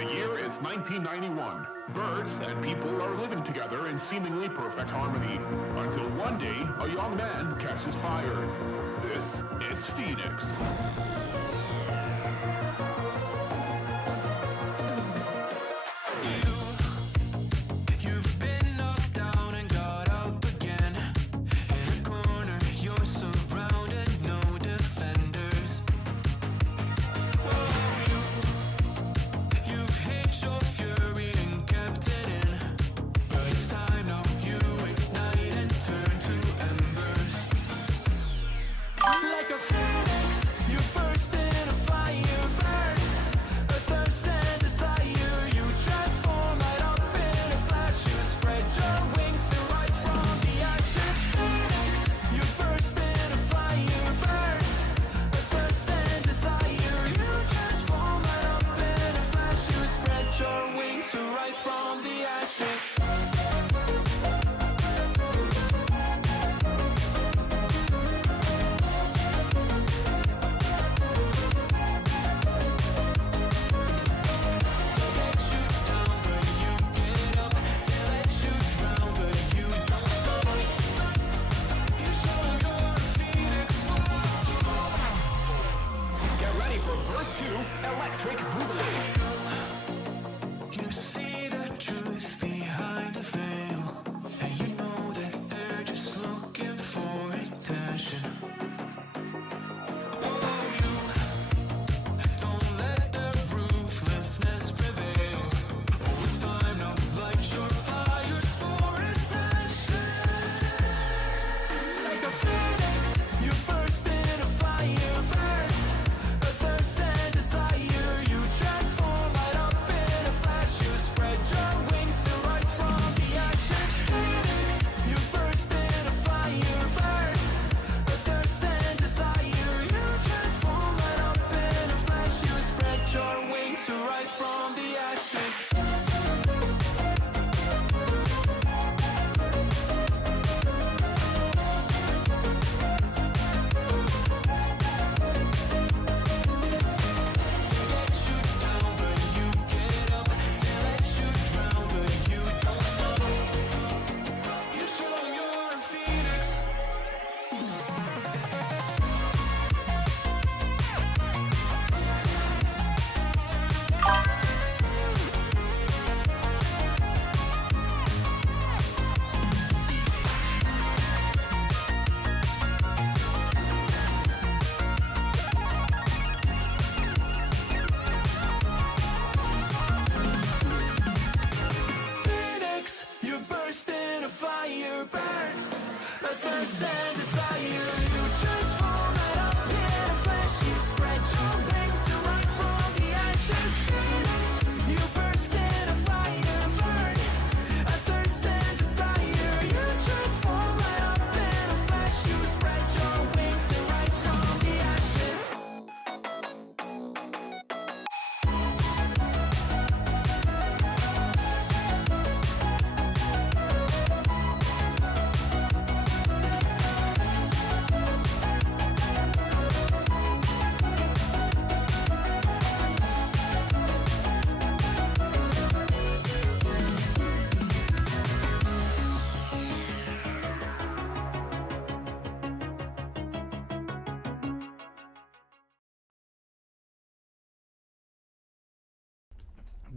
The year is 1991. Birds and people are living together in seemingly perfect harmony. Until one day, a young man catches fire. This is Phoenix.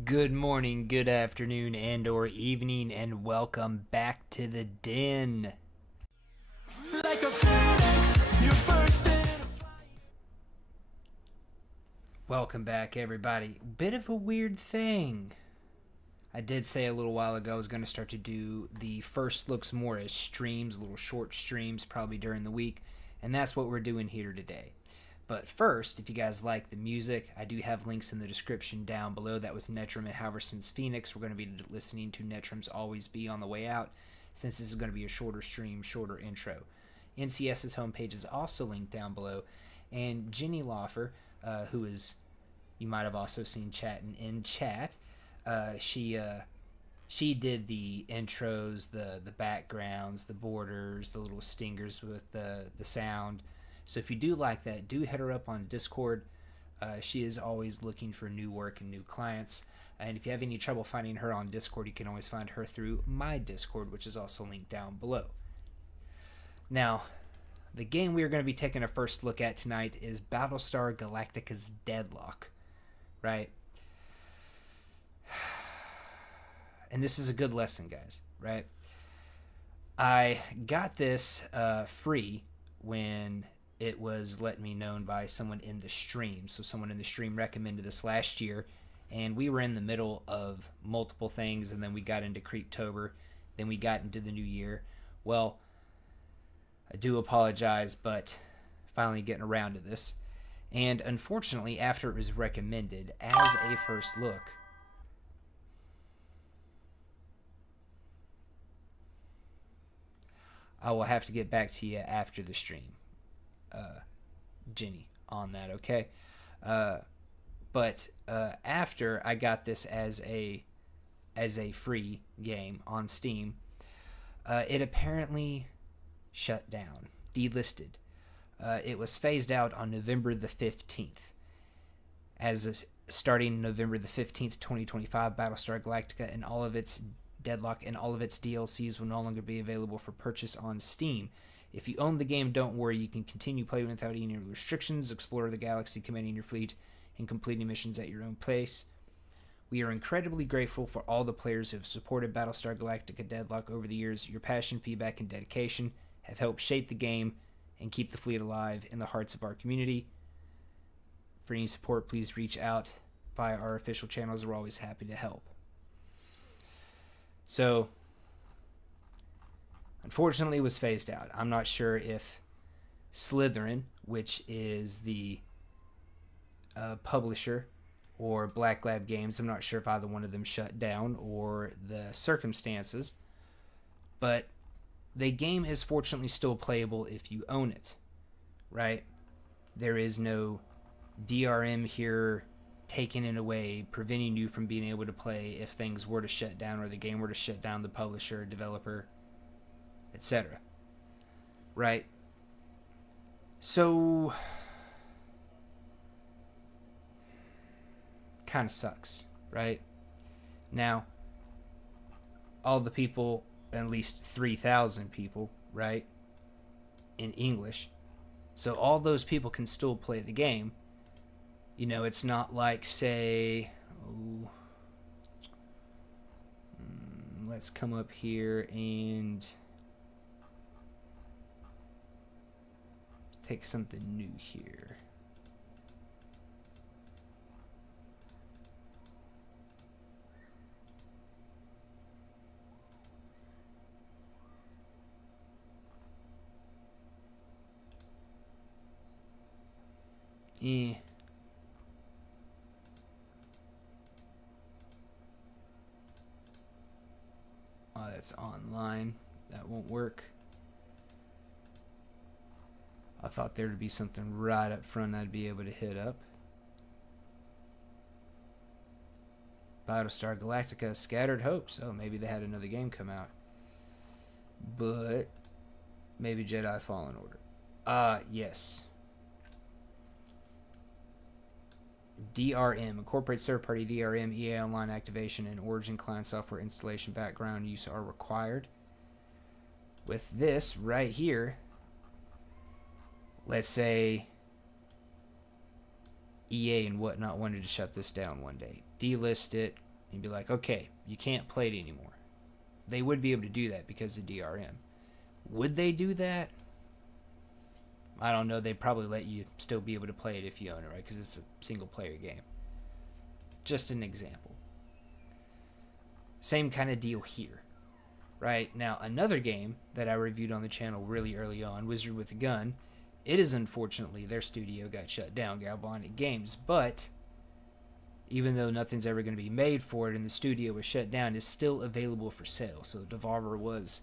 Good morning, good afternoon, and or evening, and welcome back to the den. Like a phoenix, you burst in a fire. Welcome back, everybody. Bit of a weird thing. I did say a little while ago I was going to start to do the first looks more as streams, little short streams, probably during the week, and that's what we're doing here today. But first, if you guys like the music, I do have links in the description down below. That was Netrum and Halvorsen's Phoenix. We're going to be listening to Netrum's Always Be on the way out, since this is going to be a shorter stream, shorter intro. NCS's homepage is also linked down below. And Jenny Loffer, who is, you might have also seen chatting in chat, she did the intros, the backgrounds, the borders, the little stingers with the sound. So if you do like that, do hit her up on Discord. She is always looking for new work and new clients. And if you have any trouble finding her on Discord, you can always find her through my Discord, which is also linked down below. Now, the game we are going to be taking a first look at tonight is Battlestar Galactica's Deadlock, right? And this is a good lesson, guys, right? I got this free when it was let me known by someone in the stream. So someone in the stream recommended this last year, and we were in the middle of multiple things, and then we got into Creeptober, then we got into the new year. Well, I do apologize, but finally getting around to this. And unfortunately, after it was recommended as a first look, I will have to get back to you after the stream, Jenny, on that, okay? But after I got this as a free game on Steam, it apparently shut down, delisted. It was phased out on November the 15th. Starting November the 15th, 2025, Battlestar Galactica and all of its Deadlock and all of its DLCs will no longer be available for purchase on Steam. If you own the game, don't worry, you can continue playing without any restrictions, explore the galaxy, commanding your fleet, and completing missions at your own pace. We are incredibly grateful for all the players who have supported Battlestar Galactica Deadlock over the years. Your passion, feedback, and dedication have helped shape the game and keep the fleet alive in the hearts of our community. For any support, please reach out via our official channels. We're always happy to help. So, unfortunately, it was phased out. I'm not sure if Slytherin, which is the publisher, or Black Lab Games, I'm not sure if either one of them shut down or the circumstances, but the game is fortunately still playable if you own it, right? There is no DRM here taking it away, preventing you from being able to play if things were to shut down or the game were to shut down, the publisher, developer, etc. Right? So, kind of sucks, right? Now, all the people, at least 3,000 people, right, in English, so all those people can still play the game. You know, it's not like, say, let's come up here and take something new here. Oh, that's online. That won't work. I thought there would be something right up front I'd be able to hit up. Battlestar Galactica Scattered Hopes. Oh, maybe they had another game come out. But maybe Jedi Fallen Order. Yes. DRM incorporates third-party DRM, EA Online activation, and Origin client software installation background use are required. With this right here, let's say EA and whatnot wanted to shut this down one day, delist it, and be like, okay, you can't play it anymore. They would be able to do that because of DRM. Would they do that? I don't know. They'd probably let you still be able to play it if you own it, right? Because it's a single-player game. Just an example. Same kind of deal here, right? Now, another game that I reviewed on the channel really early on, Wizard with a Gun, it is unfortunately, their studio got shut down, Galvanic Games, but even though nothing's ever going to be made for it and the studio was shut down, it's still available for sale. So Devolver was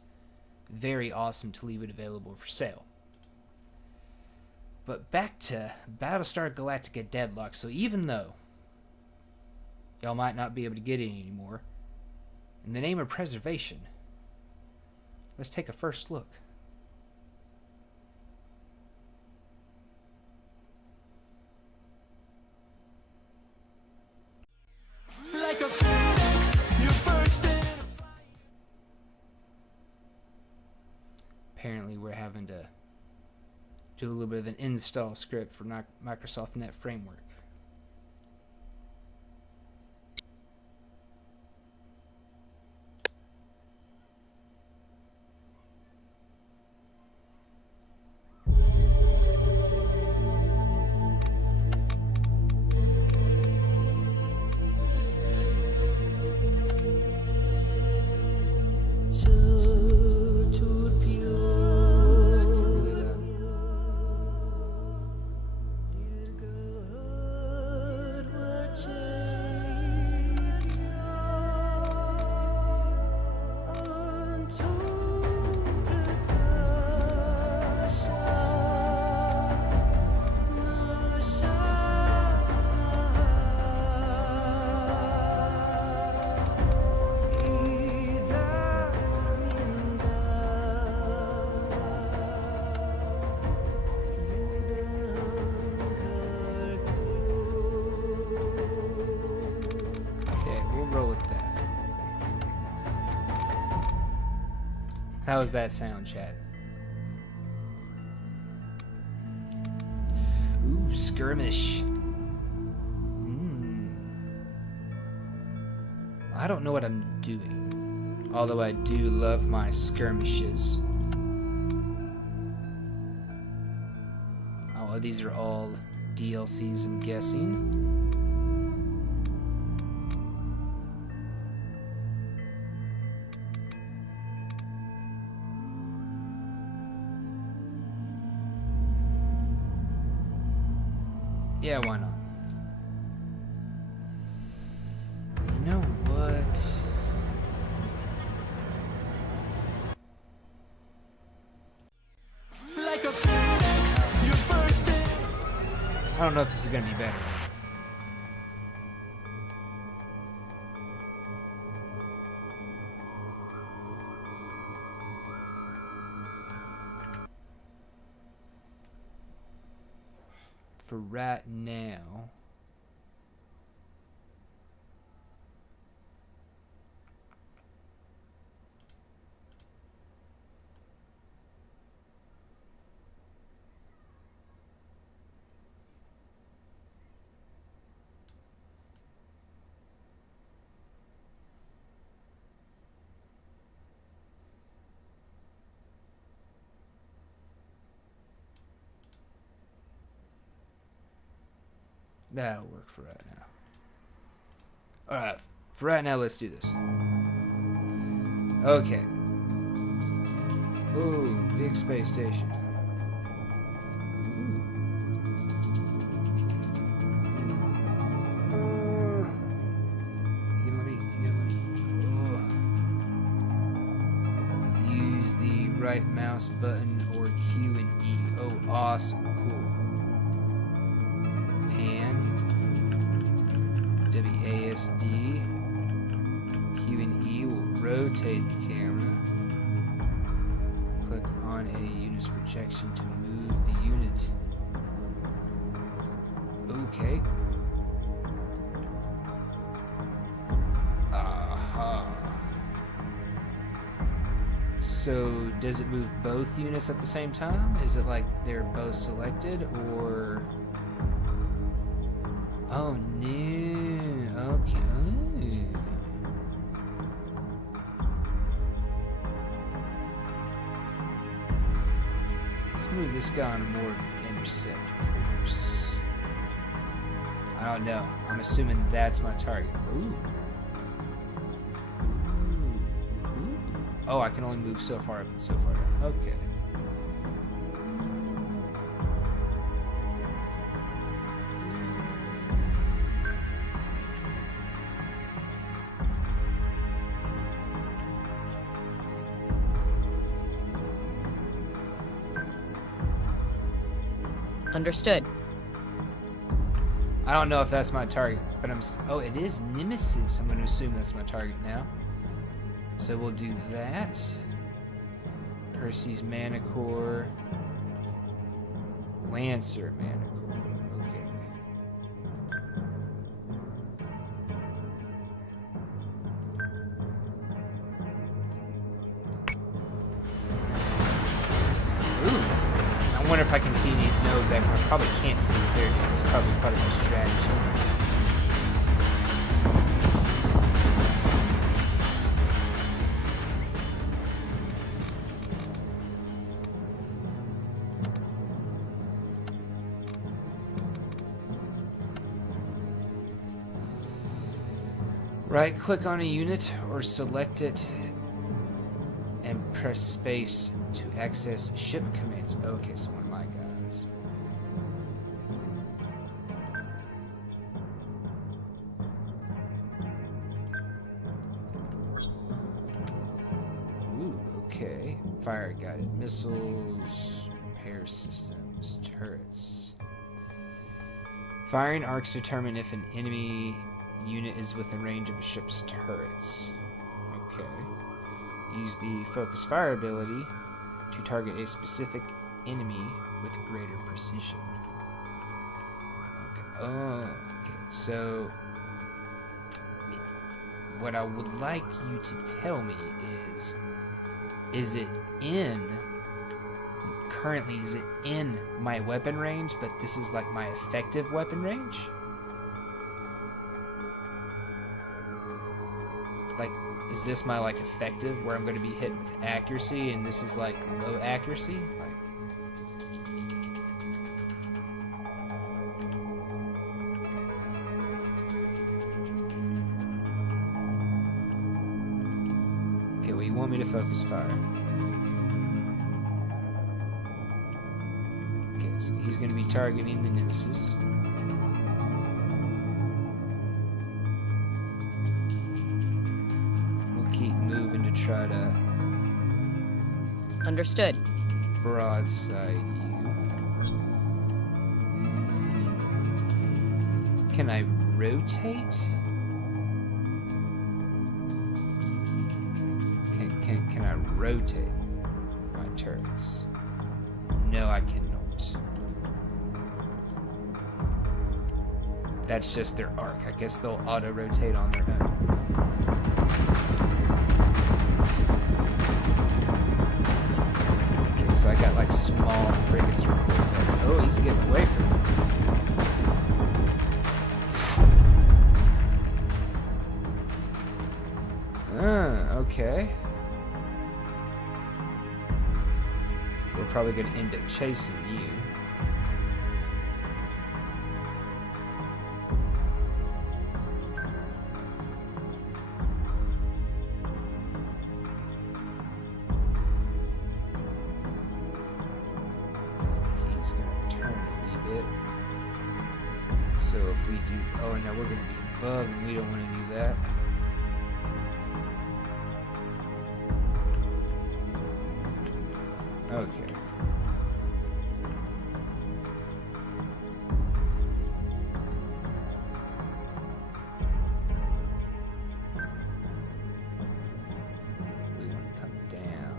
very awesome to leave it available for sale. But back to Battlestar Galactica Deadlock. So even though y'all might not be able to get it anymore, in the name of preservation, let's take a first look. Like a apparently we're having to do a little bit of an install script for Microsoft Net Framework. How was that sound, chat? Ooh, skirmish. I don't know what I'm doing, although I do love my skirmishes. Oh, these are all DLCs, I'm guessing. Yeah, why not? You know what? Like a phoenix, you burst in. I don't know if this is gonna be better. For right now, that'll work for right now. Alright, for right now, let's do this. Okay. Ooh, big space station. Use the right mouse button or Q and E. Oh, awesome, cool. Pan, WASD, Q and E will rotate the camera. Click on a unit's projection to move the unit. Okay. Aha. So, does it move both units at the same time? Is it like they're both selected, or... Oh no, okay. Ooh. Let's move this guy on a more intercept course. I don't know. I'm assuming that's my target. Ooh. Ooh. Oh, I can only move so far up and so far down. Okay. Understood. I don't know if that's my target, but oh, it is Nemesis. I'm going to assume that's my target now. So we'll do that. Percy's Mana Core. Lancer Mana Core. Okay. wonder if I can see any. No, that I probably can't see what they're doing. It's probably part of the strategy. Right click on a unit or select it and press space to access ship commands. Okay, so one of my guys. Ooh, okay. Fire guided missiles, repair systems, turrets. Firing arcs determine if an enemy unit is within range of a ship's turrets. Okay. Use the focus fire ability to target a specific enemy with greater precision. Okay. Oh, okay. So, what I would like you to tell me is it currently is it in my weapon range, but this is like my effective weapon range? Like, is this my, like, effective, where I'm going to be hit with accuracy, and this is, like, low accuracy? Like, okay, well, you want me to focus fire. Okay, so he's going to be targeting the Nemesis. Keep moving to try to Understood. broadside you. Can I rotate? Can I rotate my turrets? No, I cannot. That's just their arc. I guess they'll auto-rotate on their own. So I got like small frigates or corvettes. Oh, he's getting away from me. Okay. We're probably gonna end up chasing you. So if we do, oh no, we're gonna be above, and we don't want to do that. Okay. We want to come down.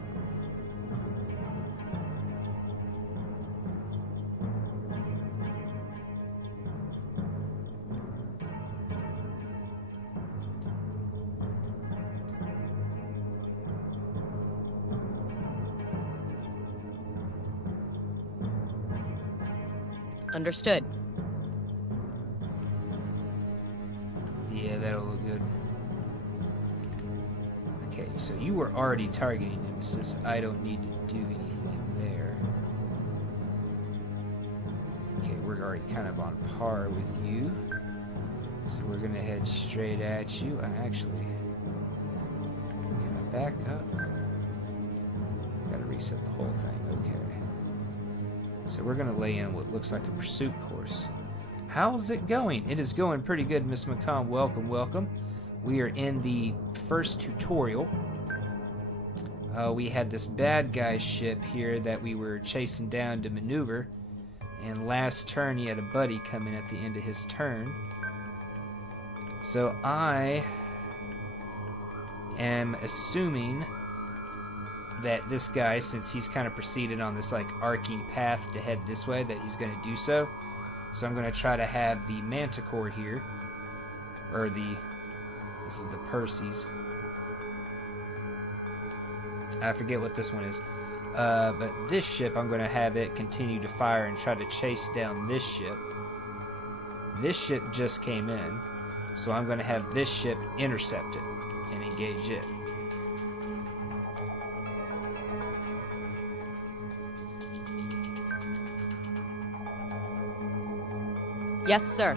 Understood. Yeah, that'll look good. Okay, so you were already targeting Nemesis. I don't need to do anything there. Okay, we're already kind of on par with you. So we're gonna head straight at you. Actually, can I back up? Gotta reset the whole thing. Okay. So we're gonna lay in what looks like a pursuit course. How's it going? It is going pretty good, Miss McCom. Welcome, welcome. We are in the first tutorial. We had this bad guy ship here that we were chasing down to maneuver. And last turn, he had a buddy come in at the end of his turn. So I am assuming that this guy, since he's kind of proceeded on this like arcing path to head this way, that he's going to do so. So I'm going to try to have the Manticore here, or this is the Perseus. I forget what this one is. But this ship, I'm going to have it continue to fire and try to chase down this ship. This ship just came in, so I'm going to have this ship intercept it and engage it. Yes, sir.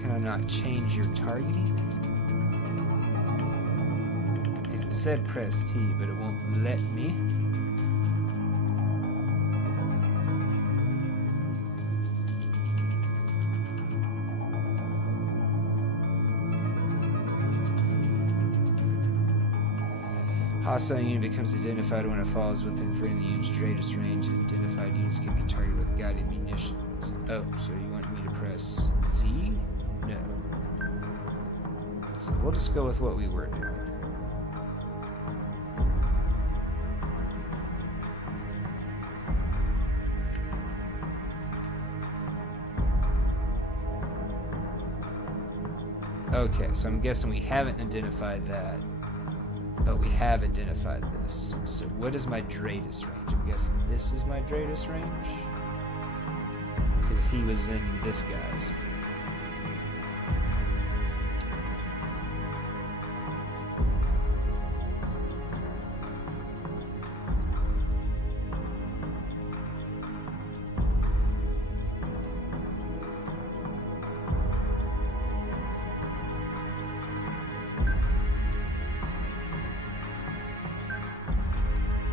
Can I not change your targeting? Because it said press T, but it won't let me. Hostile unit becomes identified when it falls within friendly unit's radius range. Identified units can be targeted with guided munitions. Oh, so you want me to press Z? No. So we'll just go with what we were doing. Okay, so I'm guessing we haven't identified that. But we have identified this. So what is my Dratus range? I'm guessing this is my Dratus range? Because he was in this guy's.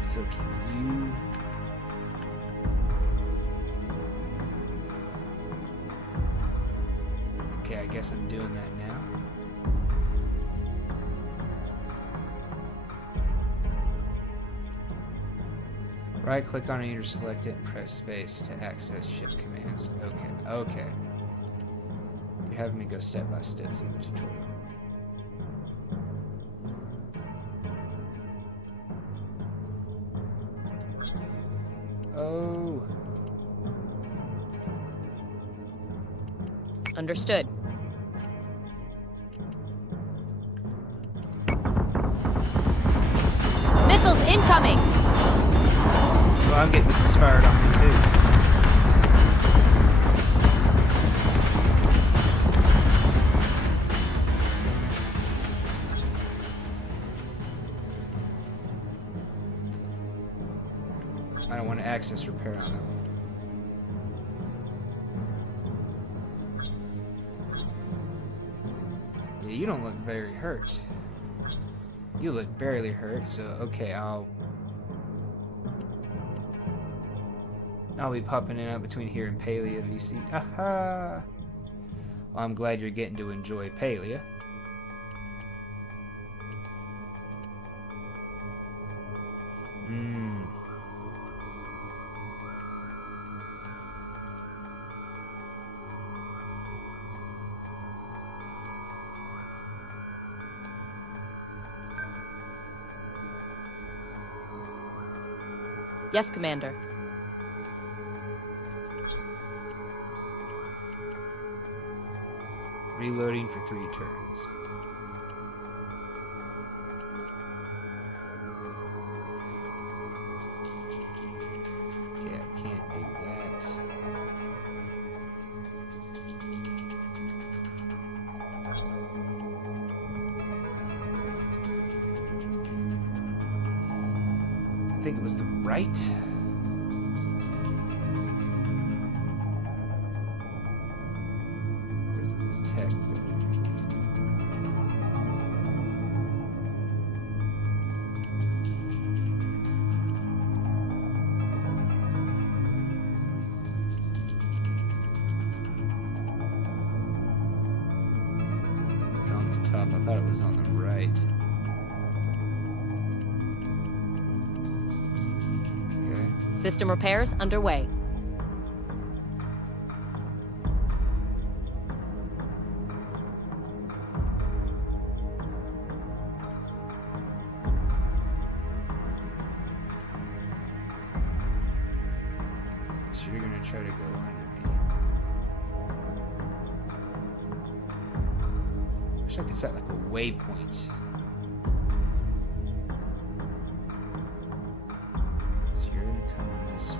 So can you... Okay, I guess I'm doing that now. Right click on it, either select it and press space to access ship commands. Okay, okay. You're having me go step by step through the tutorial. Oh. Understood. Missiles incoming! Well, I'm getting missiles fired on me too. I don't want to access repair on that one. Yeah, you don't look very hurt. You look barely hurt, so okay, I'll be popping in and out between here and Palia VC. Aha! Well, I'm glad you're getting to enjoy Palia. Yes, Commander. Reloading for 3 turns. Okay, I can't do that. I think it was the right. Where's the tech? It's on the top. I thought it was on the right. System repairs underway. So you're gonna try to go under me. Looks like it's at like a waypoint. So you're gonna come this way.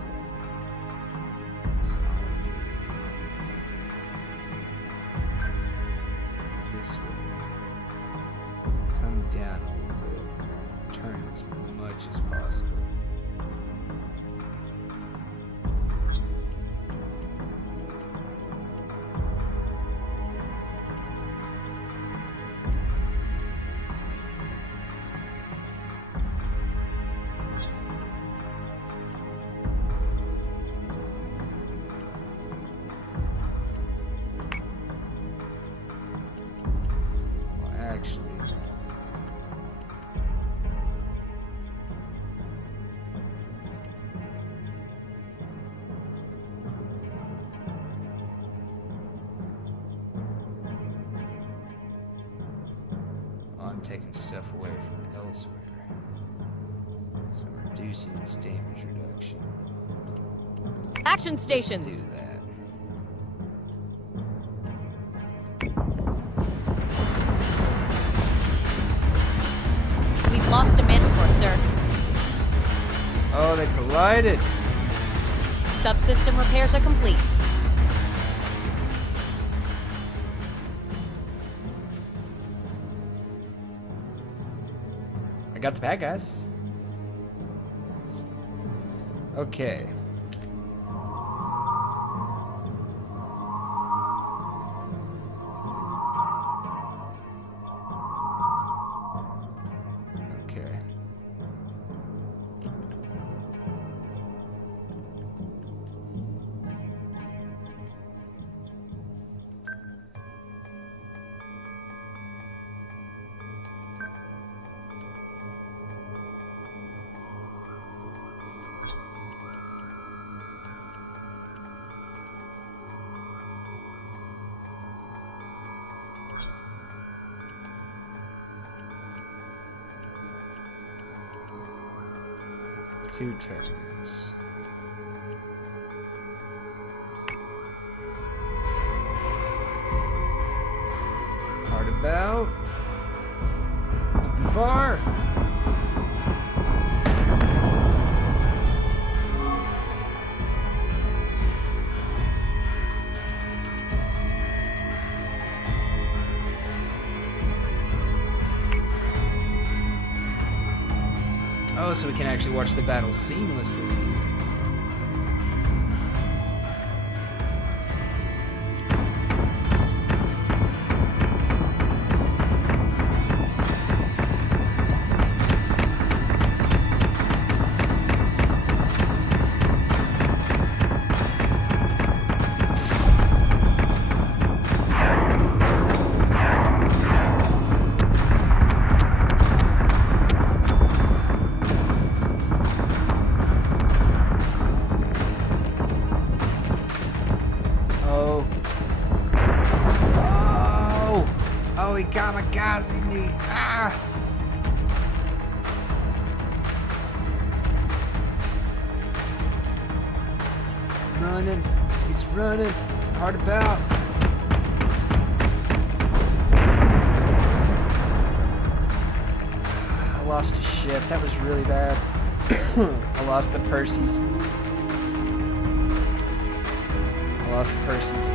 This way. Come down a little bit. Turn as much as possible. Taking stuff away from elsewhere. So I'm reducing its damage reduction. Action stations. Let's do that. We've lost a Manticore, sir. Oh, they collided. Subsystem repairs are complete. I got the bad guys. Okay. Okay. Two turns. Hard about. Open far. Oh, so we can actually watch the battle seamlessly. Oh, he kamikaze me. Ah! Running. It's running. Hard about. I lost a ship. That was really bad. I lost the Percy's. I lost the Percy's.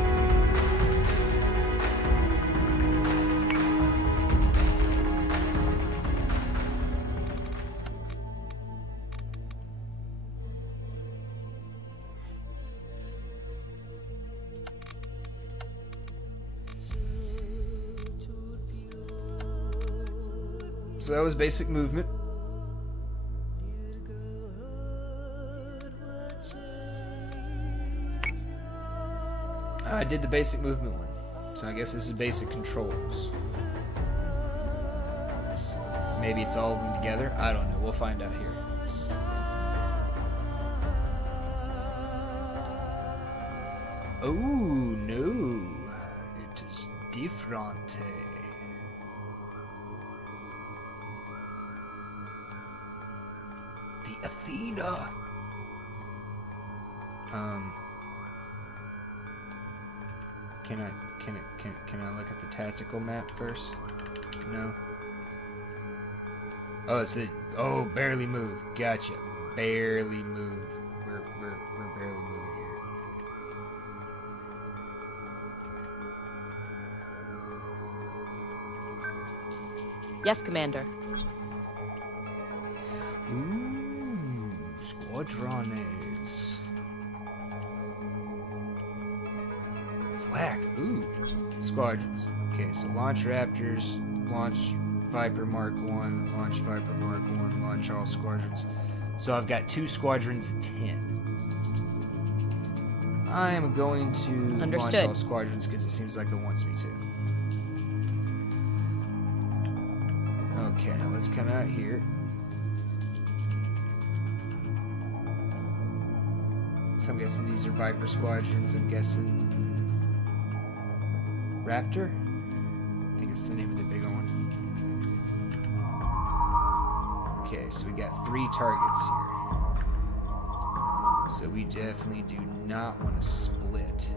So that was basic movement. I did the basic movement one. So I guess this is basic controls. Maybe it's all of them together. I don't know. We'll find out here. Oh, no. It is different. The Athena. Can I look at the tactical map first? No. Oh, it's the barely move. Gotcha. Barely move. We're barely moving here. Yes, Commander. Ooh, squadrones. Flak. Ooh, squadrons. Okay, so launch Raptors, launch Viper Mark 1, launch Viper Mark 1, launch all squadrons. So I've got 2 squadrons of 10. I am going to launch all squadrons because it seems like it wants me to. Okay, now let's come out here. So I'm guessing these are Viper squadrons. I'm guessing Raptor? I think it's the name of the big one. Okay, so we got 3 targets here. So we definitely do not want to split.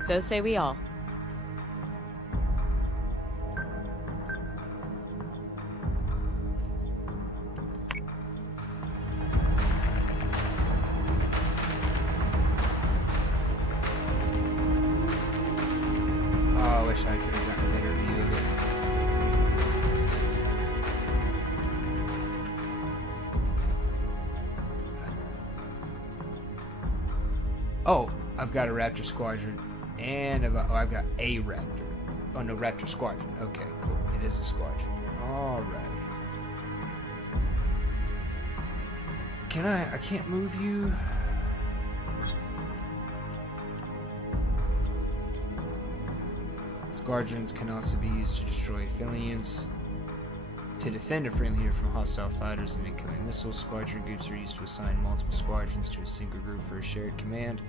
So say we all. I wish I could have gotten a better view of it. Oh, I've got a Raptor squadron, and I've got a Raptor. Oh no, Raptor squadron. Okay, cool. It is a squadron. Alrighty. I can't move you. Squadrons can also be used to destroy affiliates, to defend a friendly unit from hostile fighters and incoming missiles. Squadron groups are used to assign multiple squadrons to a single group for a shared command.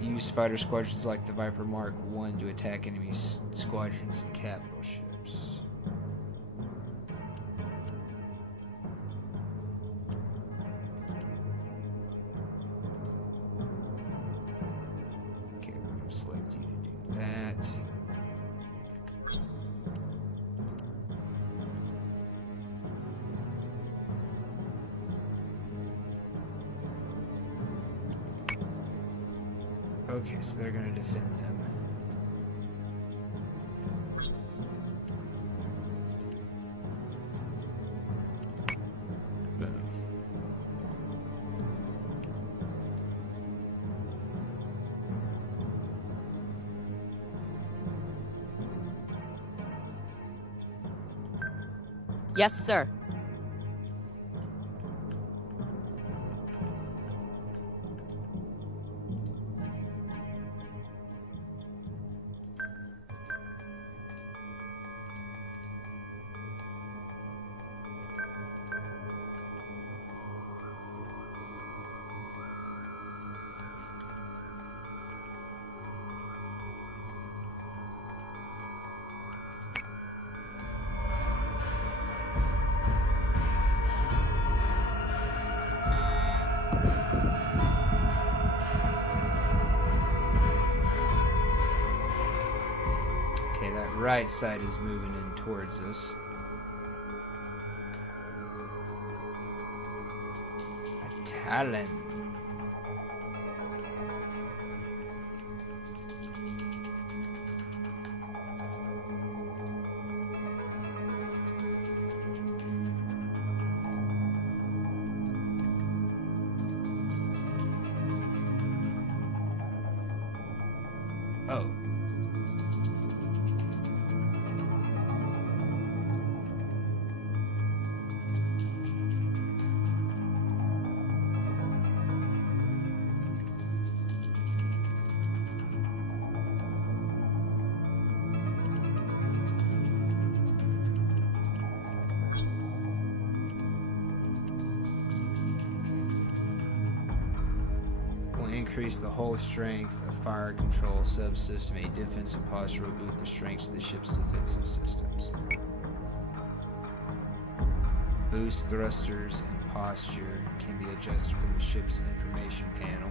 Use fighter squadrons like the Viper Mark 1 to attack enemy squadrons and capital ships. Select you to do that. Okay, so they're gonna defend them. Boom. Yes, sir. Right side is moving in towards us. A Talon. Oh. Increase the whole strength of fire control subsystem, a defensive posture will boost the strengths of the ship's defensive systems. Boost thrusters and posture can be adjusted from the ship's information panel.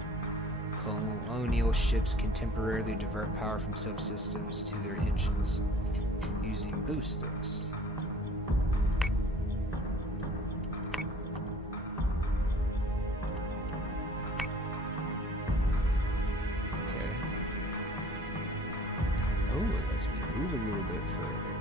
Colonial ships can temporarily divert power from subsystems to their engines using boost thrust. Okay. Oh, it lets me move a little bit further.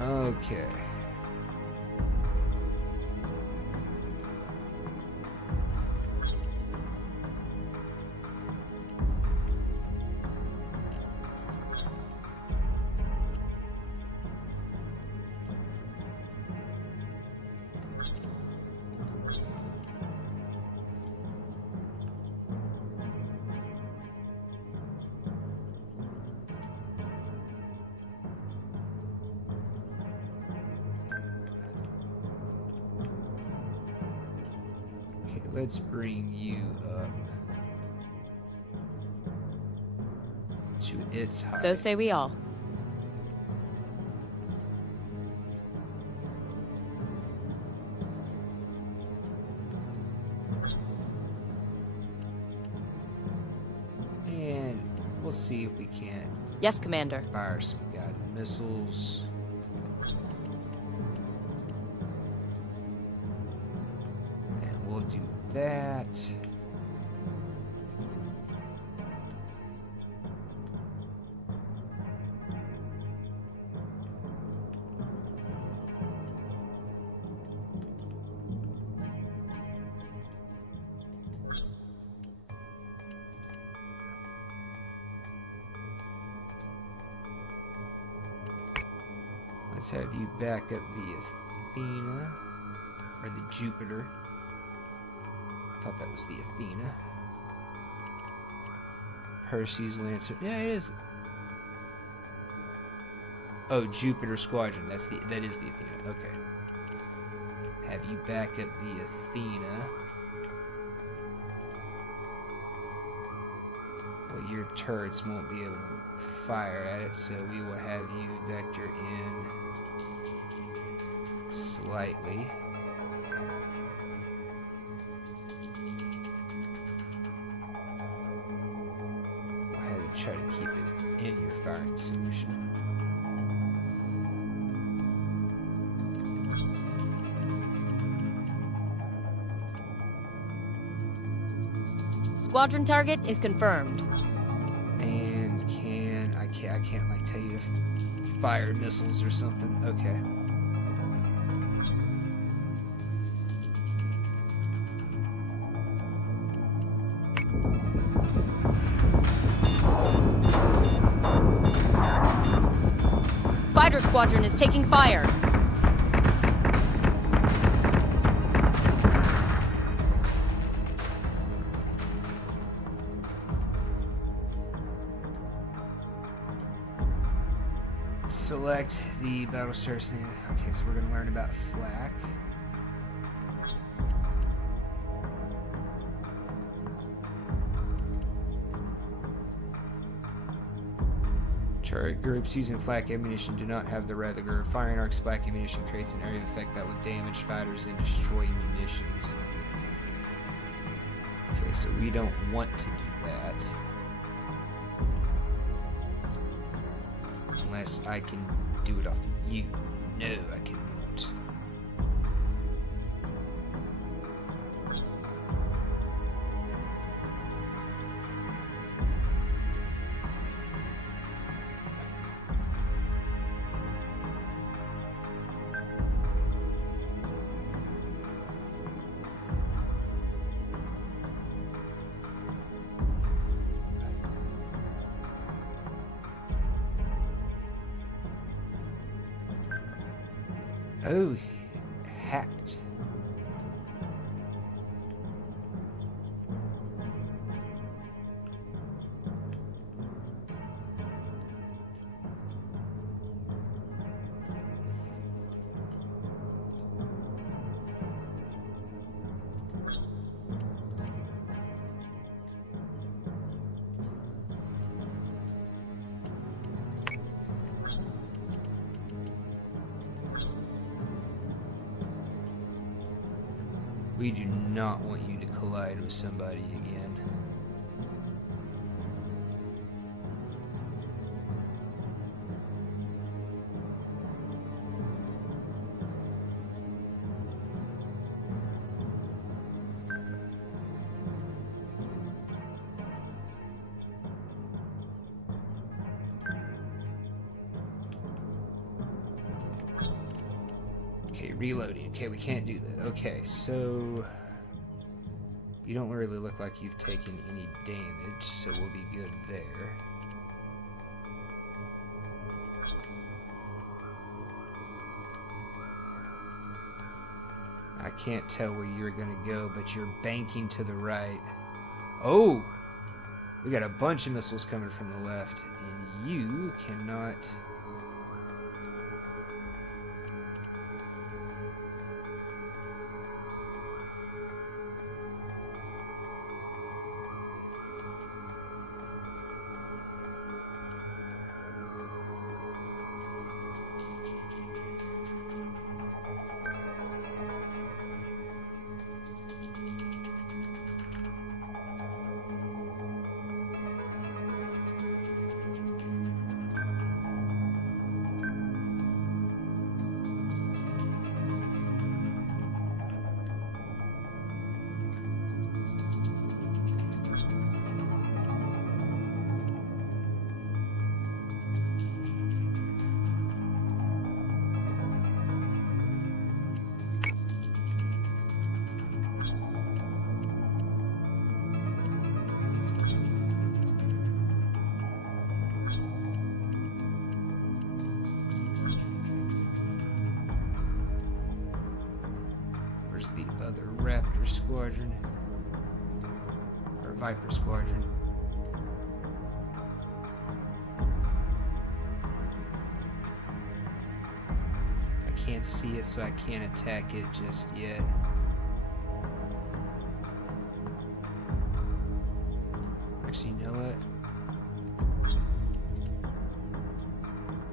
Okay. Let's bring you up to its height. So say we all. And we'll see if we can't Yes, Commander. fire some guided missiles. Do that. Let's have you back up the Athena or the Jupiter. I thought that was the Athena. Percy's Lancer. Yeah, it is. Oh, Jupiter Squadron. That is the Athena. Okay. Have you back up the Athena. Well, your turrets won't be able to fire at it, so we will have you vector in slightly. Try to keep it in your firing solution. Squadron target is confirmed. And I can't like tell you to fire missiles or something. Okay. Fighter squadron is taking fire. Select the Battlestar. Okay, so we're going to learn about flak. Turret groups using flak ammunition do not have the regular firing arcs. Flak ammunition creates an area of effect that will damage fighters and destroy munitions. Okay, so we don't want to do that. Unless I can do it off of you. No, I cannot. Oh, hacked. We do not want you to collide with somebody again. Okay, reloading. Okay, we can't do that. Okay, so you don't really look like you've taken any damage, so we'll be good there. I can't tell where you're gonna go, but you're banking to the right. Oh! We got a bunch of missiles coming from the left, and you cannot... Where's the other Raptor Squadron? Or Viper Squadron? I can't see it, so I can't attack it just yet. Actually, you know what?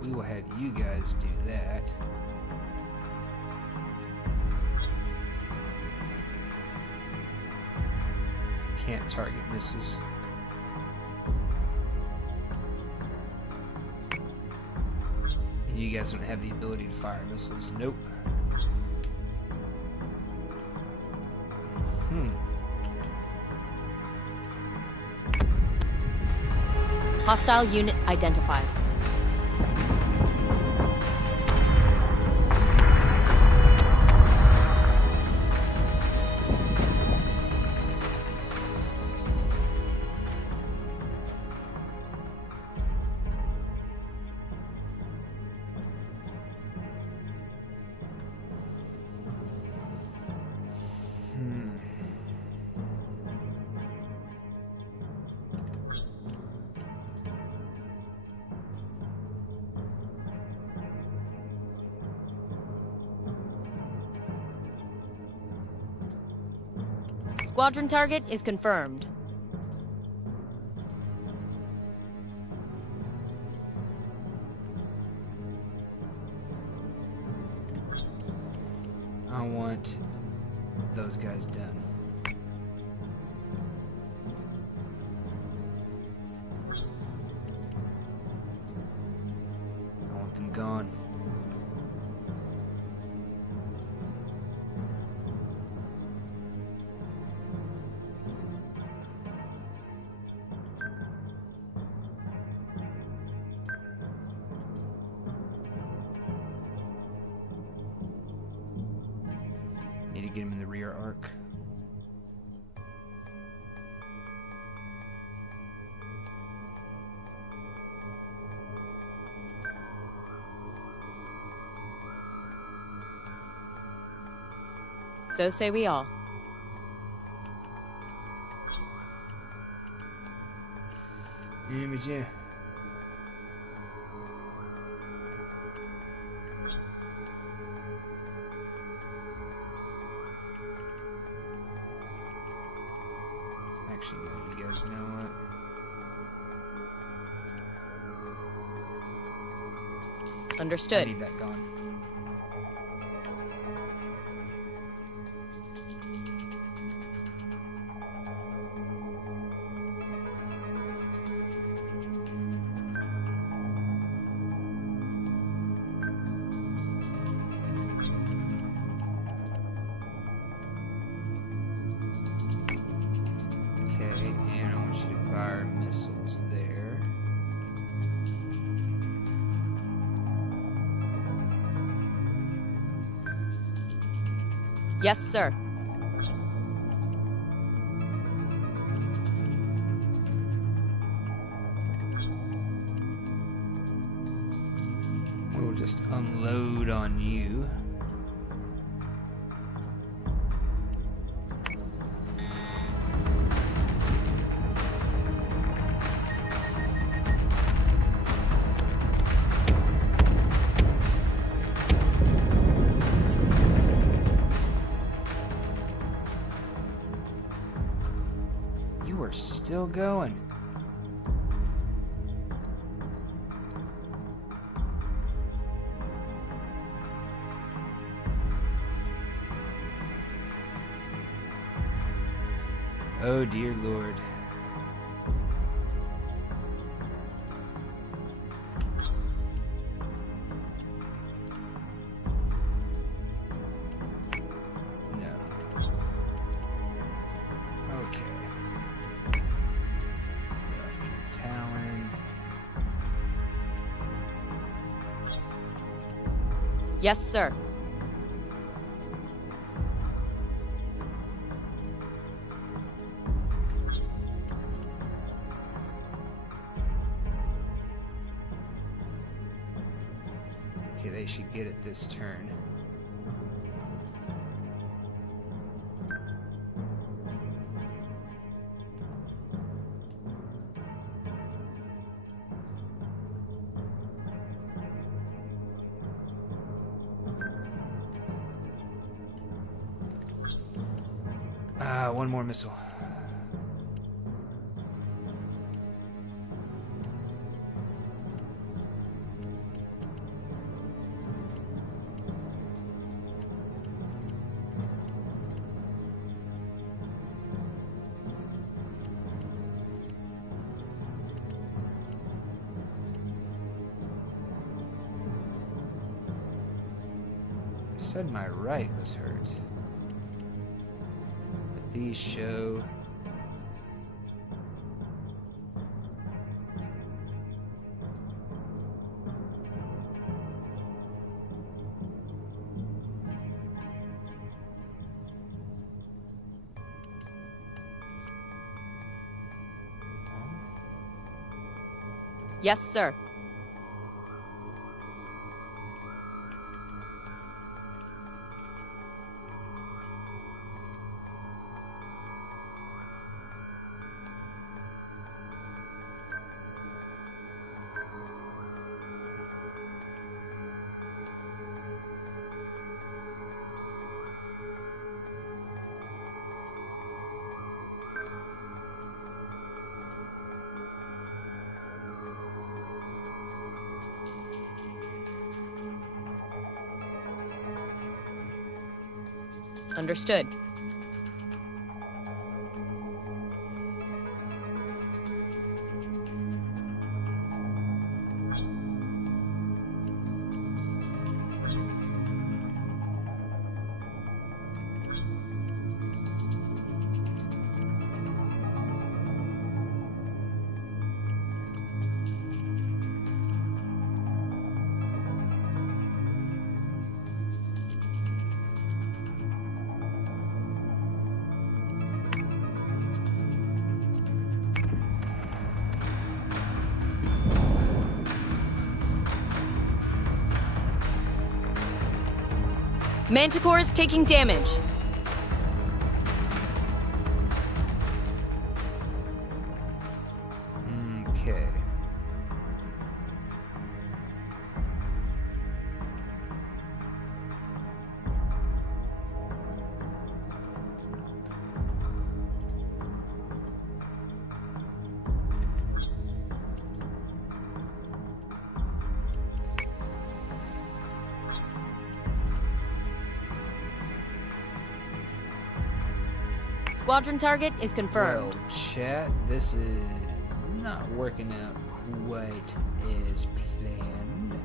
We will have you guys do that. Can't target missiles. And you guys don't have the ability to fire missiles. Nope. Hostile unit identified. Squadron target is confirmed. I want those guys done. I want them gone. Need to get him in the rear arc. So say we all. Imagine. Actually, no, you guys know what? I Understood. need that gone. our missiles there. Yes, sir. We'll just unload on you. You are still going. Oh dear Lord. No. Okay. Left Talon. Yes, sir. Okay, they should get it this turn. One more missile. I said my right was hurt. But these show. Yes, sir. Understood. Manticore is taking damage. Okay. Squadron target is confirmed. Well, chat, this is not working out quite as planned.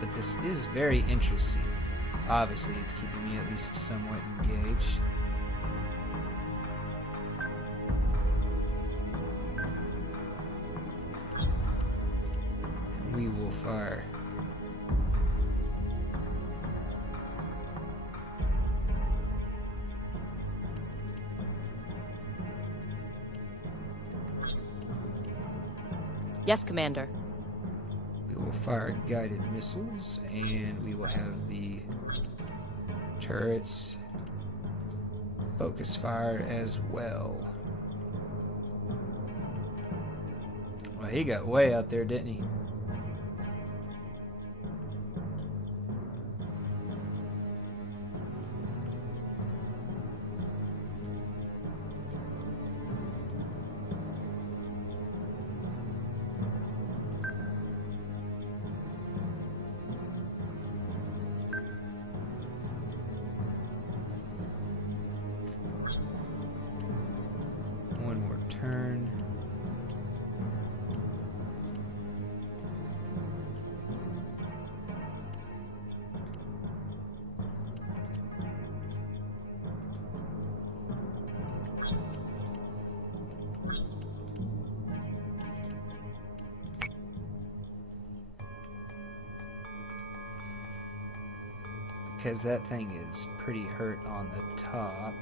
But this is very interesting. Obviously, it's keeping me at least somewhat engaged. And we will fire. Yes, Commander. We will fire guided missiles, and we will have the turrets focus fire as well. Well, he got way out there, didn't he? One more turn. Because that thing is pretty hurt on the top.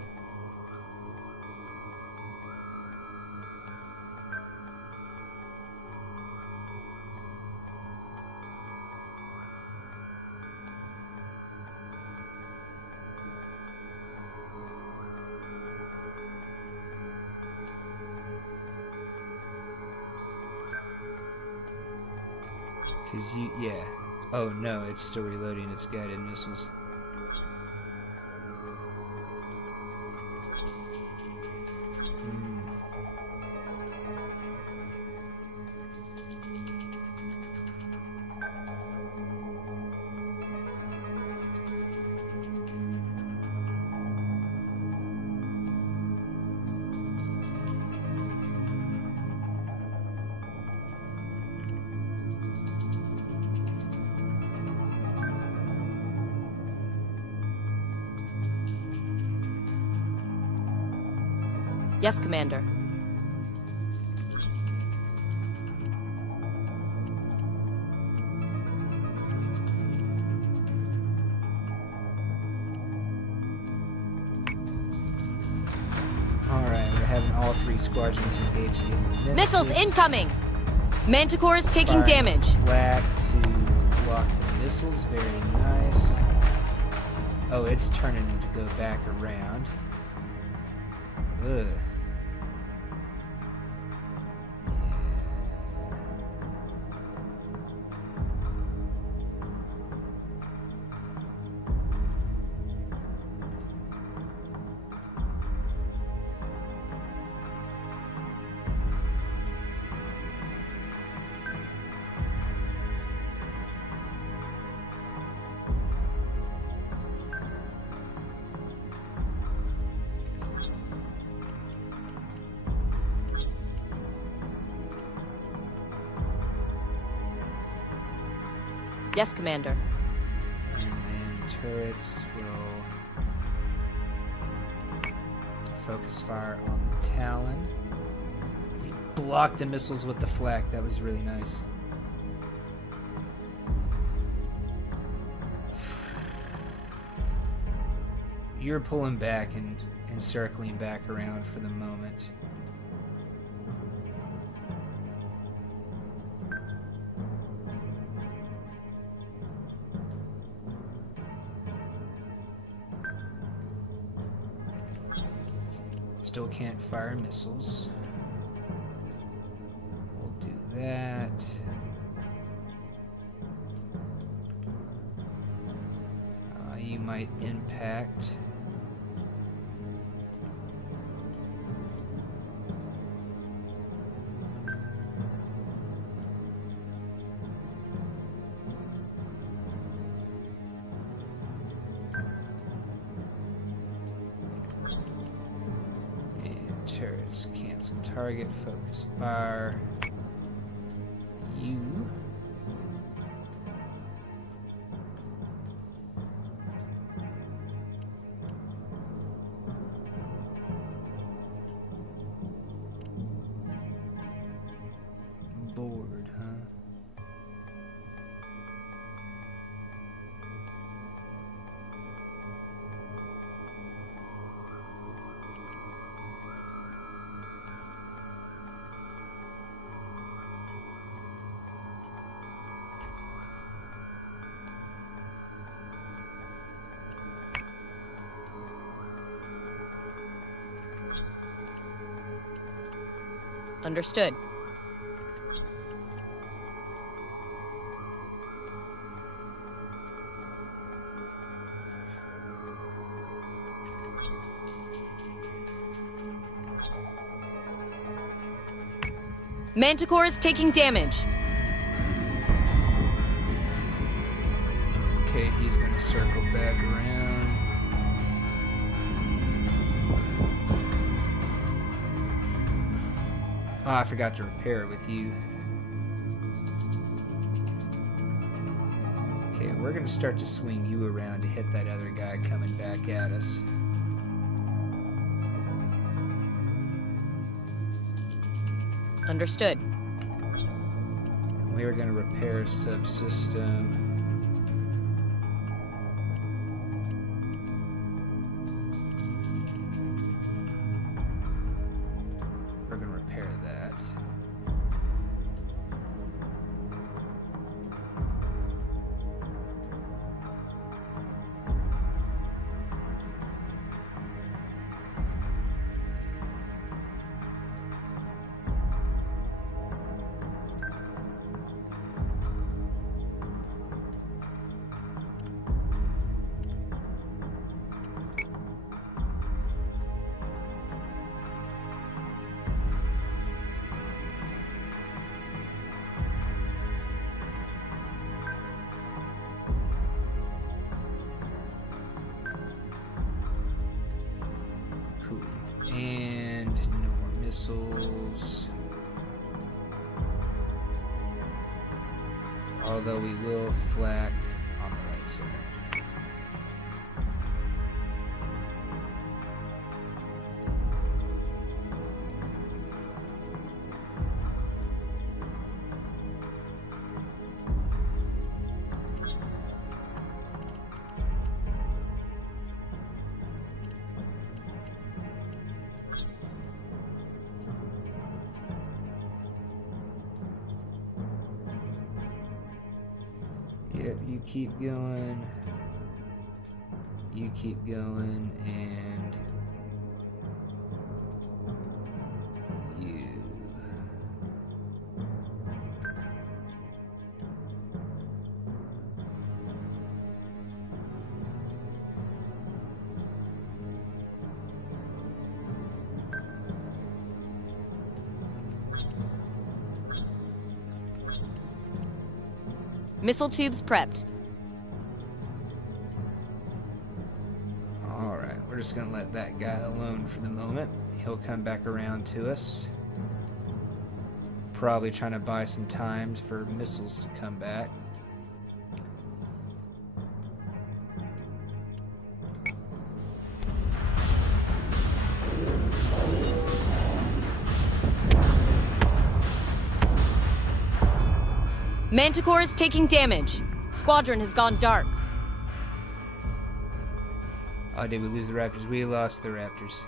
Cause yeah. Oh no, it's still reloading its guided missiles. Yes, Commander. Alright, we're having all three squadrons engaged in Missiles incoming! Manticore is taking Firing damage. Flak to block the missiles, very nice. Oh, it's turning to go back around. Ugh. Yes, Commander. And then turrets will focus fire on the Talon. We blocked the missiles with the flak. That was really nice. You're pulling back and circling back around for the moment. Still can't fire missiles. We'll do that. You might impact. Turrets, cancel target, focus fire. You. Understood. Manticore is taking damage. Okay, he's gonna circle back around. Oh, I forgot to repair it with you. Okay, we're gonna start to swing you around to hit that other guy coming back at us. Understood. We are gonna repair a subsystem. We're gonna repair that. Cool. And no more missiles. Although we will flak on the right side. Yep, you keep going. You keep going, and you. Missile tubes prepped. Alright, we're just gonna let that guy alone for the moment. He'll come back around to us. Probably trying to buy some time for missiles to come back. Manticore is taking damage. Squadron has gone dark. Oh, did we lose the Raptors? We lost the Raptors.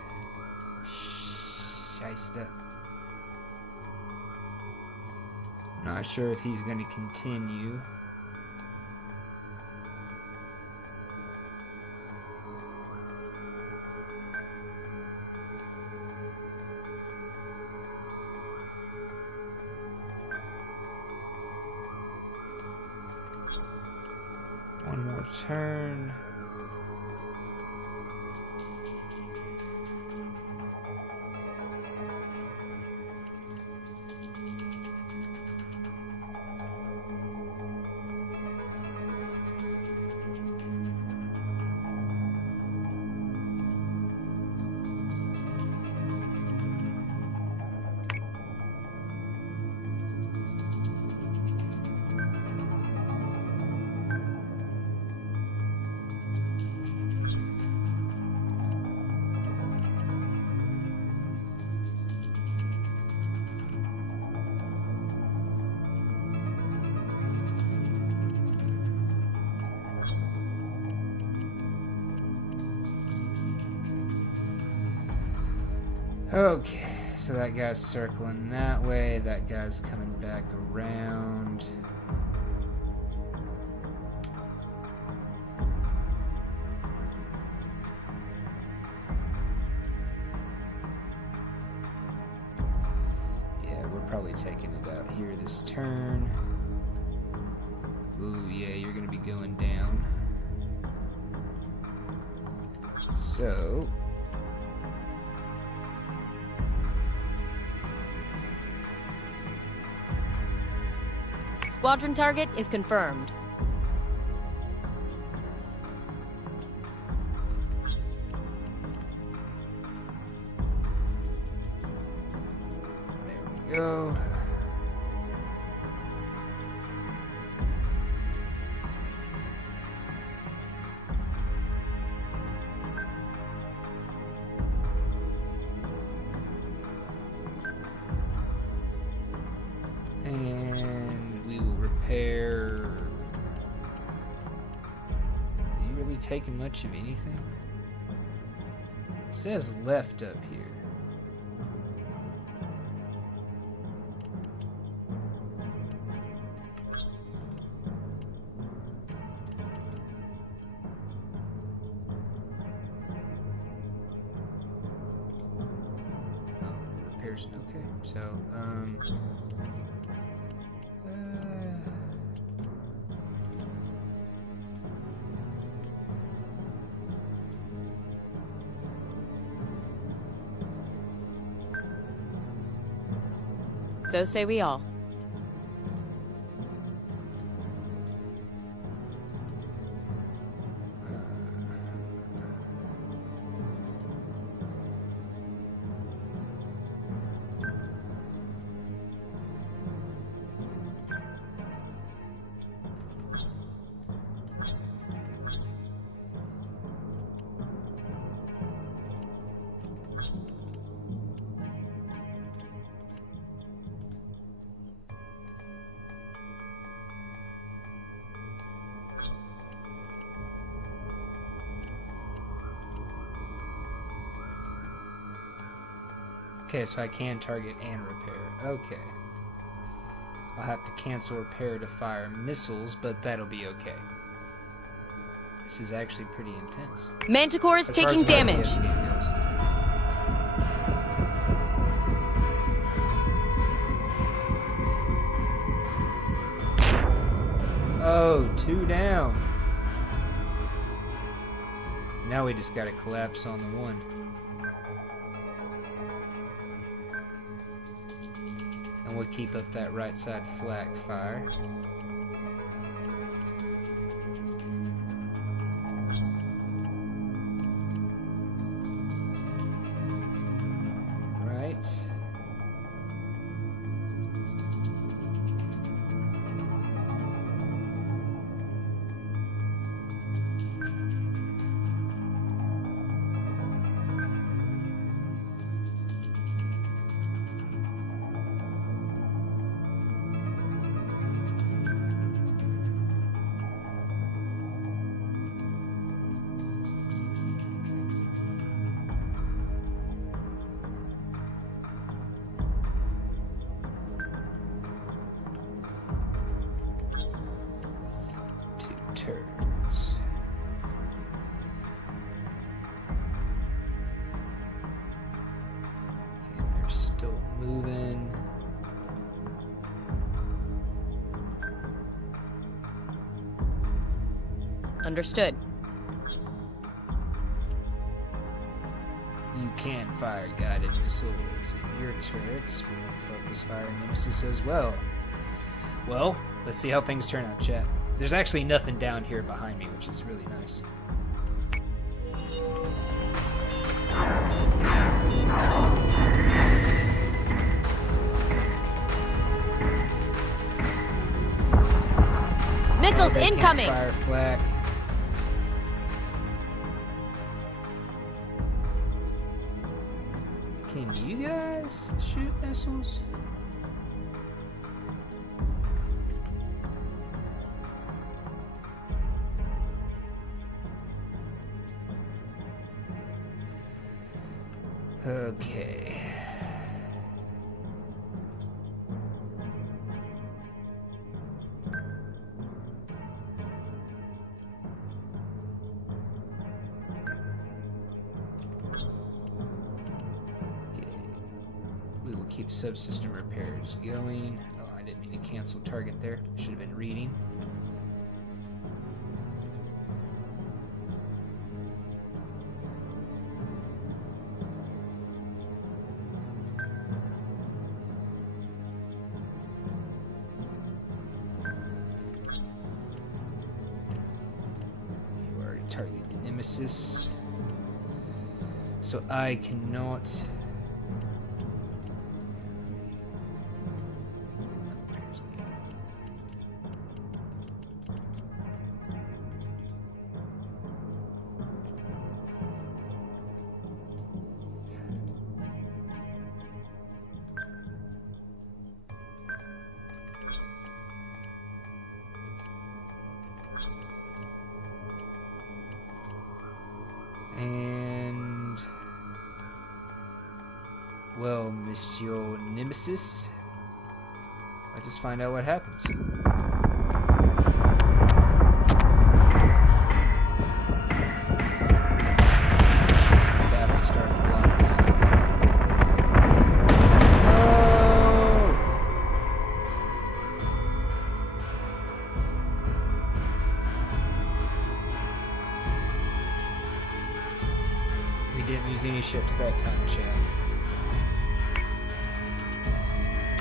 Shysta. Not sure if he's going to continue. One more turn. Okay, so that guy's circling that way, that guy's coming back around. Yeah, probably taking it out here this turn. Ooh, yeah, you're gonna be going down. So... Squadron target is confirmed. There we go. And we will repair. Are you really taking much of anything? It says left up here. Oh, repairs. Okay, so So say we all. okay, so I can target and repair. Okay. I'll have to cancel repair to fire missiles, but that'll be okay. This is actually pretty intense. Manticore is As far taking as the damage. FPS game goes. Oh, 2 down. Now we just gotta collapse on the 1. And we'll keep up that right side flak fire. Right. Turns. Okay, they're still moving. Understood. You can fire guided missiles in your turrets. We will focus fire nemesis as well. Well, let's see how things turn out, chat. There's actually nothing down here behind me, which is really nice. Missiles They can't incoming. fire flak. Can you guys shoot missiles? Okay. We will keep subsystem repairs going. Oh, I didn't mean to cancel target there. Should have been reading. You already targeted the Nemesis. So I cannot... And well, Mr. Nemesis, let's just find out what happens. Battlestar Galactica. Didn't lose any ships that time, Chad.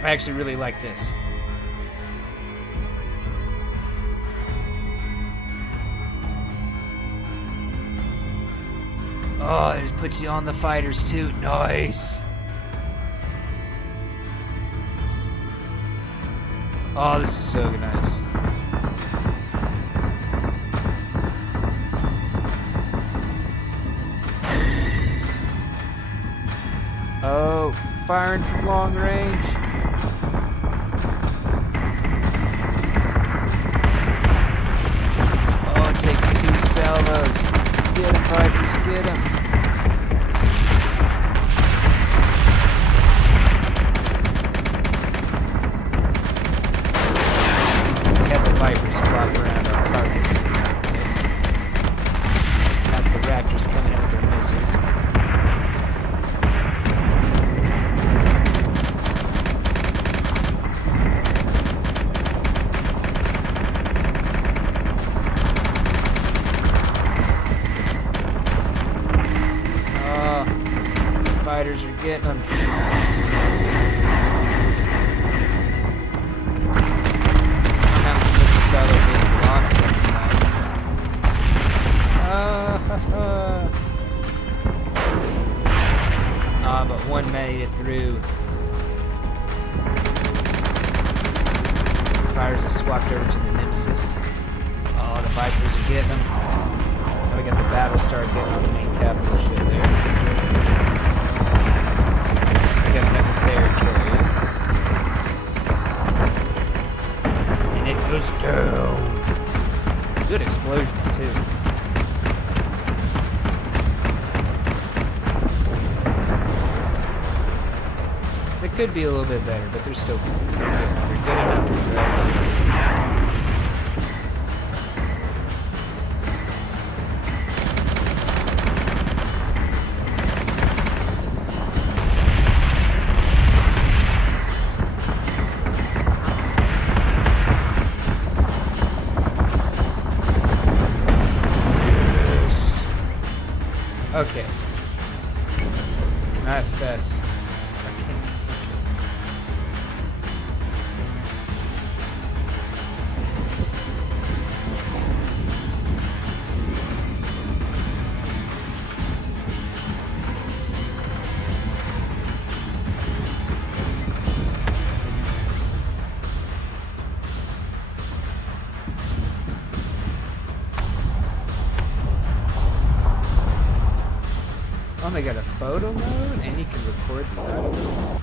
I actually really like this. Oh, it puts you on the fighters too. Nice. Oh, this is so nice. Oh, firing from long range. Oh, it takes 2 salvos. Get him, Vipers, get him. We have the Vipers flop around our targets. That's the Raptors coming in with their missiles. Fighters are getting them. And that was the missile silo being blocked. That was nice. But one made it through. Fighters have swapped over to the Nemesis. Oh, the Vipers are getting them. Now we got the Battlestar getting on the main capital ship there. I guess that was their carrier. And it goes down. Good explosions, too. They could be a little bit better, but they're still good. They're good enough. Okay. Can I fess? I can't. Oh, they got a photo mode, and you can record the audio.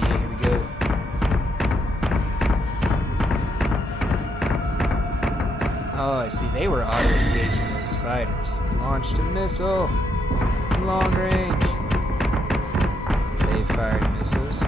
Yeah, here we go. Oh, I see. They were auto-engaging those fighters. Launched a missile. long range. They fired missiles.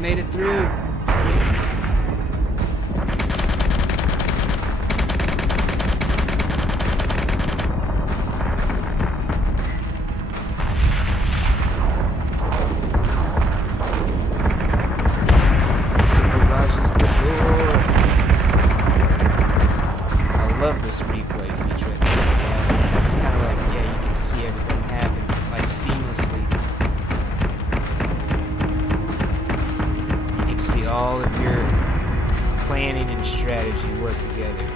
Made it through. I love this replay feature. Yeah, it's kind of like, yeah, you get to see everything happen like seamlessly. See all of your planning and strategy work together.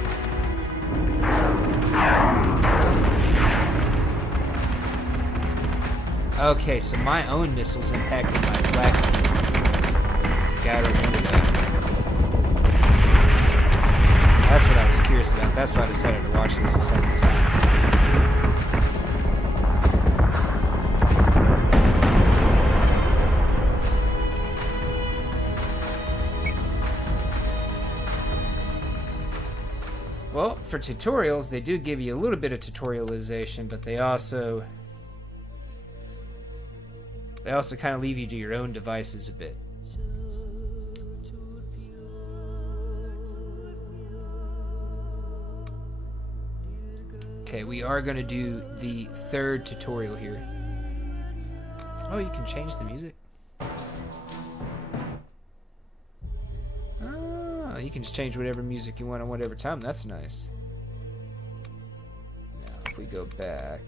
Okay, so my own missiles impacted my flak. Gotta remember that. That's what I was curious about. That's why I decided to watch this a second time. Well, for tutorials, they do give you a little bit of tutorialization, but they also kind of leave you to your own devices a bit. Okay, we are going to do the third tutorial here. Oh, you can change the music. You can just change whatever music you want on whatever time. That's nice. Now, if we go back.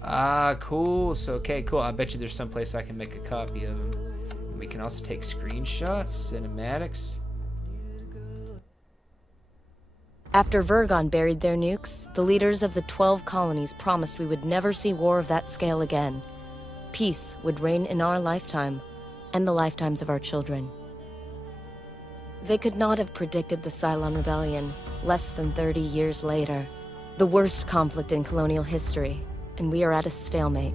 Ah, cool. So, okay, cool. I bet you there's someplace I can make a copy of them. And we can also take screenshots, cinematics. After Vergon buried their nukes, the leaders of the 12 colonies promised we would never see war of that scale again. Peace would reign in our lifetime, and the lifetimes of our children. They could not have predicted the Cylon Rebellion less than 30 years later. The worst conflict in colonial history, and we are at a stalemate.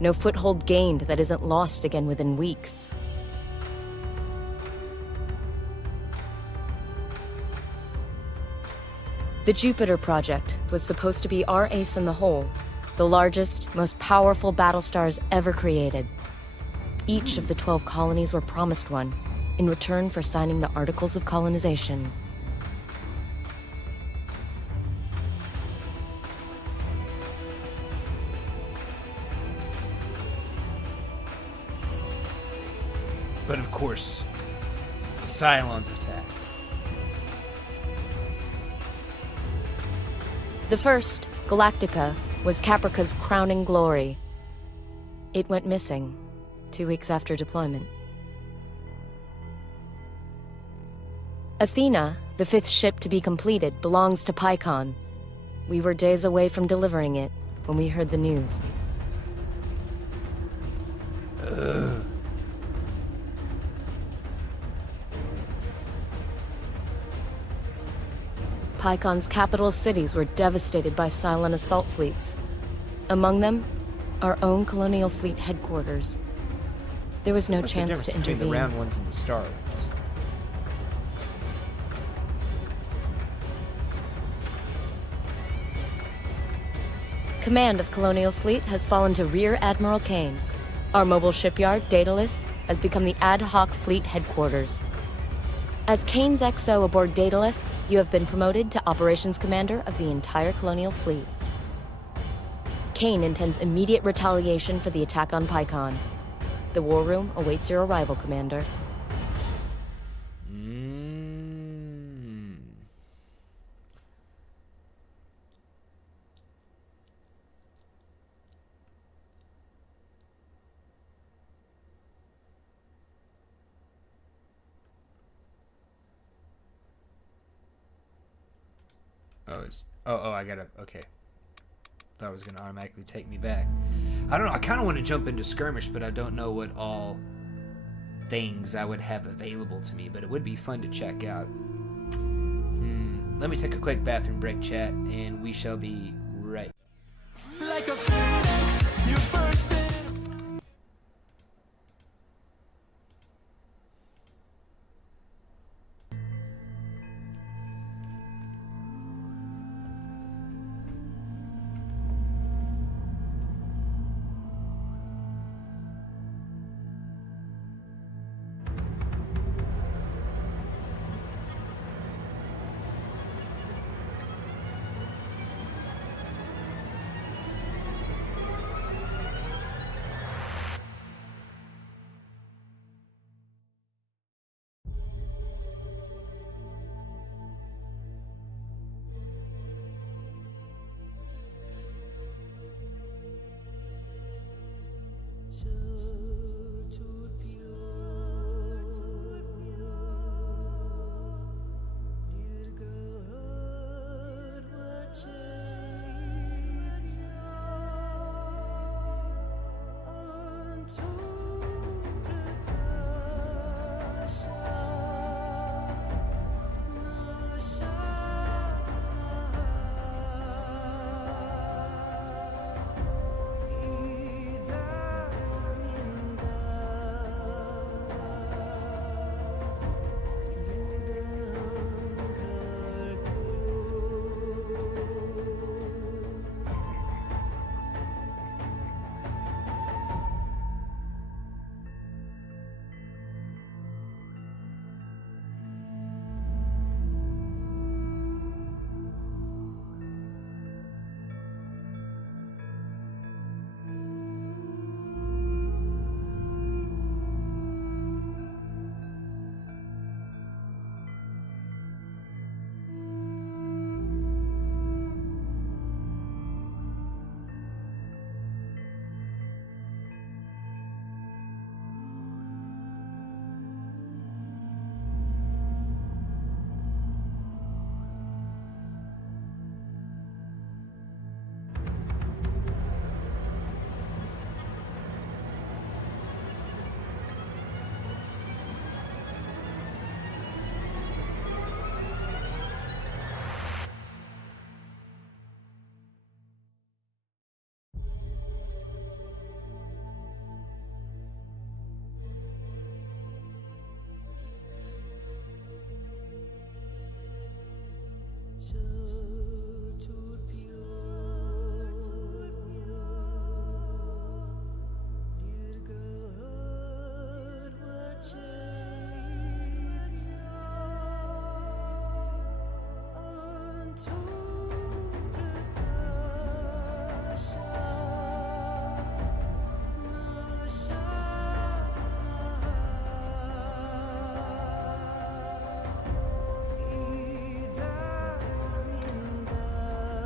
No foothold gained that isn't lost again within weeks. The Jupiter Project was supposed to be our ace in the hole, the largest, most powerful Battlestars ever created. Each of the 12 colonies were promised one, in return for signing the Articles of Colonization. But of course, the Cylons attacked. The first, Galactica, was Caprica's crowning glory. It went missing 2 weeks after deployment. Athena, the 5th ship to be completed, belongs to Pycon. We were days away from delivering it when we heard the news. Pycon's capital cities were devastated by Cylon assault fleets. Among them, our own colonial fleet headquarters. There was no chance to intervene. The round ones and the star ones. Command of Colonial Fleet has fallen to Rear Admiral Kane. Our mobile shipyard, Daedalus, has become the ad hoc fleet headquarters. As Kane's XO aboard Daedalus, you have been promoted to Operations Commander of the entire Colonial Fleet. Kane intends immediate retaliation for the attack on Pycon. The War Room awaits your arrival, Commander. I gotta, okay. Thought it was gonna automatically take me back. I don't know, I kind of want to jump into skirmish, but I don't know what all things I would have available to me, but it would be fun to check out. Let me take a quick bathroom break, chat, and we shall be right. Like a phoenix, you burst in.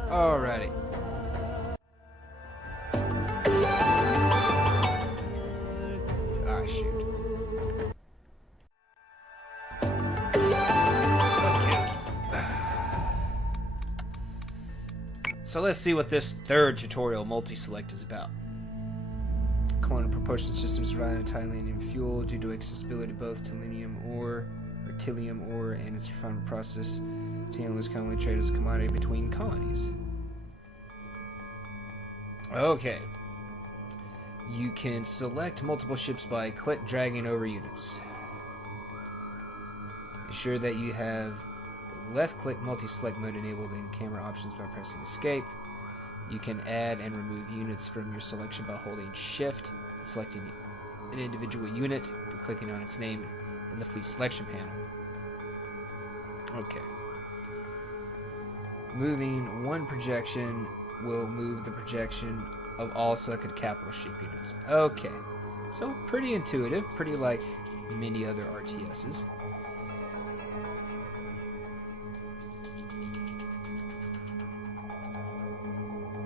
Alrighty. Ah, shoot. Okay. So let's see what this third tutorial multi-select is about. Colonial propulsion systems run on titanium fuel due to accessibility both to lithium ore or titanium ore and its refinement process. Titanium is commonly traded as a commodity between colonies. Okay. You can select multiple ships by dragging over units. Ensure that you have left-click multi-select mode enabled in camera options by pressing escape. You can add and remove units from your selection by holding shift and selecting an individual unit and clicking on its name in the fleet selection panel. Okay. Moving one projection will move the projection of all selected capital ship units. Okay, so pretty intuitive, pretty like many other RTSs.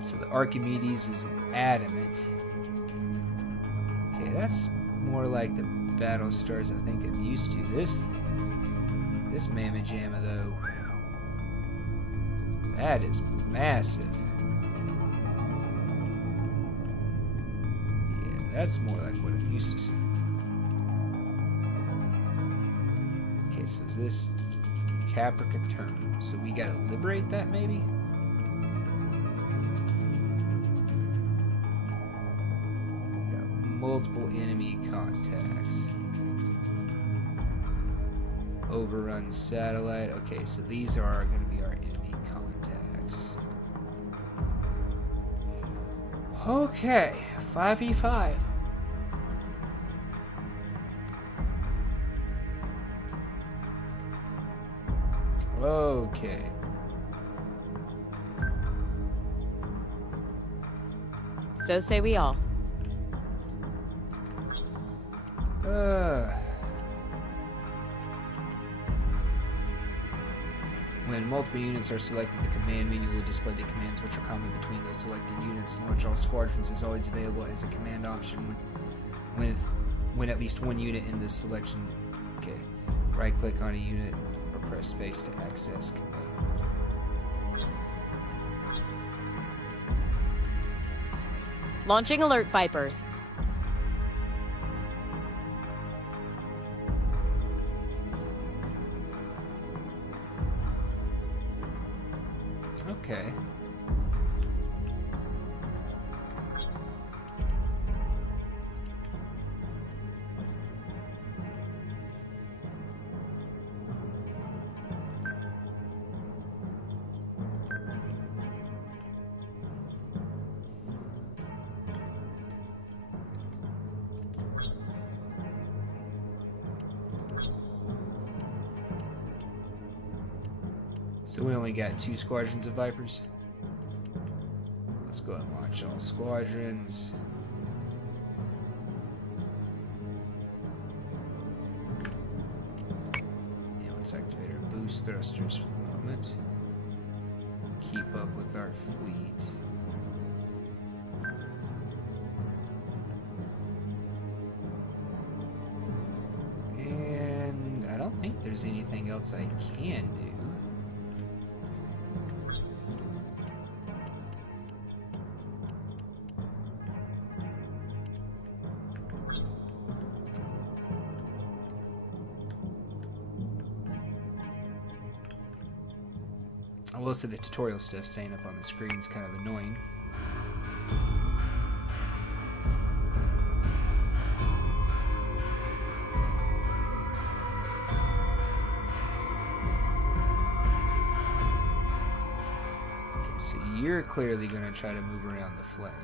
So the Archimedes is an adamant. Okay, that's more like the Battlestars I think I'm used to. This Mamma Jamma though. That is massive. Yeah, that's more like what I'm used to seeing. Okay, so is this Caprica Terminal? So we gotta liberate that, maybe? We got multiple enemy contacts. Overrun satellite. Okay, so these are going to be our enemy contacts. Okay, 5v5. Okay. So say we all. When multiple units are selected, the command menu will display the commands which are common between those selected units. Launch all squadrons is always available as a command option when at least one unit in this selection. Okay. Right click on a unit or press space to access command. Launching alert, Vipers. Okay. So we only got 2 squadrons of Vipers. Let's go ahead and launch all squadrons. Yeah, let's activate our boost thrusters for the moment. Keep up with our fleet. And I don't think there's anything else I can do. I will say the tutorial stuff staying up on the screen is kind of annoying. Okay, so you're clearly going to try to move around the flank.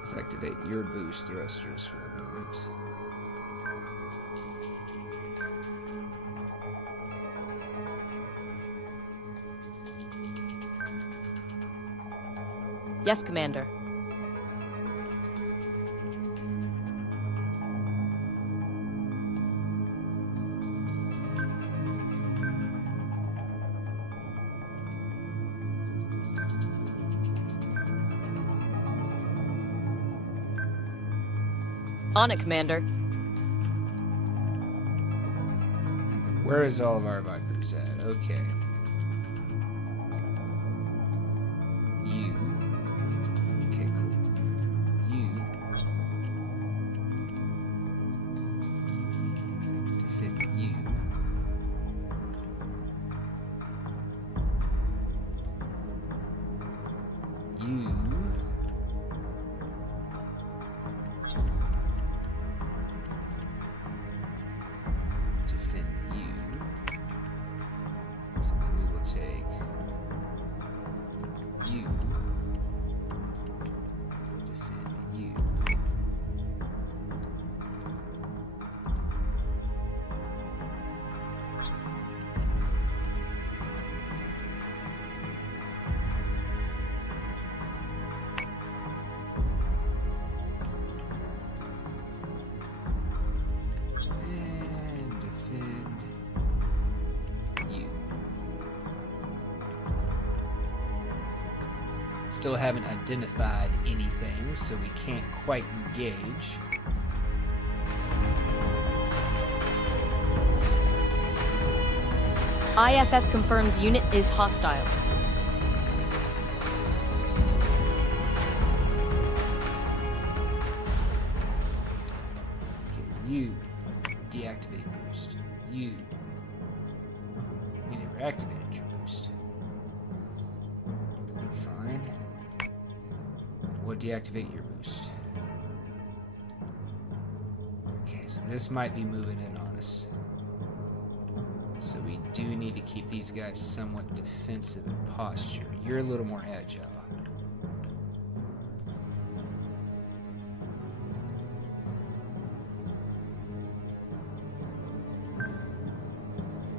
Let's activate your boost thrusters for the moment. Yes, Commander. On it, Commander. Where is all of our Vipers at? Okay. You. Okay, cool. You. Defend you. You. Defend you. So then we will take you. Defend you. And defend you. Still haven't identified anything, so we can't quite engage. IFF confirms unit is hostile. Okay, you deactivate boost. You never activated your boost. Fine. We'll deactivate your boost. Okay, so this might be moving in on us. So we do need to keep these guys somewhat defensive in posture. You're a little more agile.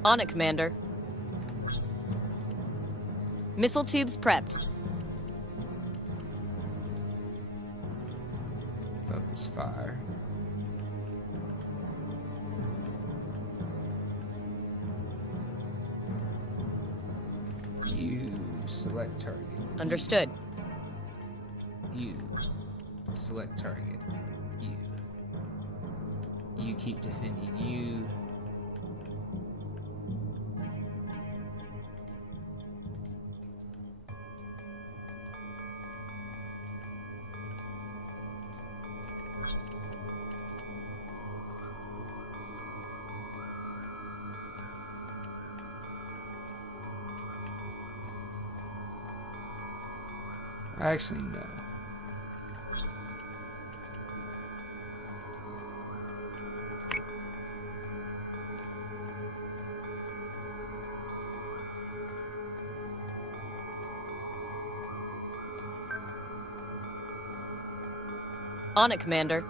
On it, Commander. Missile tubes prepped. Focus fire. You select target. Understood. You select target. You. You keep defending you. Actually, no. On it, Commander.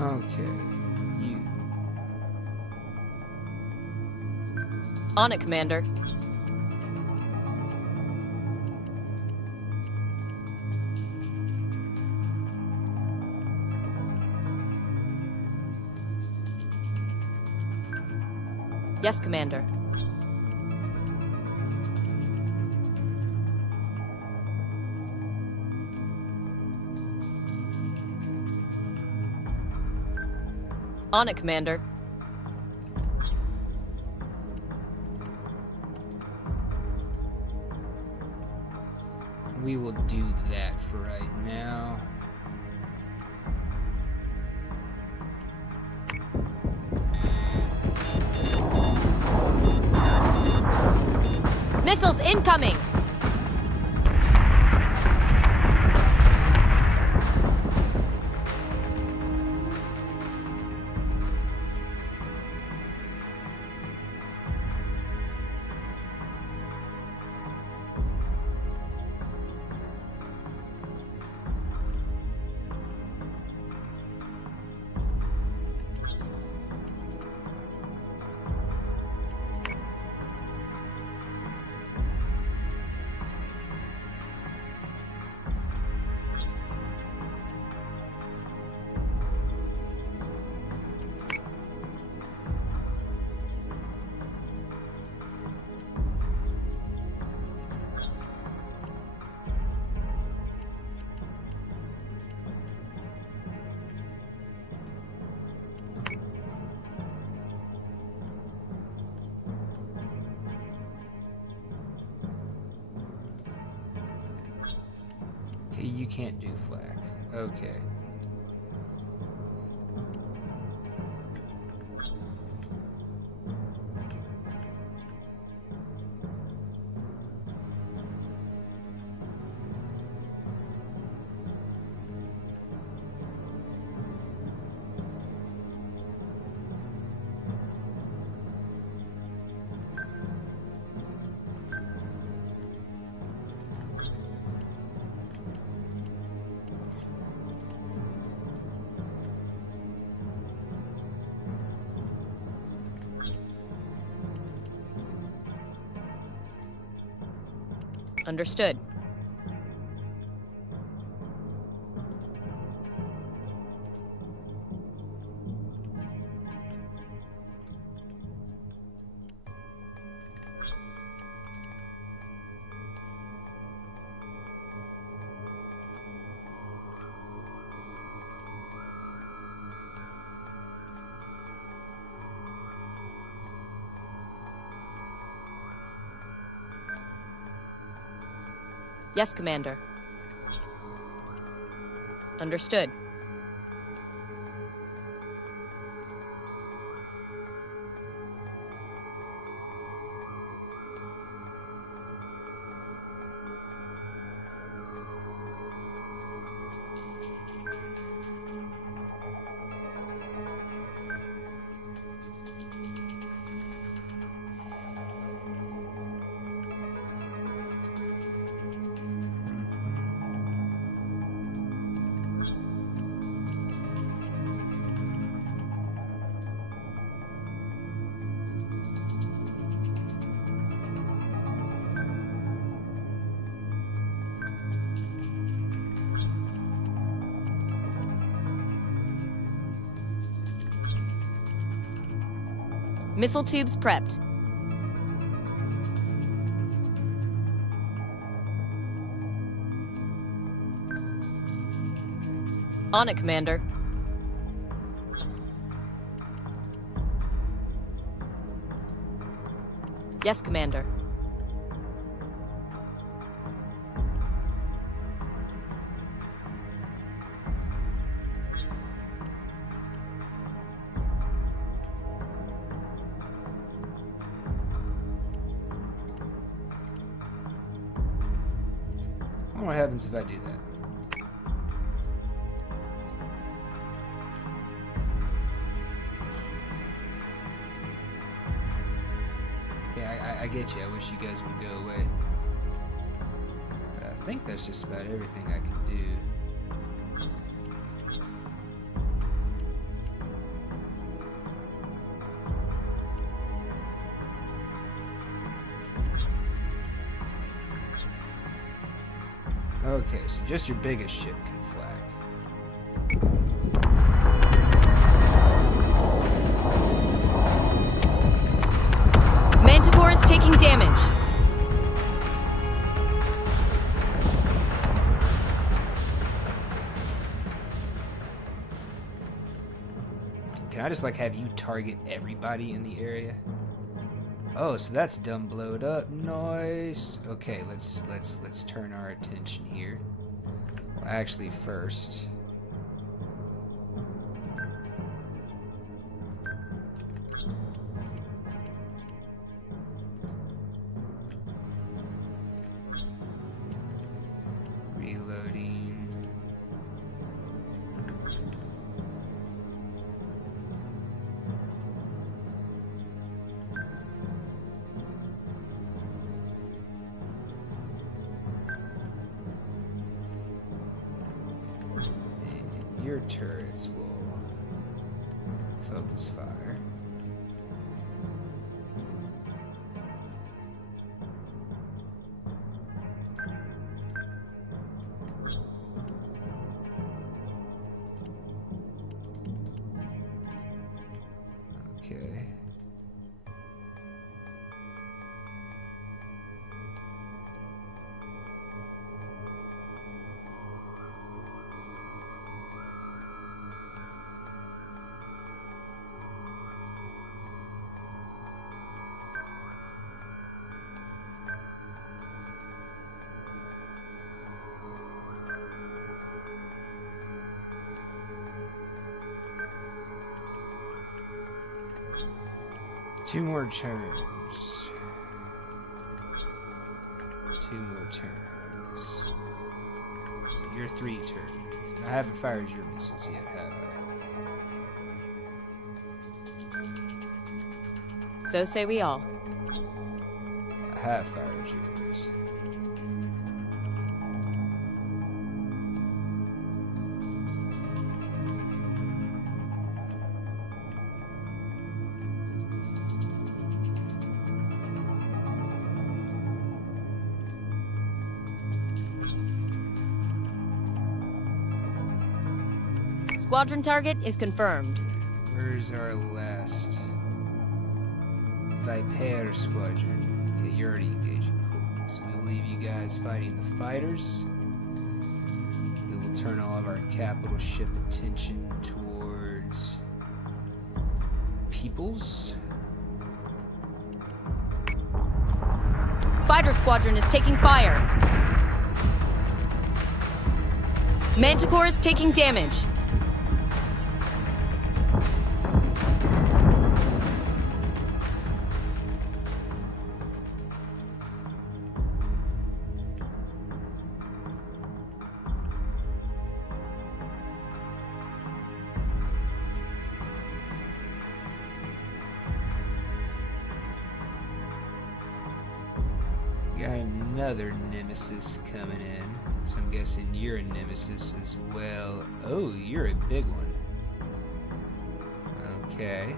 Okay, you. On it, Commander. Yes, Commander. On it, Commander. We will do that for right now. Missiles incoming! Okay, you can't do flak. Okay. Understood. Yes, Commander. Understood. Missile tubes prepped. On it, Commander. Yes, Commander. What happens if I do that? Okay, I get you. I wish you guys would go away. But I think that's just about everything I can do. Okay, so just your biggest ship can flag. Manticore is taking damage. Can I just like have you target everybody in the area? Oh, so that's done blowed up. Nice. Okay, let's turn our attention here. Well, actually, first. Reloading. Your turrets will focus fire. Okay. Two more turns. Two more turns. So you're 3 turns. And I haven't fired your missiles yet, have I? So say we all. I have fired yours. squadron target is confirmed. Where's our last Viper squadron? Yeah, you're already engaging. Cool. So we'll leave you guys fighting the fighters. We will turn all of our capital ship attention towards Peoples. Fighter squadron is taking fire. Manticore is taking damage. Got another nemesis coming in, so I'm guessing you're a nemesis as well. Oh, you're a big one. Okay.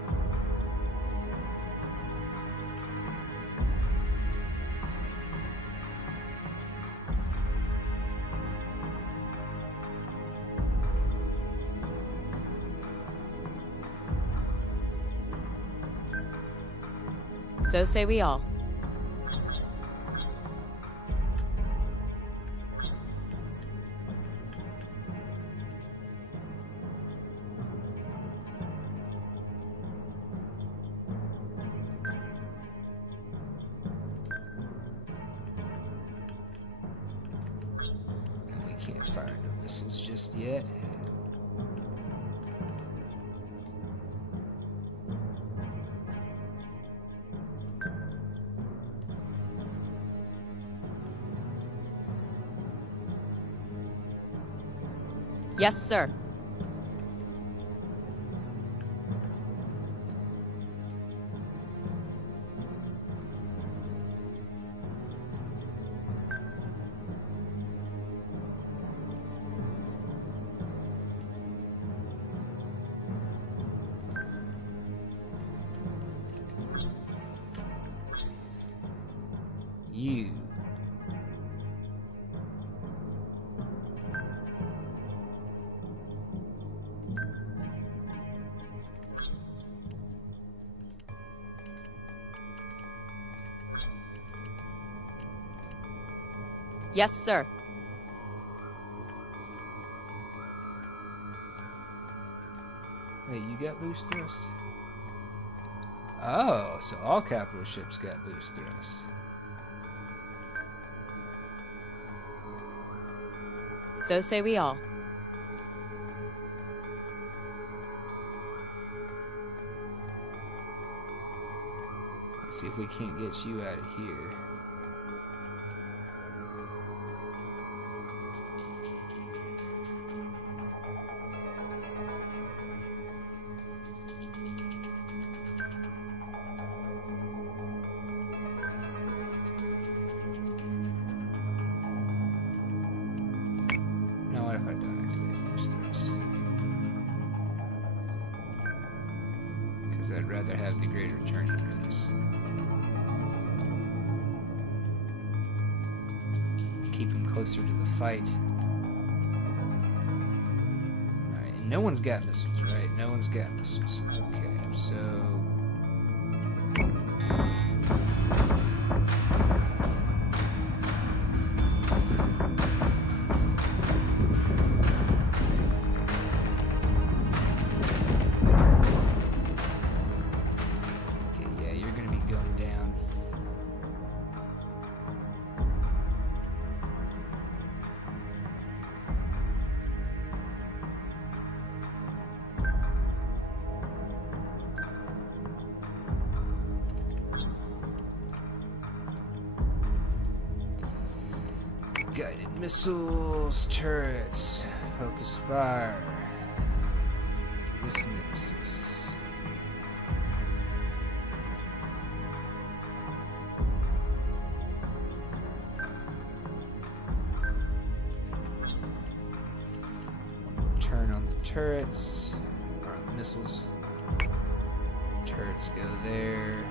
So say we all. Can't fire no missiles just yet. Yes, sir. You. Yes, sir. Wait, you got boost thrust? Oh, so all capital ships got boost thrust. So say we all. Let's see if we can't get you out of here. Now what if I don't activate boost thrust? Because I'd rather have the greater returning radius. Keep him closer to the fight. Alright, and no one's got missiles, right? No one's got missiles. Okay, so... Okay, yeah, you're gonna be going down. Guided missiles, turrets, focus fire. This nemesis. One more turn on the turrets, or on the missiles. Turrets go there.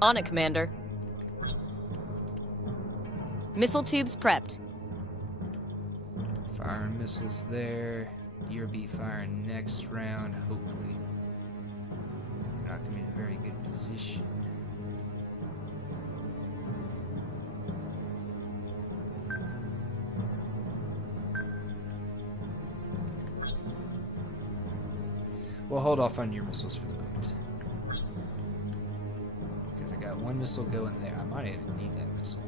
On it, Commander. Missile tubes prepped. Firing missiles there. You'll be firing next round, hopefully. Not gonna be in a very good position. We'll hold off on your missiles for the moment. Because I got one missile going there. I might even need that missile.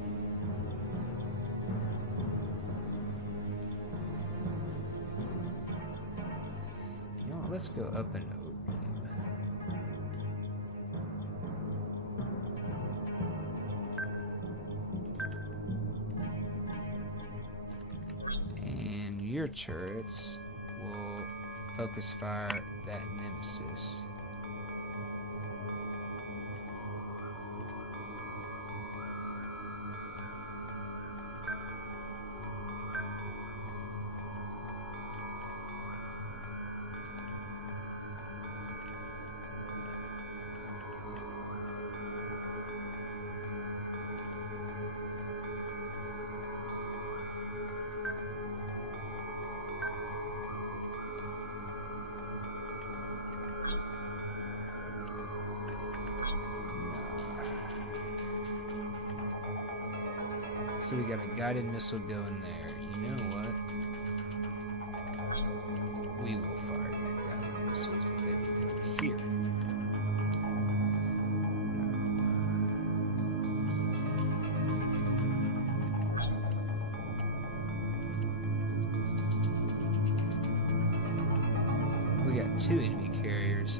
You know what? Let's go up and over you. And your turrets will focus fire that nemesis. So we got a guided missile going there. You know what? We will fire the guided missiles, but they will go here. We got 2 enemy carriers.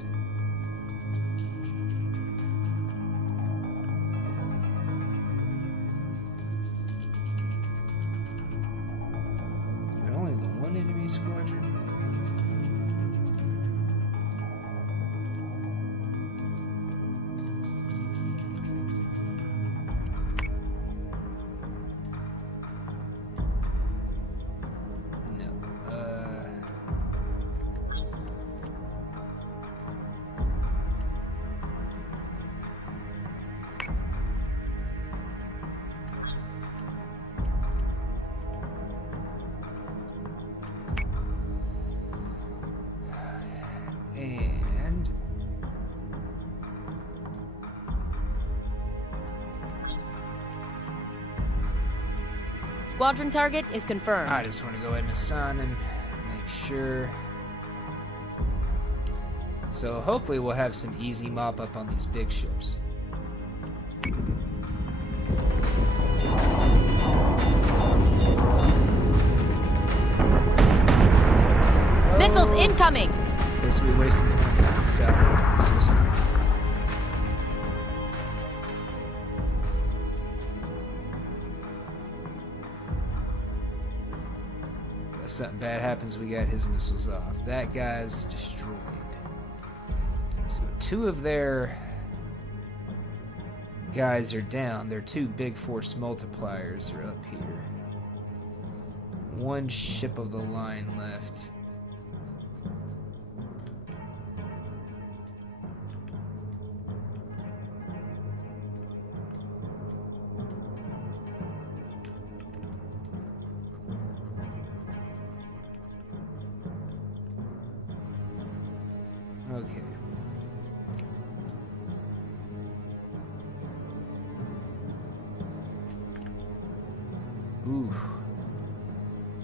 Squadron. No. And Squadron target is confirmed. I just want to go ahead and assign him, make sure. So hopefully we'll have some easy mop up on these big ships. Missiles incoming! Basically wasting the ones on the south missiles. If something bad happens, we got his missiles off. That guy's destroyed. So 2 of their guys are down. Their 2 big force multipliers are up here. 1 ship of the line left. Okay. Ooh.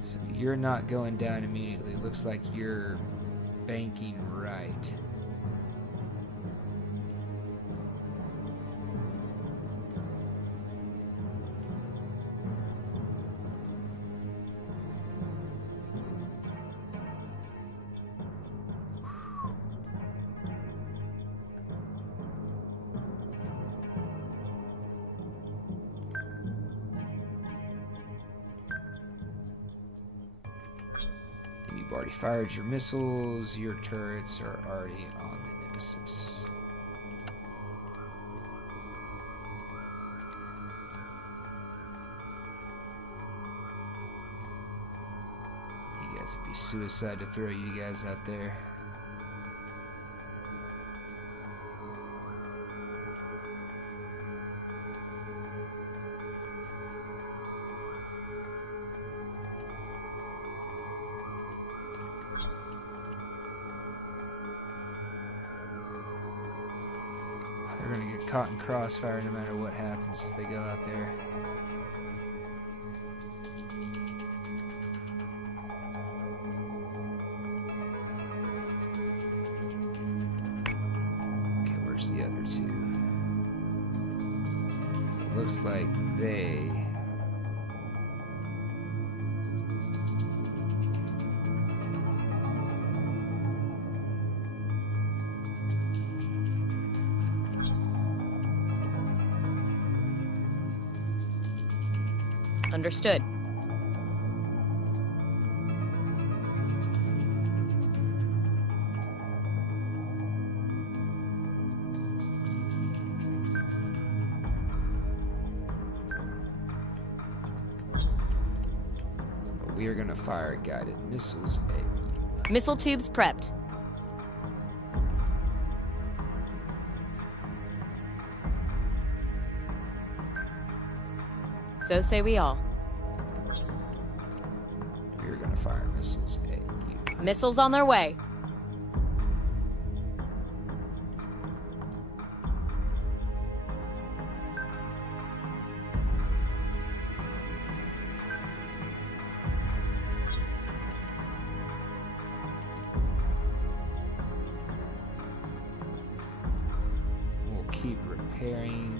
So you're not going down immediately. Looks like you're banking right. You've already fired your missiles. Your turrets are already on the Nemesis. You guys would be suicide to throw you guys out there. caught in crossfire no matter what happens if they go out there. Okay, where's the other two? So it looks like they... Understood. But we are going to fire guided missiles at you. Missile tubes prepped. So say we all. We are going to fire missiles at you. Missiles on their way. We'll keep repairing.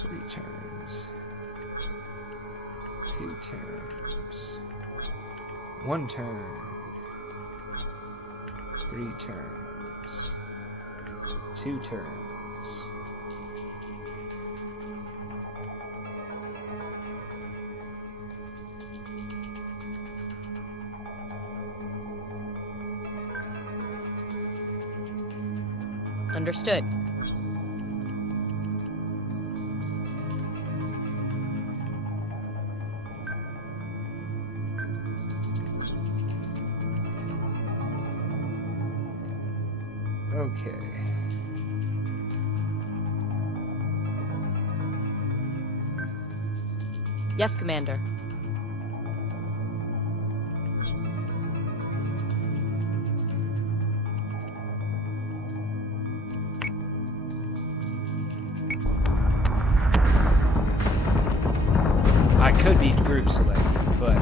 Three turns. 2 turns. 1 turn. 3 turns. 2 turns. Understood. Okay. Yes, Commander. I could be group selected, but...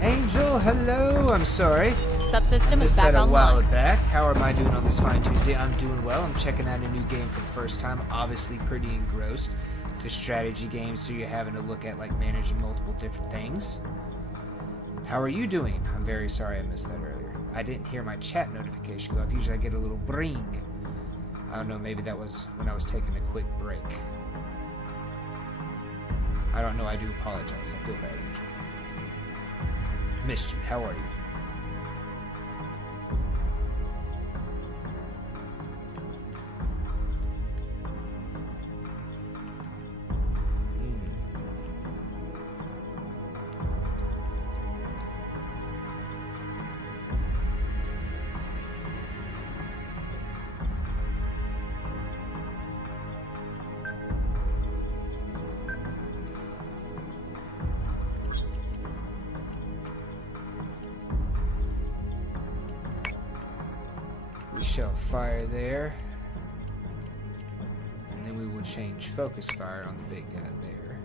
Angel, hello! I'm sorry. Subsystem is Missed back that a while online. back. How am I doing on this fine Tuesday? I'm doing well. I'm checking out a new game for the first time. Obviously pretty engrossed. It's a strategy game, so you're having to look at like managing multiple different things. How are you doing? I'm very sorry I missed that earlier. I didn't hear my chat notification go off. Usually I get a little bring. I don't know, maybe that was when I was taking a quick break. I don't know. I do apologize. I feel bad, Angel. Missed you. How are you? We shall fire there, and then we will change focus fire on the big guy there.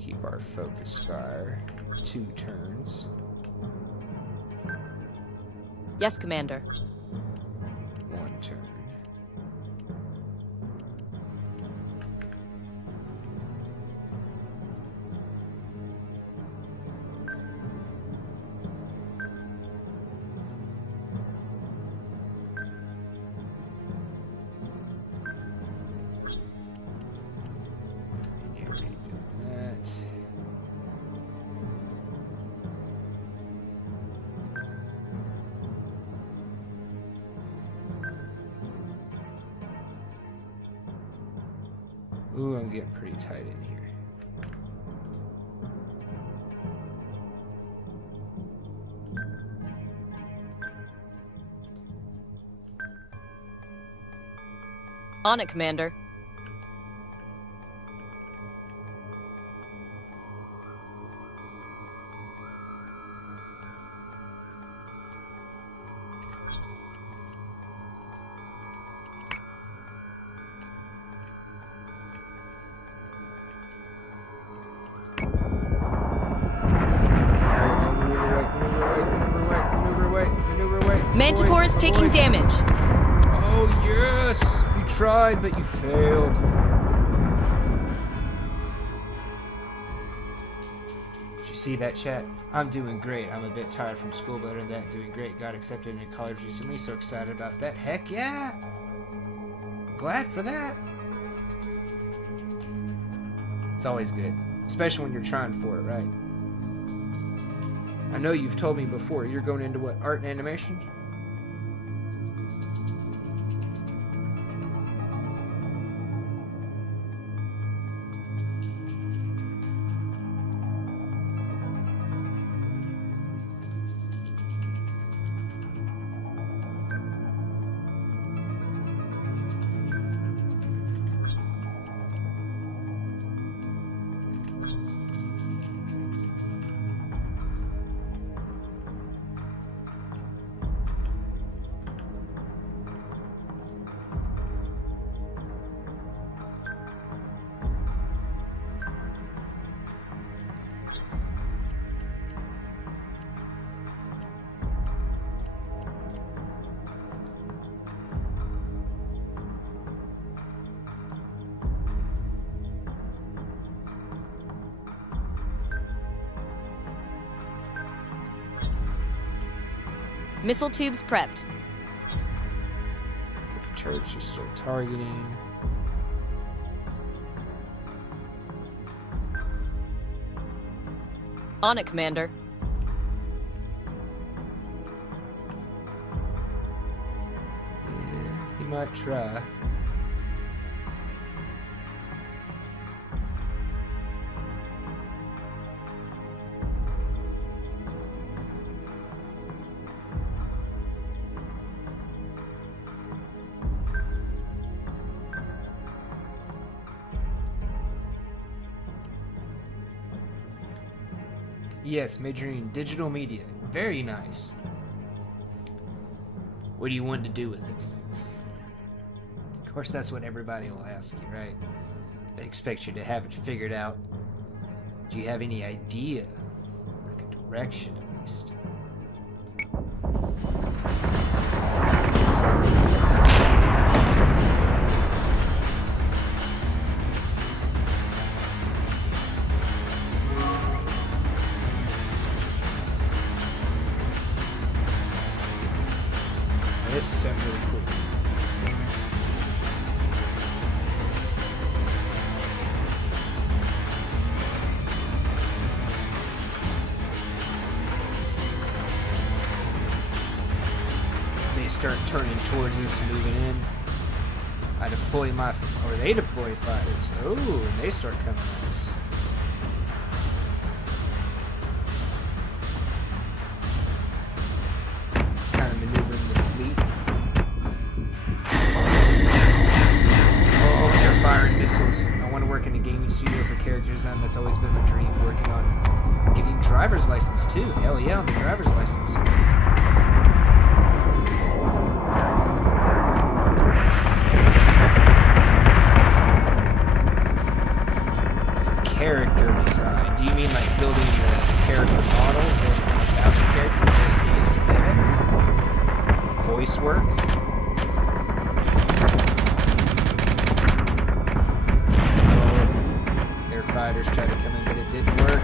Keep our focus fire 2 turns. Yes, Commander. 1 turn. Ooh, I'm getting pretty tight in here. On it, Commander. Manticore is taking damage. Oh, yes! You tried, but you failed. Did you see that, chat? I'm doing great. I'm a bit tired from school, but other than that, doing great. Got accepted into college recently, so excited about that. Heck yeah! Glad for that. It's always good, especially when you're trying for it, right? I know you've told me before, you're going into what, art and animation? Missile tubes prepped. Turrets are still targeting. On it, Commander. Yeah, he might try. Yes, majoring in digital media. Very nice. What do you want to do with it? Of course, that's what everybody will ask you, right? They expect you to have it figured out. Do you have any idea? Like a direction, at least. this is something really cool. They start turning towards us, moving in. I deploy my, or they deploy fighters. Oh, and they start coming at us. Kind of maneuvering the fleet. Oh, they're firing missiles. I want to work in a gaming studio for character design. That's always been my dream. Working on getting driver's license too. Hell yeah, on the driver's license. Character design. Do you mean like building the character models, everything about the character, just the aesthetic? Voice work? Oh, their fighters tried to come in, but it didn't work.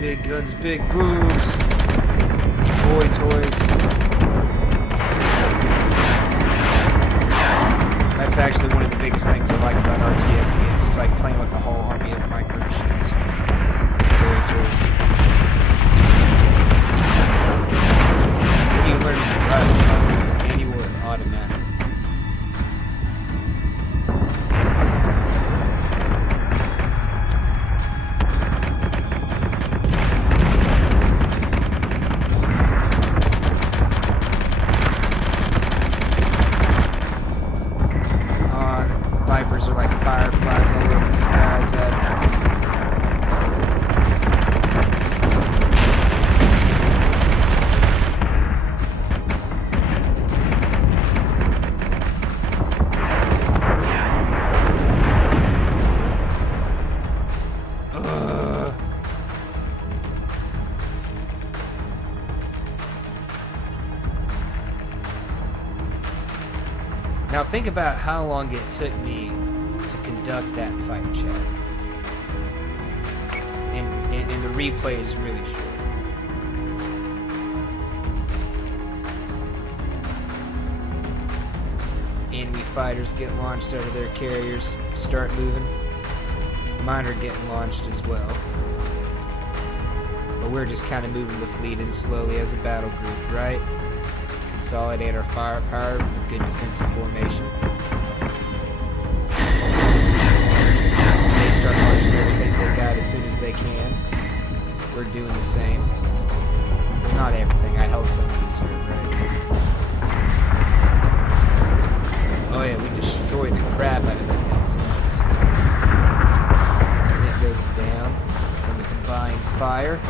Big guns, big boobs. Boy toys. That's actually one of the biggest things I like about RTS games. It's like playing with a whole army of micro machines. Boy toys. When are you learning to drive a manual or automatic? Vipers are like fireflies all over the skies at it. Now think about how long it took me to conduct that fight, chat. And the replay is really short. Enemy fighters get launched out of their carriers, start moving. Mine are getting launched as well. But we're just kind of moving the fleet in slowly as a battle group, right? Consolidate our firepower with good defensive formation. They start launching everything they got as soon as they can. We're doing the same. Not everything, I held some reserve, right? Oh yeah, we destroyed the crap out of the things. And it goes down from the combined fire.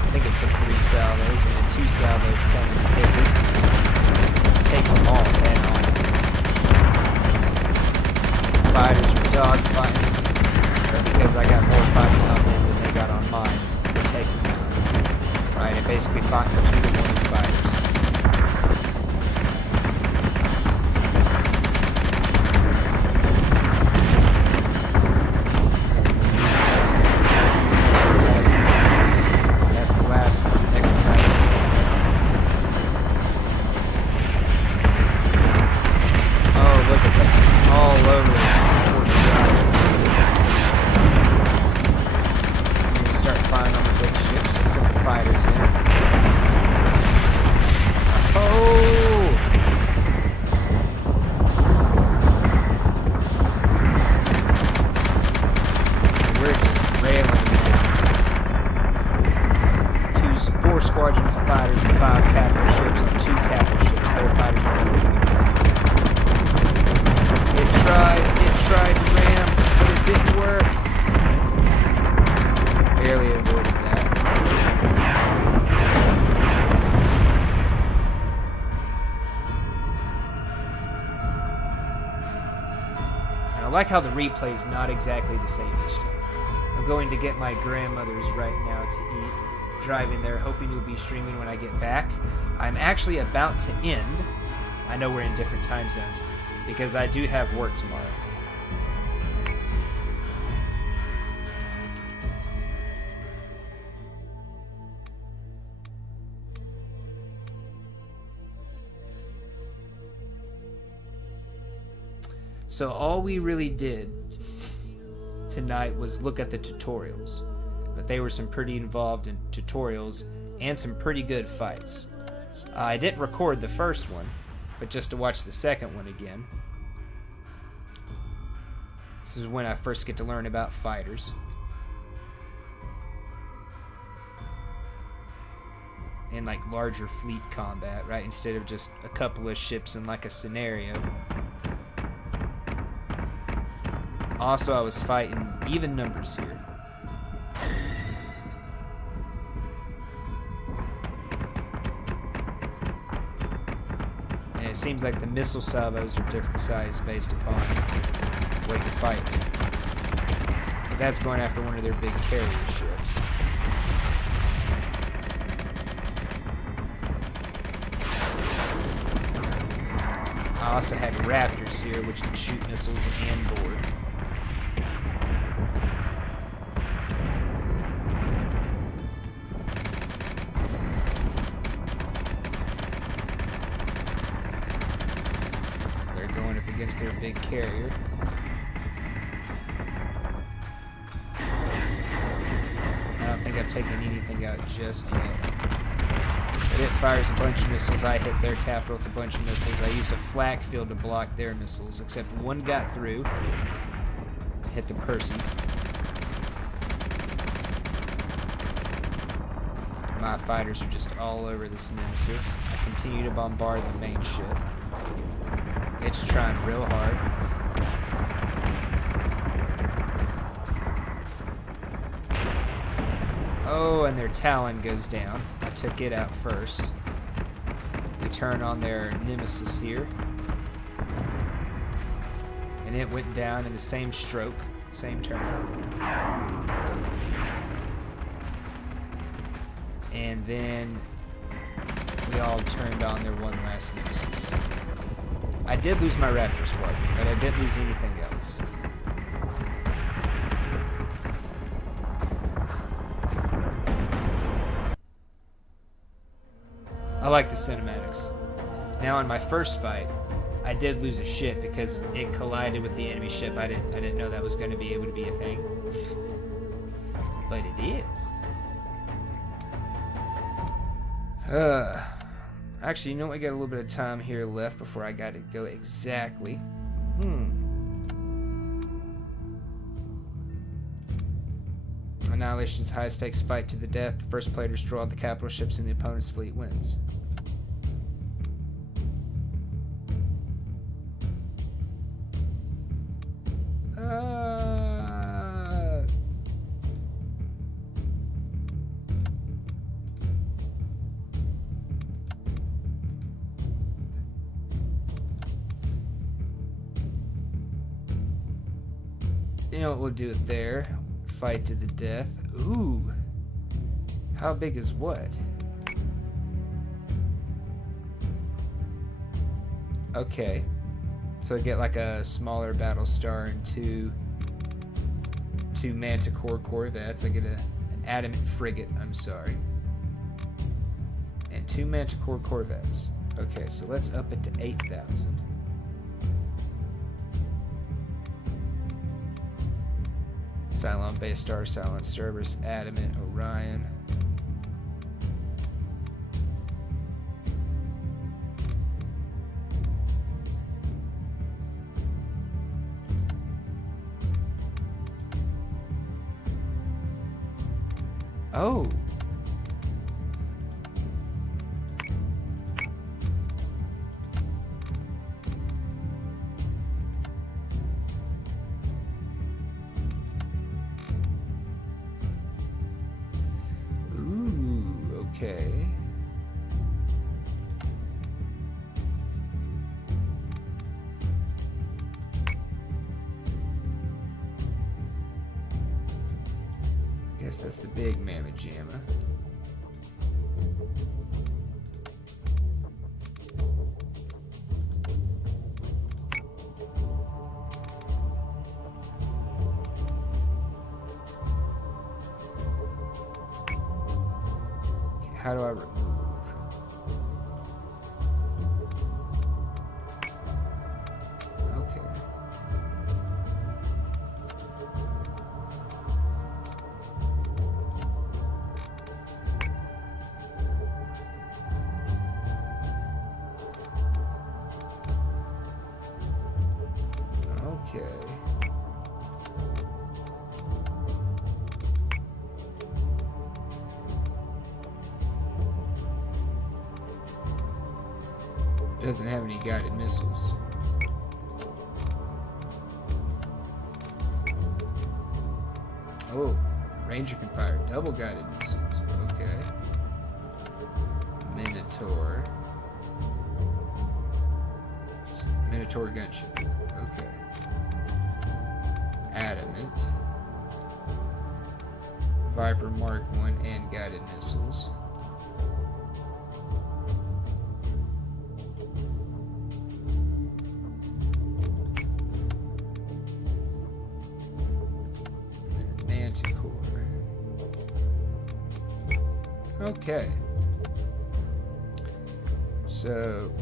I think it took 3 salvos, and then 2 salvos coming to hit this. Takes them all head on. Fighters are dogfighting. But because I got more fighters on them than they got on mine, we're taking them out. Right, and basically fought the 2-to-1 fighters. Squadrons of fighters and 5 capital ships on 2 capital ships. Their fighters are going to be It tried to ram, but it didn't work. Barely avoided that. And I like how the replay is not exactly the same each time. I'm going to get my grandmother's right now to eat. Driving there, hoping you'll be streaming when I get back. I'm actually about to end. I know we're in different time zones because I do have work tomorrow. So all we really did tonight was look at the tutorials. But they were some pretty involved in tutorials and some pretty good fights. I didn't record the first one, but just to watch the second one again. This is when I first get to learn about fighters. And like larger fleet combat, right? Instead of just a couple of ships in like a scenario. Also, I was fighting even numbers here. And it seems like the missile salvos are different size based upon what you're fighting. But that's going after one of their big carrier ships. I also had Raptors here, which can shoot missiles and board. They're going up against their big carrier. I don't think I've taken anything out just yet. But it fires a bunch of missiles. I hit their capital with a bunch of missiles. I used a flak field to block their missiles, except one got through. Hit the Perseus. My fighters are just all over this Nemesis. I continue to bombard the main ship. It's trying real hard. Oh, and their Talon goes down. I took it out first. We turn on their Nemesis here. And it went down in the same stroke, same turn. And then we all turned on their one last Nemesis. I did lose my Raptor squadron, but I didn't lose anything else. I like the cinematics. Now in my first fight, I did lose a ship because it collided with the enemy ship. I didn't know that was going to be able to be a thing. But it is. Actually, you know what? We got a little bit of time here left before I got to go exactly. Annihilation's high-stakes fight to the death. The first player to destroy all the capital ships in the opponent's fleet wins. You know what, we'll do it there. Fight to the death. Ooh. How big is what? Okay. So I get like a smaller Battlestar and two Manticore corvettes. I get an Adamant frigate, I'm sorry. And 2 Manticore corvettes. Okay, so let's up it to 8,000. Cylon Baystar, Cylon Cerberus, Adamant, Orion. Oh. Okay. Guess that's the big mamma jamma. How do I remove? Okay. Okay. Doesn't have any guided missiles. Oh, Ranger can fire double guided missiles. Okay. Minotaur. Minotaur gunship. Okay. Adamant. Viper Mark 1 and guided missiles. Manticore. Okay. So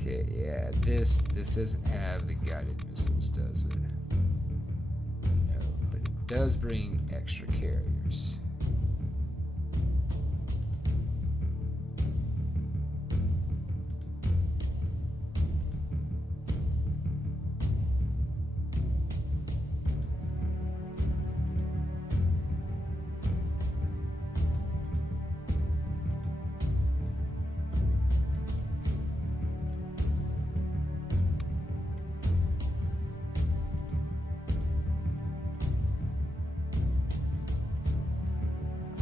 okay, yeah, this doesn't have the guided missiles, does it? No, but it does bring extra carriers.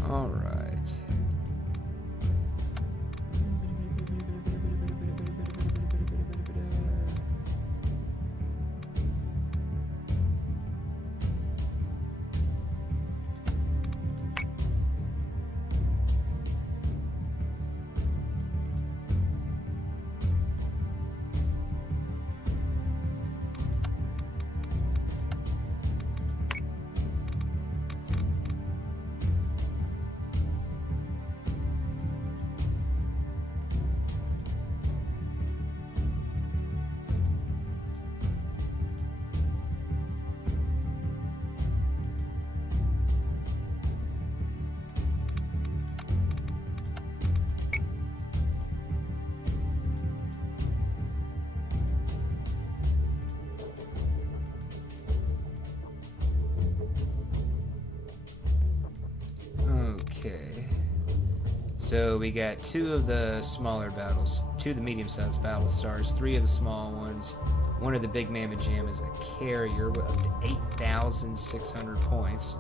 All right. Okay. So we got two of the smaller battles, two of the medium-sized battle stars, three of the small ones. One of the big mamma jam is a carrier with up to 8,600 points.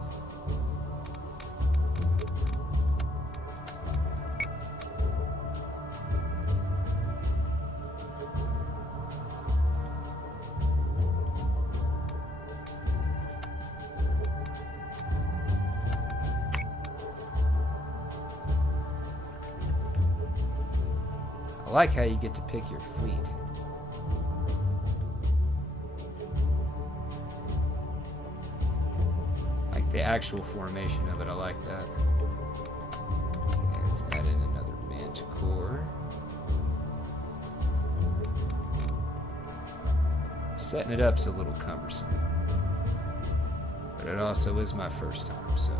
I like how you get to pick your fleet. Like the actual formation of it, I like that. Okay, let's add in another Manticore. Setting it up's a little cumbersome. But it also is my first time, so...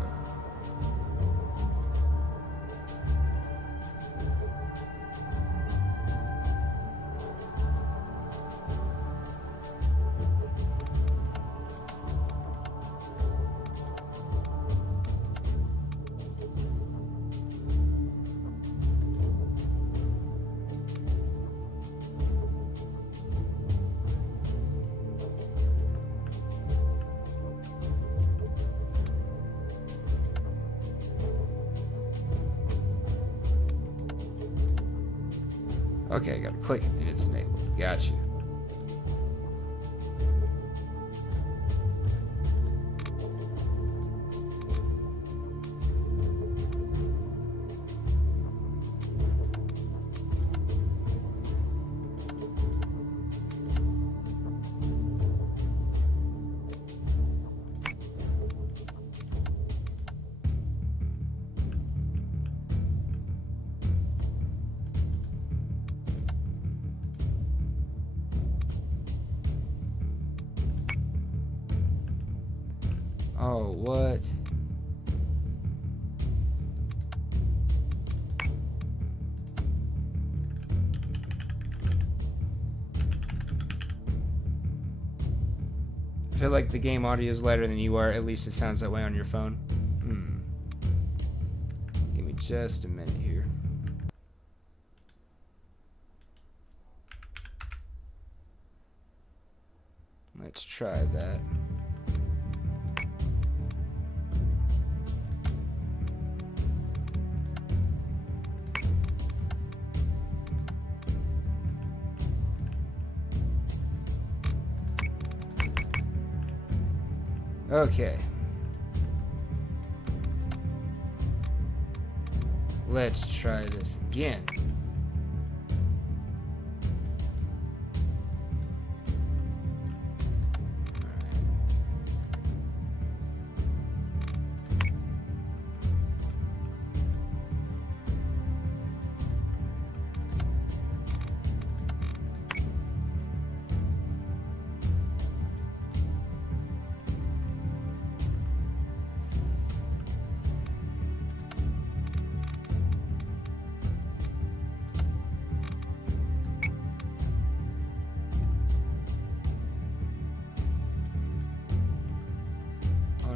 Okay, I gotta click it and it's enabled. Gotcha. Oh, what? I feel like the game audio is louder than you are. At least it sounds that way on your phone. Give me just a minute here. Let's try that. Okay. Let's try this again.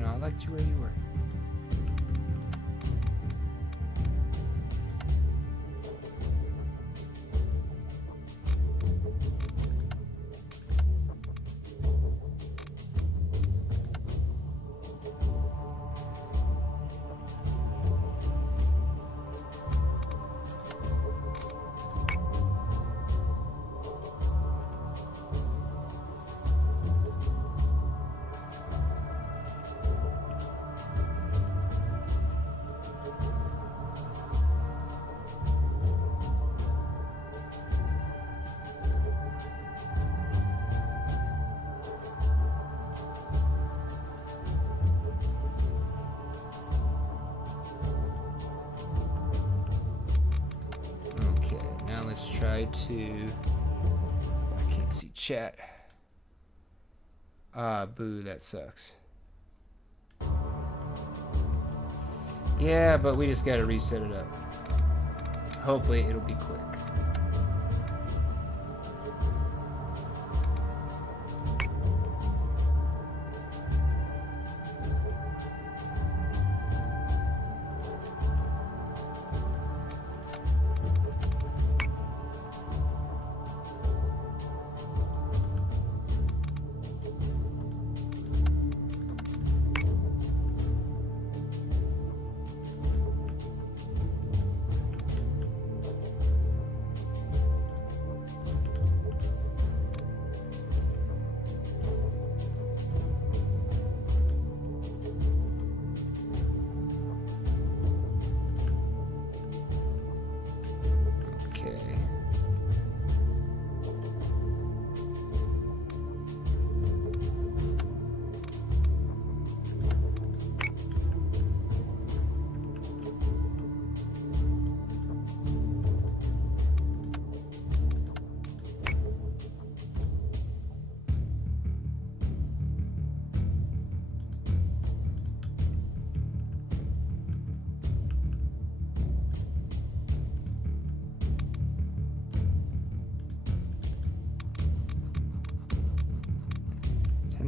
I liked you where you were. Let's try to... I can't see chat. Ah, boo, that sucks. Yeah, but we just gotta reset it up. Hopefully it'll be quick.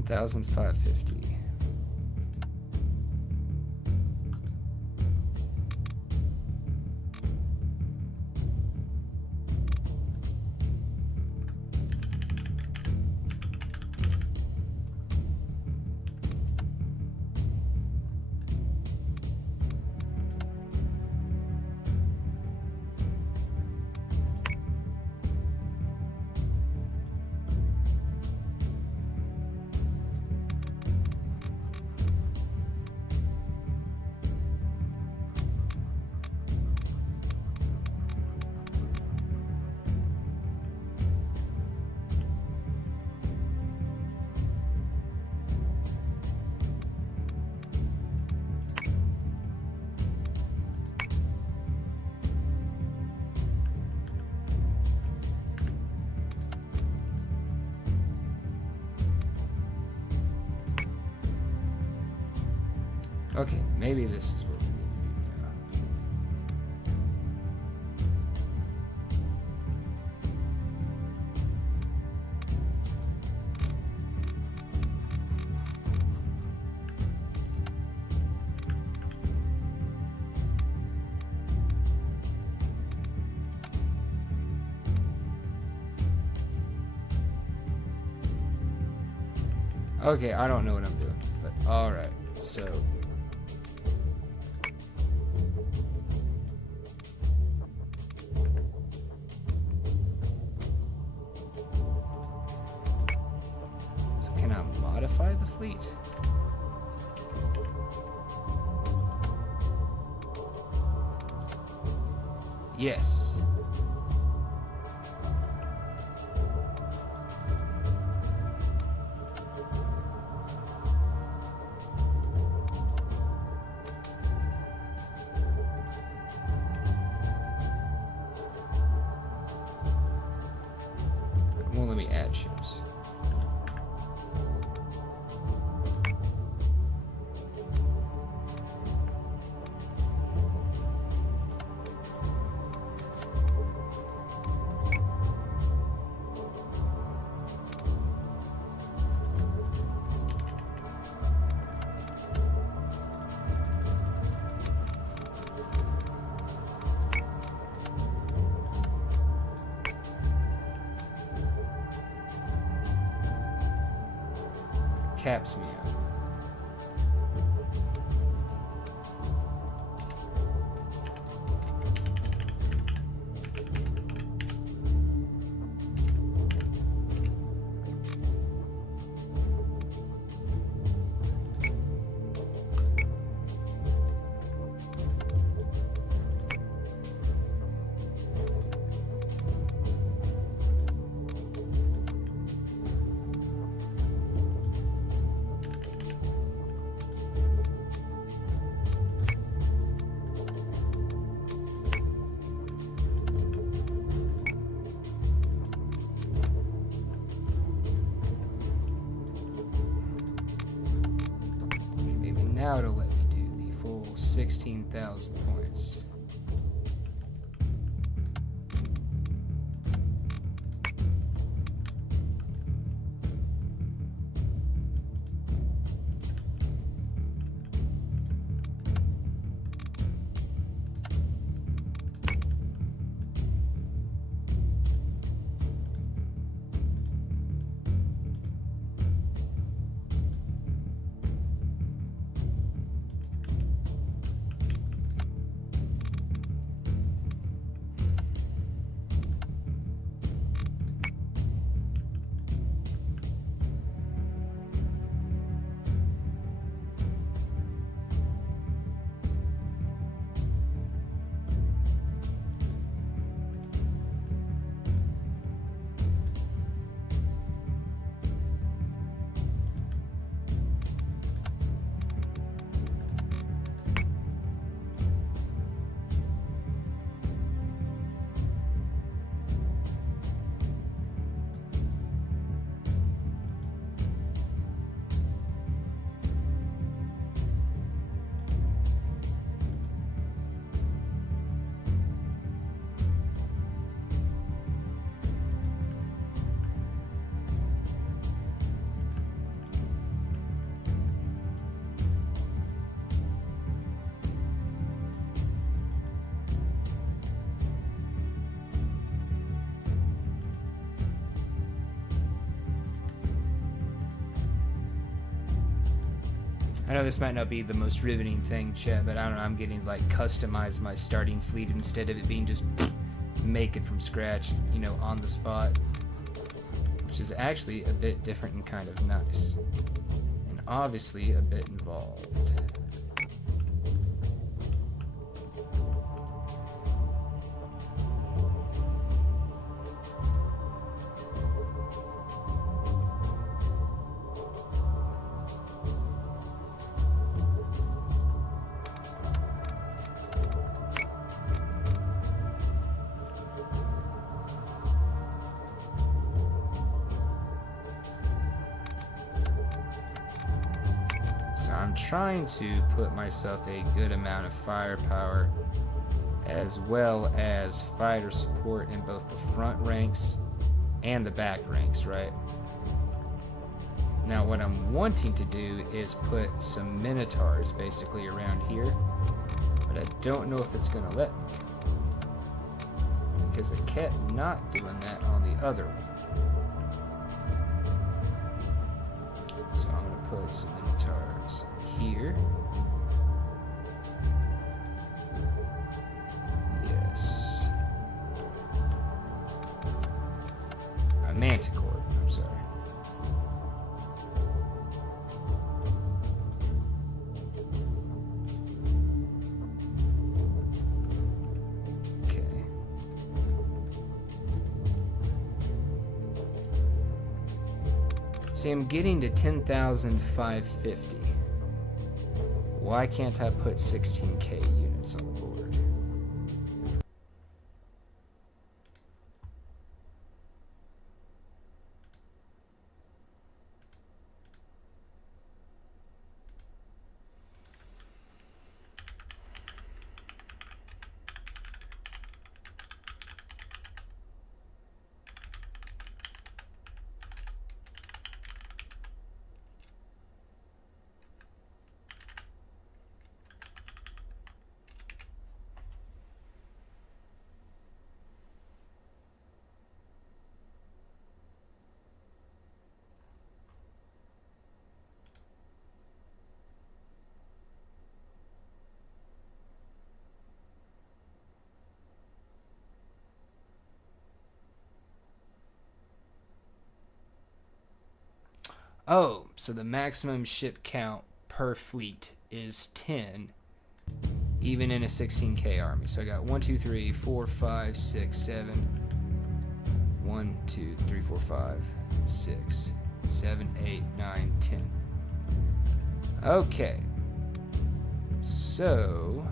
$10,550. Okay, maybe this is what we need to do now. Okay, I don't know what I'm doing, but alright, so. So can I modify the fleet? Yes. Won't let me add ships. Caps me out. Now to let me do the full 16,000 points. I know this might not be the most riveting thing, chat, but I don't know, I'm getting to, like, customize my starting fleet instead of it being just make it from scratch, you know, on the spot. Which is actually a bit different and kind of nice. And obviously a bit involved. Now I'm trying to put myself a good amount of firepower as well as fighter support in both the front ranks and the back ranks, right? Now what I'm wanting to do is put some Minotaurs basically around here, but I don't know if it's gonna let me, because it kept not doing that on the other one. So I'm gonna put some Minotaurs here. Yes. A Manticore, I'm sorry. See, I'm getting to 10,550. Why can't I put 16k units on the board? Oh, so the maximum ship count per fleet is 10, even in a 16k army. So I got 1, 2, 3, 4, 5, 6, 7. 1, 2, 3, 4, 5, 6, 7, 8, 9, 10. Okay. So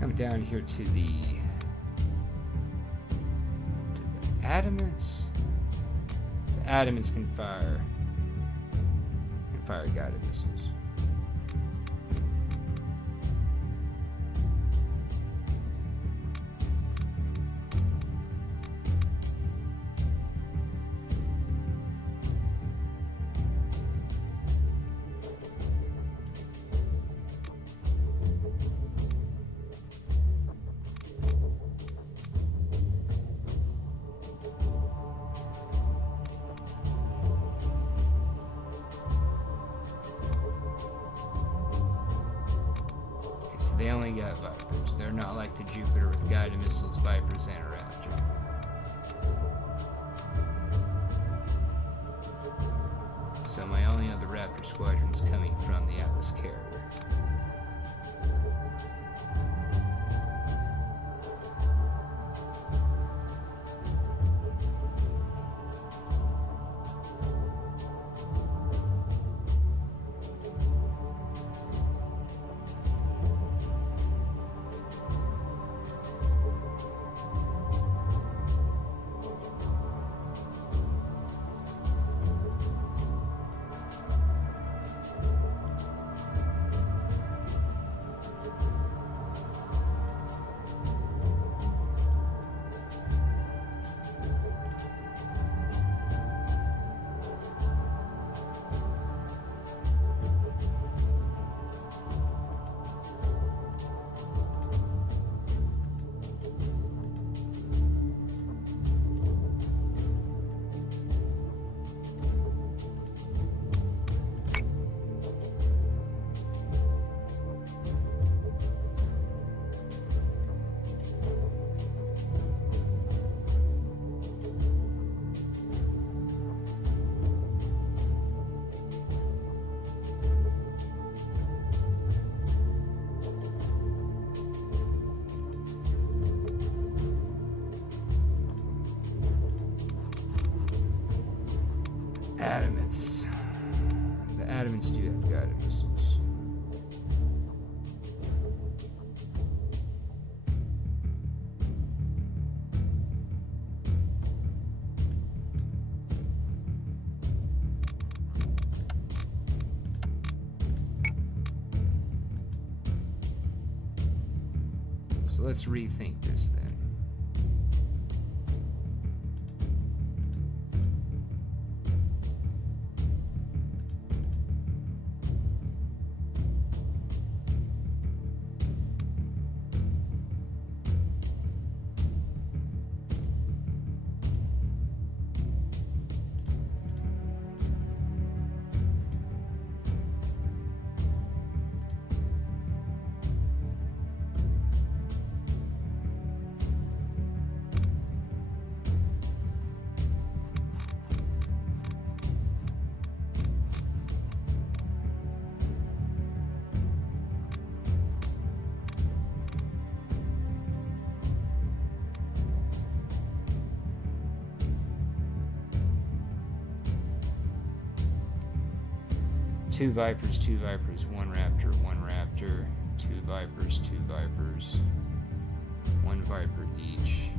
come down here to the adamants. The adamants can fire guided missiles. They only got Vipers. They're not like the Jupiter with guided missiles, Vipers, and a Raptor. So my only other Raptor squadron's coming from the Atlas carrier. Adamants. The Adamants do have guided missiles. So let's rethink this then. Two Vipers, one Raptor, two Vipers, one Viper each.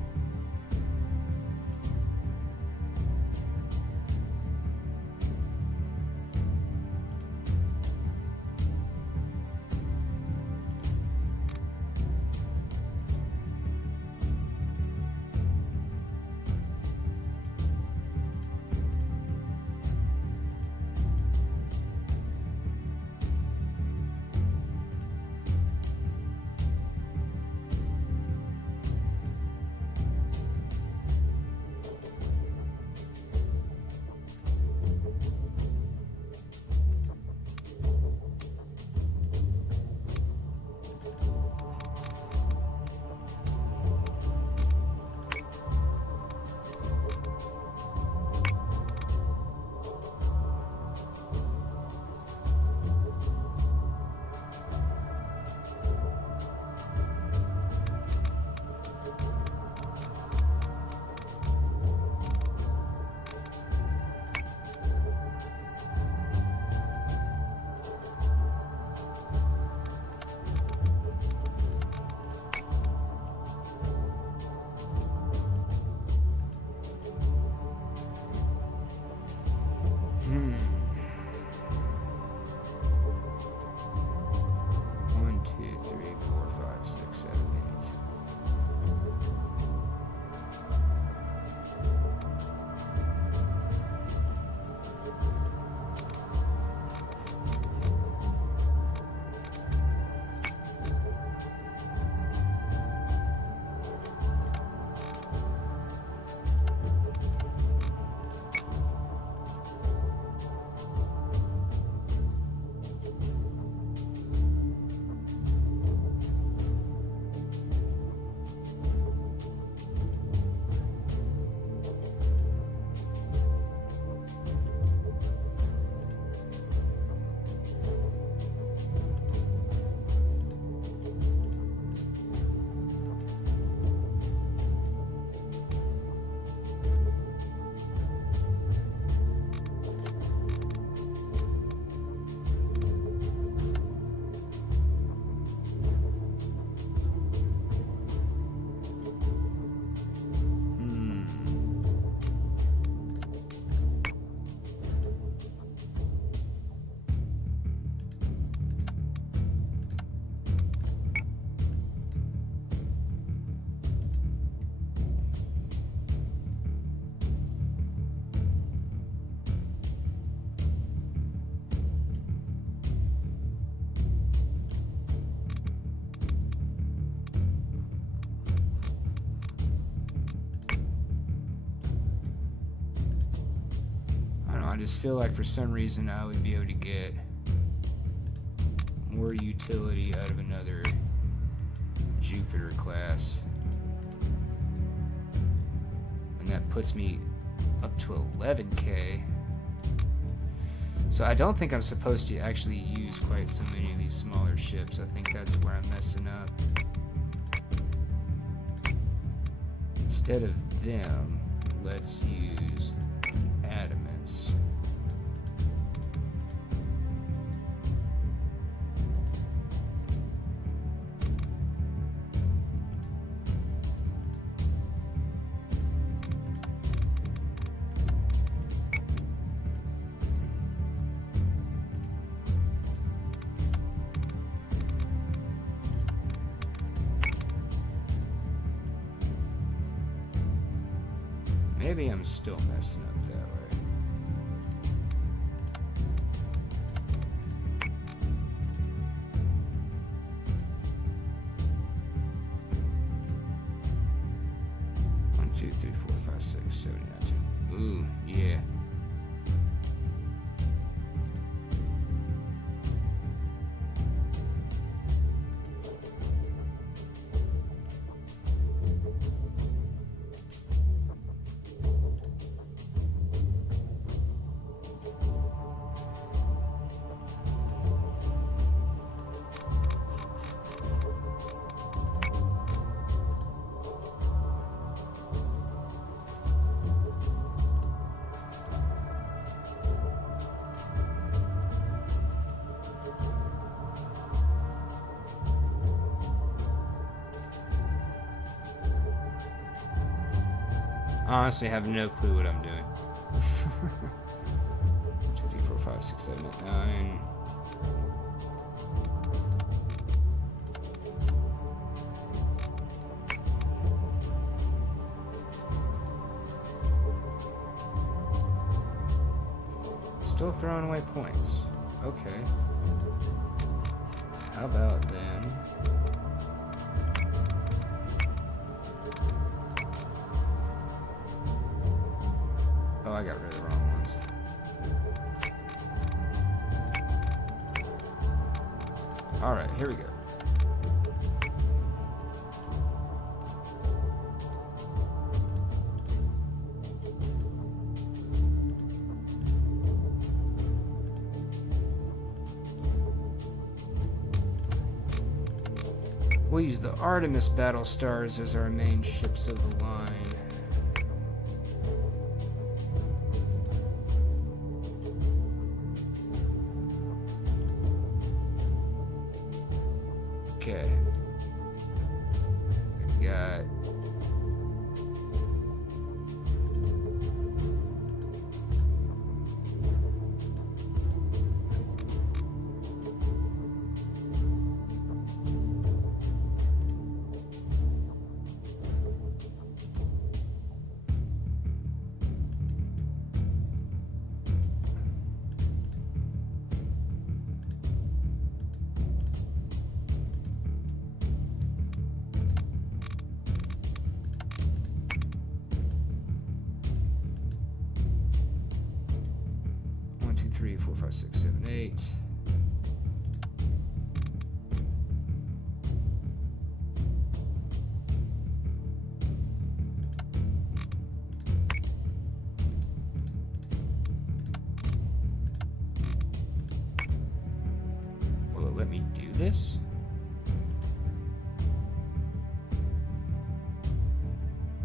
I just feel like for some reason I would be able to get more utility out of another Jupiter class. And that puts me up to 11k. So I don't think I'm supposed to actually use quite so many of these smaller ships. I think that's where I'm messing up. Instead of them, let's use Adamants. Maybe I'm still messing up that way. One, two, three, four, five, six, 79. Ooh, yeah. Honestly, I have no clue what I'm doing. 2, 3, 4, 5, 6, 7, 8, 9. Still throwing away points. Okay. How about then? Oh, I got rid of the wrong ones. Alright, here we go. We'll use the Artemis battle stars as our main ships of the line. Okay. We got one, two, three, four, five, six, seven, 8. Will it let me do this?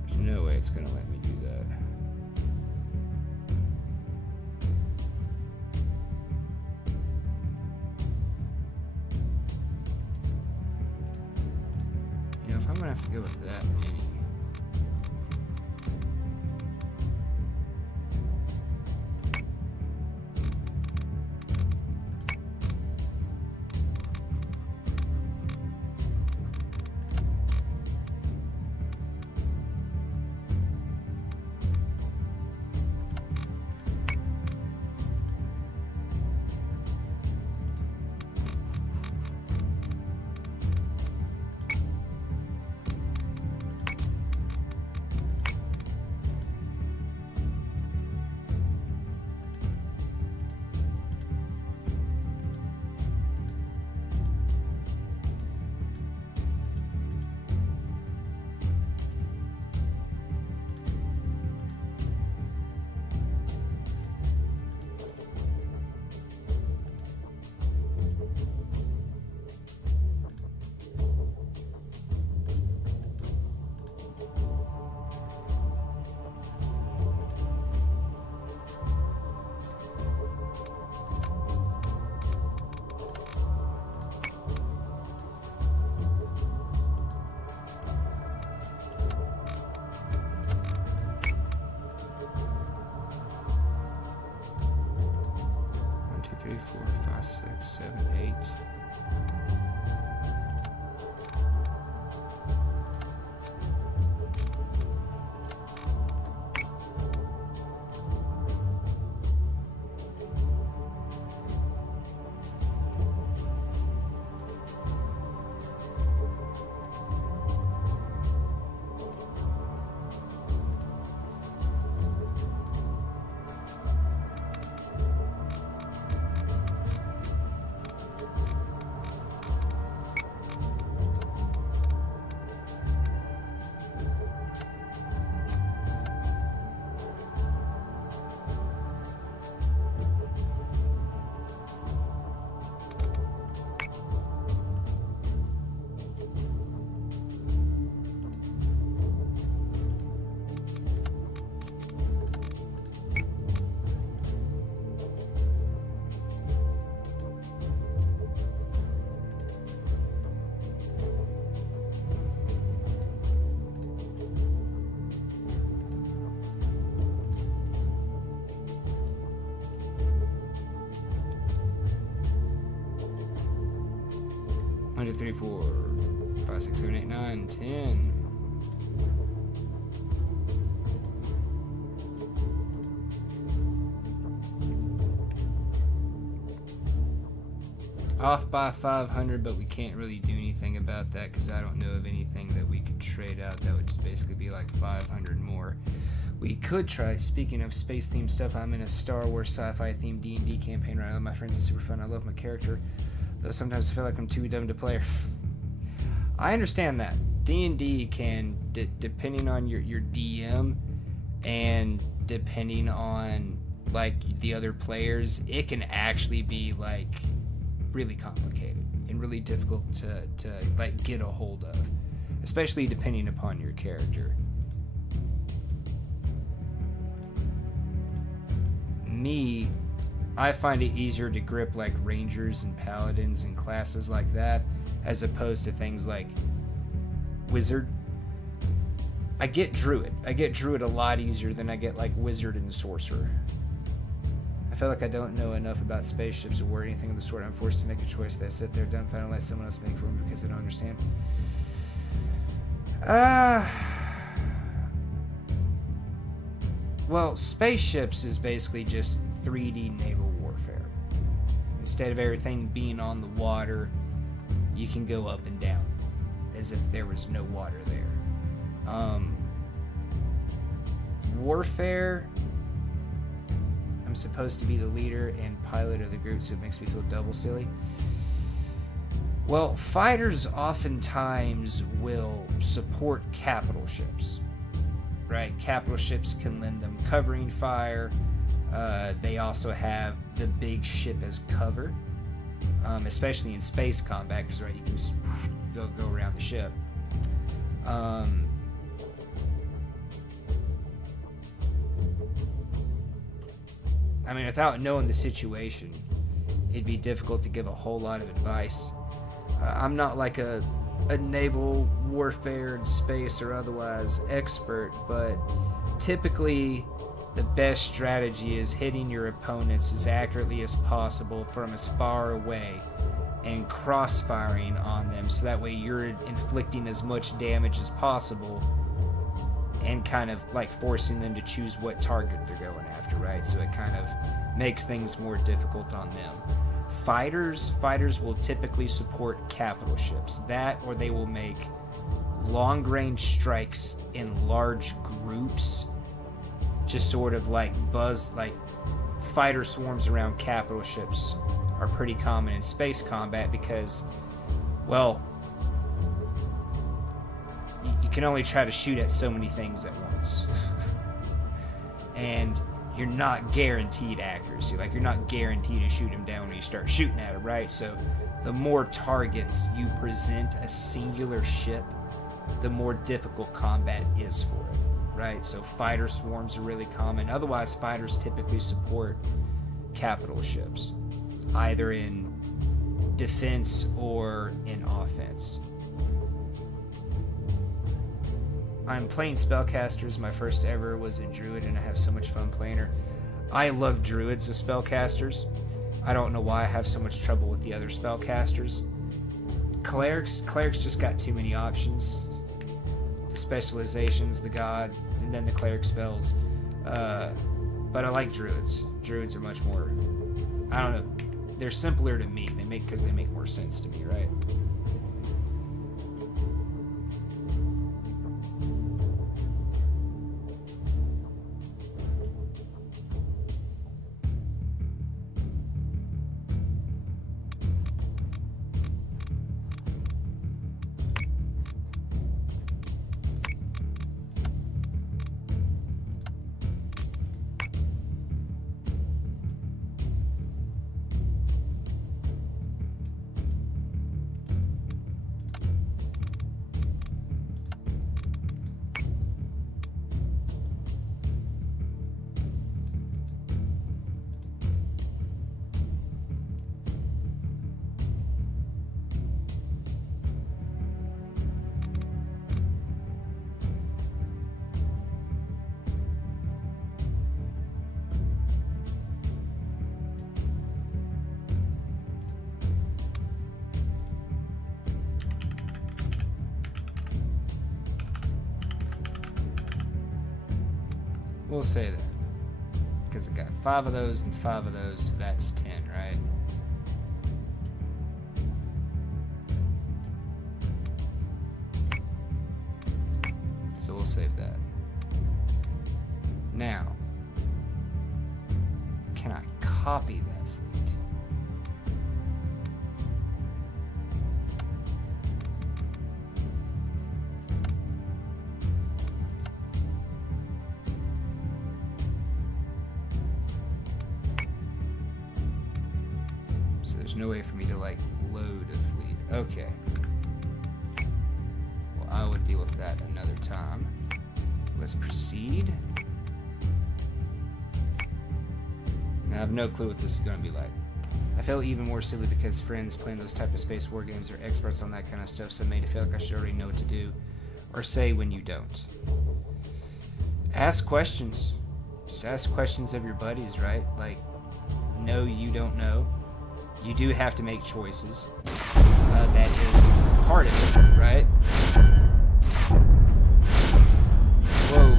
There's no way it's gonna let me do that. You know, if I'm gonna have to go with that many. One, two, three, four, five, six, seven, 8. 1, 2, 3, 4, 5, 6, 7, 8, 9, 10. Off by 500, but we can't really do anything about that because I don't know of anything that we could trade out. That would just basically be like 500 more. We could try, speaking of space-themed stuff, I'm in a Star Wars sci-fi themed D&D campaign right now. My friends are super fun. I love my character, though sometimes I feel like I'm too dumb to play. I understand that. D&D can, depending on your DM and depending on like the other players, it can actually be like really complicated and really difficult to like get a hold of, especially depending upon your character. Me, I find it easier to grip like rangers and paladins and classes like that as opposed to things like wizard. I get druid a lot easier than I get like wizard and sorcerer. I feel like I don't know enough about spaceships or anything of the sort. I'm forced to make a choice that I sit there dumbfounded and let someone else make for me because they don't understand. Well, spaceships is basically just 3D naval warfare. Instead of everything being on the water, you can go up and down as if there was no water there. Warfare, I'm supposed to be the leader and pilot of the group, so it makes me feel double silly. Well, fighters oftentimes will support capital ships, right? Capital ships can lend them covering fire. They also have the big ship as cover, especially in space combat, because right, you can just go around the ship. I mean, without knowing the situation, it'd be difficult to give a whole lot of advice. I'm not like a naval warfare in space or otherwise expert, but typically the best strategy is hitting your opponents as accurately as possible from as far away and cross-firing on them, so that way you're inflicting as much damage as possible and kind of like forcing them to choose what target they're going after, right? So it kind of makes things more difficult on them. Fighters will typically support capital ships. That, or they will make long-range strikes in large groups, just sort of like fighter swarms around capital ships are pretty common in space combat because, well, you can only try to shoot at so many things at once. And you're not guaranteed accuracy. Like, you're not guaranteed to shoot him down when you start shooting at him, right? So the more targets you present a singular ship, the more difficult combat is for it, right? So fighter swarms are really common. Otherwise, fighters typically support capital ships, either in defense or in offense. I'm playing spellcasters. My first ever was a druid, and I have so much fun playing her. I love druids as spellcasters. I don't know why I have so much trouble with the other spellcasters. Clerics just got too many options. The specializations, the gods, and then the cleric spells. But I like druids. Druids are much more, I don't know, they're simpler to me. They make more sense to me, right? We'll say that. Because I got 5 of those and 5 of those, so that's 10, right? So we'll save that. Now, can I copy that fleet? So there's no way for me to like load a fleet. Okay. Well, I will deal with that another time. Let's proceed. Now, I have no clue what this is going to be like. I feel even more silly because friends playing those type of space war games are experts on that kind of stuff, so it made it feel like I should already know what to do or say when you don't. Ask questions. Just ask questions of your buddies, right? Like, no, you don't know. You do have to make choices. That is part of it, right? Whoa.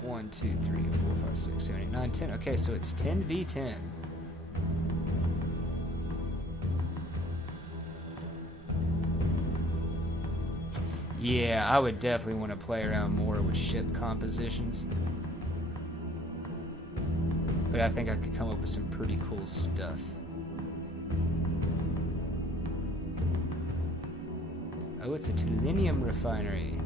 One, two, three, 4, 5, 6, 7, 8, 9, 10. Okay, so it's 10v10. Yeah, I would definitely want to play around more with ship compositions. But I think I could come up with some pretty cool stuff. Oh, it's a titanium refinery.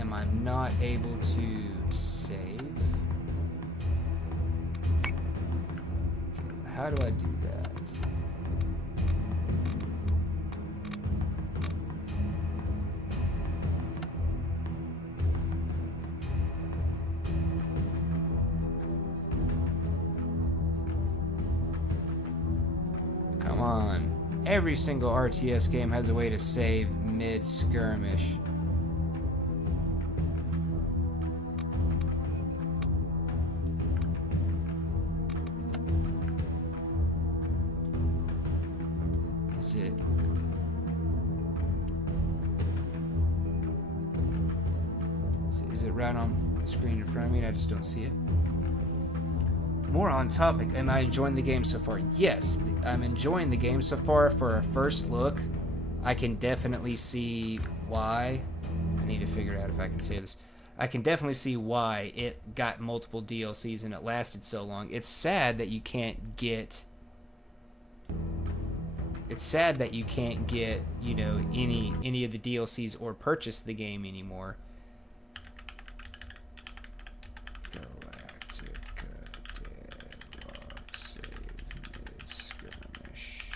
Am I not able to save? How do I do that? Come on. Every single RTS game has a way to save mid-skirmish. Is it right on the screen in front of me and I just don't see it? More on topic. Am I enjoying the game so far? Yes, I'm enjoying the game so far. For a first look, I can definitely see why. I need to figure out if I can say this. I can definitely see why it got multiple DLCs and it lasted so long. It's sad that you can't get... It's sad that you can't get, you know, any of the DLCs or purchase the game anymore. Galactica Deadlock, save mid-skirmish.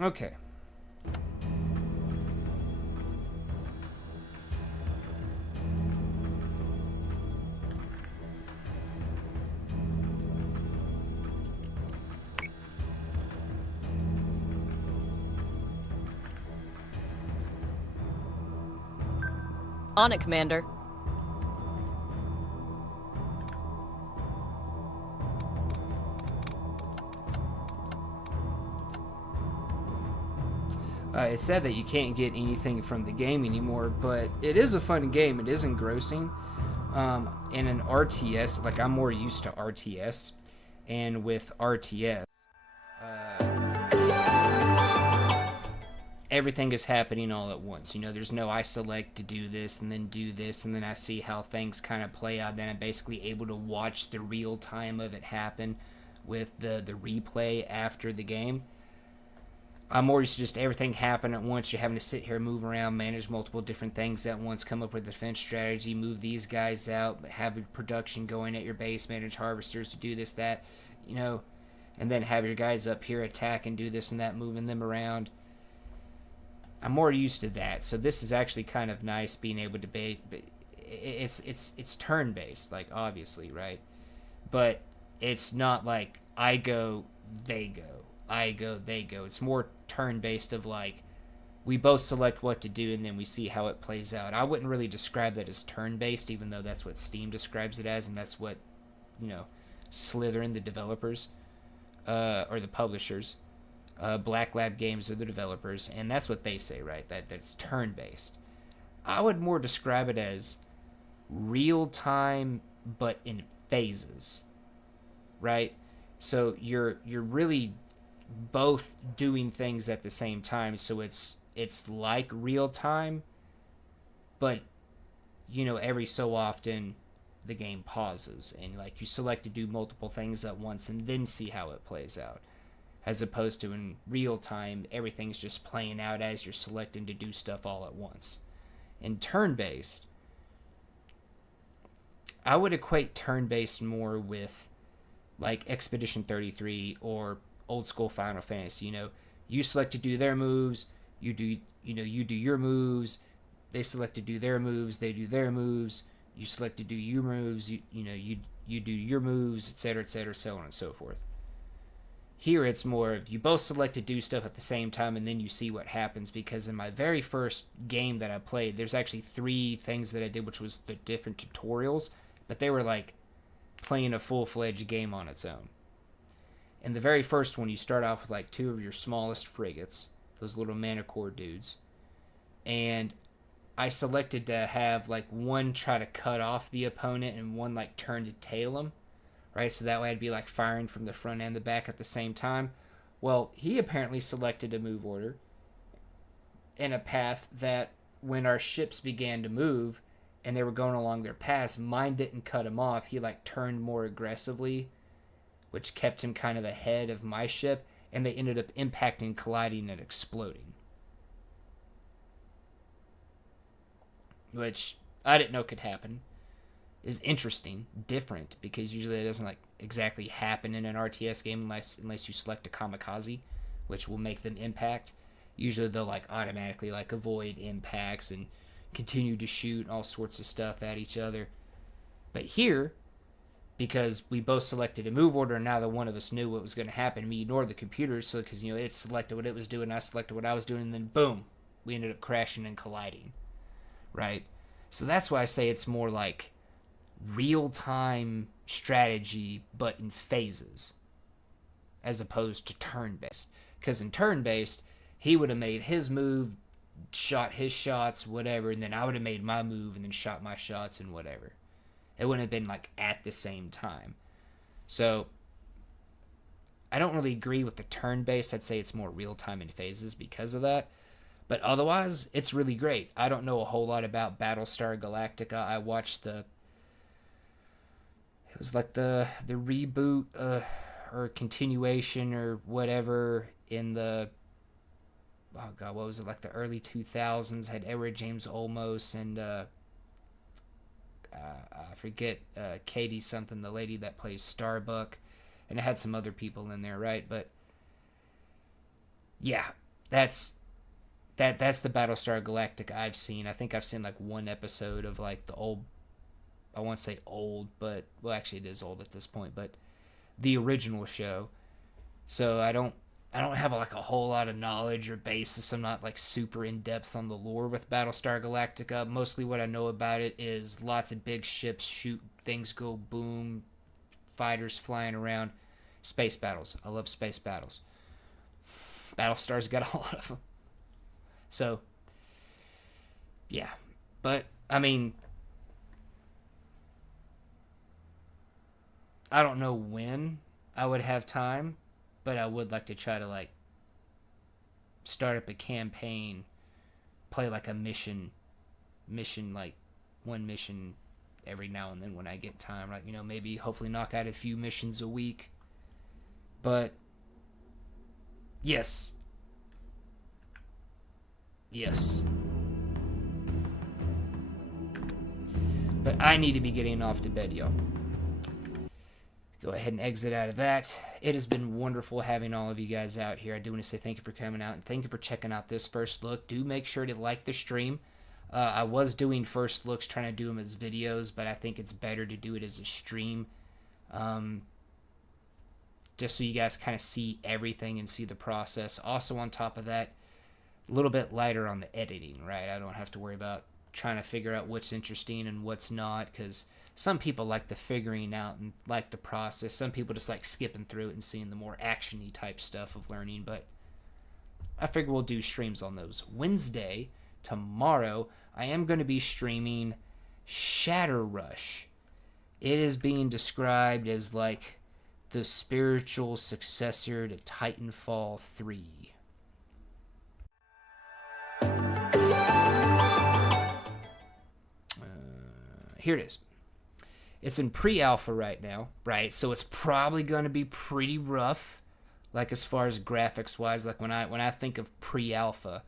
Okay. On it, Commander. It's sad that you can't get anything from the game anymore, but it is a fun game. It is engrossing. In an RTS, like I'm more used to RTS, and with RTS, everything is happening all at once. You know, there's no I select to do this and then do this, and then I see how things kind of play out. Then I'm basically able to watch the real time of it happen with the replay after the game. I'm more used to just everything happen at once. You're having to sit here, move around, manage multiple different things at once, come up with a defense strategy, move these guys out, have a production going at your base, manage harvesters to do this, that, you know, and then have your guys up here attack and do this and that, moving them around. I'm more used to that. So this is actually kind of nice being able to be. It's turn based, like obviously, right? But it's not like I go, they go, I go, they go. It's more turn based of like we both select what to do and then we see how it plays out. I wouldn't really describe that as turn based, even though that's what Steam describes it as, and that's what, you know, Slytherin, the developers, or the publishers, Black Lab Games are the developers, and that's what they say, right? That's turn based. I would more describe it as real time, but in phases, right? So you're really both doing things at the same time, so it's like real time, but you know, every so often the game pauses and like you select to do multiple things at once and then see how it plays out, as opposed to in real time everything's just playing out as you're selecting to do stuff all at once. In turn-based, I would equate turn-based more with like Expedition 33 or old school Final Fantasy. You know, you select to do their moves, you do your moves, they select to do their moves, they do their moves, you select to do your moves, you do your moves, etc., so on and so forth. Here it's more of you both select to do stuff at the same time and then you see what happens, because in my very first game that I played, there's actually 3 things that I did, which was the different tutorials, but they were like playing a full-fledged game on its own. In the very first one, you start off with like 2 of your smallest frigates, those little Manicore dudes, and I selected to have like one try to cut off the opponent and one like turn to tail him, right? So that way I'd be like firing from the front and the back at the same time. Well, he apparently selected a move order in a path that when our ships began to move and they were going along their paths, mine didn't cut him off. He like turned more aggressively, which kept him kind of ahead of my ship, and they ended up impacting, colliding, and exploding. Which I didn't know could happen. Is interesting, different, because usually it doesn't like exactly happen in an RTS game unless you select a kamikaze, which will make them impact. Usually they'll like automatically like avoid impacts and continue to shoot all sorts of stuff at each other. But here, because we both selected a move order and neither one of us knew what was going to happen, me nor the computer, so because you know it selected what it was doing, I selected what I was doing, and then boom, we ended up crashing and colliding, right? So that's why I say it's more like real-time strategy, but in phases, as opposed to turn-based. Because in turn-based, he would have made his move, shot his shots, whatever, and then I would have made my move and then shot my shots and whatever. It wouldn't have been like at the same time. So I don't really agree with the turn-based. I'd say it's more real-time in phases because of that. But otherwise, it's really great. I don't know a whole lot about Battlestar Galactica. I watched it was like the reboot or continuation or whatever in the, oh god, what was it, like the early 2000s, had Edward James Olmos and I forget Katie something, the lady that plays Starbuck, and it had some other people in there, right? But yeah, that's the Battlestar Galactica I've seen. I think I've seen like one episode of like the old, I won't say old, but well, actually it is old at this point, but the original show. So I don't have like a whole lot of knowledge or basis. I'm not like super in depth on the lore with Battlestar Galactica. Mostly what I know about it is lots of big ships shoot, things go boom, fighters flying around, space battles. I love space battles. Battlestar's got a lot of them. So, yeah. But, I mean, I don't know when I would have time, but I would like to try to, like, start up a campaign, play, like, a mission, like, one mission every now and then when I get time. Like, you know, maybe hopefully knock out a few missions a week. But, yes. Yes. But I need to be getting off to bed, y'all. go ahead and exit out of that. It has been wonderful having all of you guys out here. I do want to say thank you for coming out and thank you for checking out this first look. Do make sure to like the stream. I was doing first looks, trying to do them as videos, but I think it's better to do it as a stream. Just so you guys kind of see everything and see the process. Also, on top of that, a little bit lighter on the editing, right? I don't have to worry about trying to figure out what's interesting and what's not, because some people like the figuring out and like the process. Some people just like skipping through it and seeing the more action-y type stuff of learning, but I figure we'll do streams on those. Wednesday, tomorrow, I am going to be streaming Shatter Rush. It is being described as like the spiritual successor to Titanfall 3. Here it is. It's in pre-alpha right now, right? So it's probably going to be pretty rough, like as far as graphics wise. Like when I think of pre-alpha,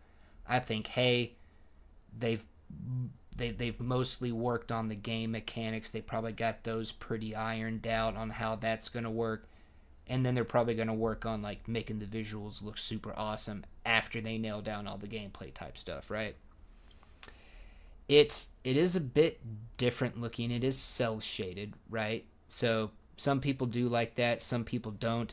I think, hey, they've mostly worked on the game mechanics. They probably got those pretty ironed out on how that's going to work. And then they're probably going to work on like making the visuals look super awesome after they nail down all the gameplay type stuff, right? It is a bit different looking. It is cel shaded, right? So some people do like that, some people don't.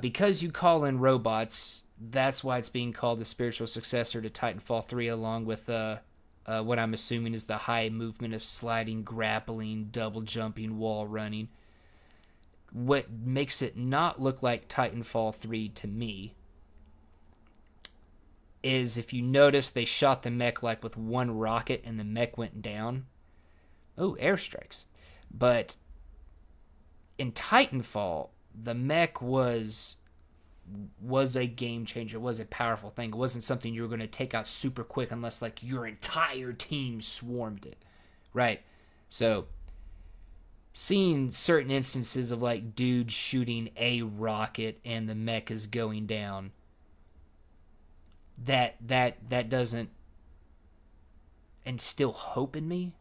Because you call in robots, that's why it's being called the spiritual successor to Titanfall 3, along with what I'm assuming is the high movement of sliding, grappling, double jumping, wall running. What makes it not look like Titanfall 3 to me is, if you notice, they shot the mech like with one rocket and the mech went down. Oh, airstrikes. But in Titanfall, the mech was a game changer, was a powerful thing. It wasn't something you were going to take out super quick unless like your entire team swarmed it, right? So seeing certain instances of like dudes shooting a rocket and the mech is going down, that doesn't instill hope in me,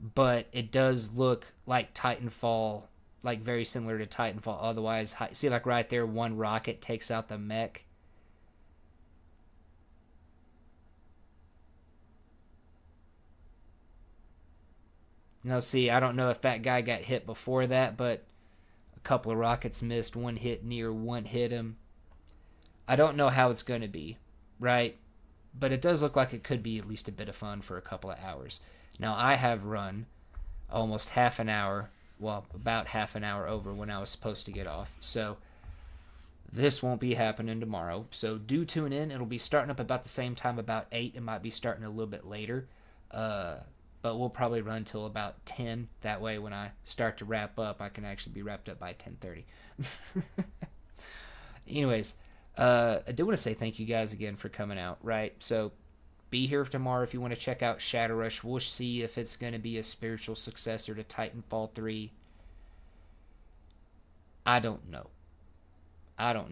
but it does look like Titanfall, like very similar to Titanfall. Otherwise, see, like right there, one rocket takes out the mech. Now, see, I don't know if that guy got hit before that, but a couple of rockets missed. One hit near, one hit him. I don't know how it's going to be, right? But it does look like it could be at least a bit of fun for a couple of hours. Now, I have run almost half an hour, well, about half an hour over when I was supposed to get off. So this won't be happening tomorrow. So do tune in. It'll be starting up about the same time, about 8. It might be starting a little bit later. But we'll probably run till about 10. That way when I start to wrap up, I can actually be wrapped up by 10:30. Anyways, I do want to say thank you guys again for coming out, right? So be here tomorrow if you want to check out Shadow Rush. We'll see if it's going to be a spiritual successor to Titanfall 3. I don't know. I won't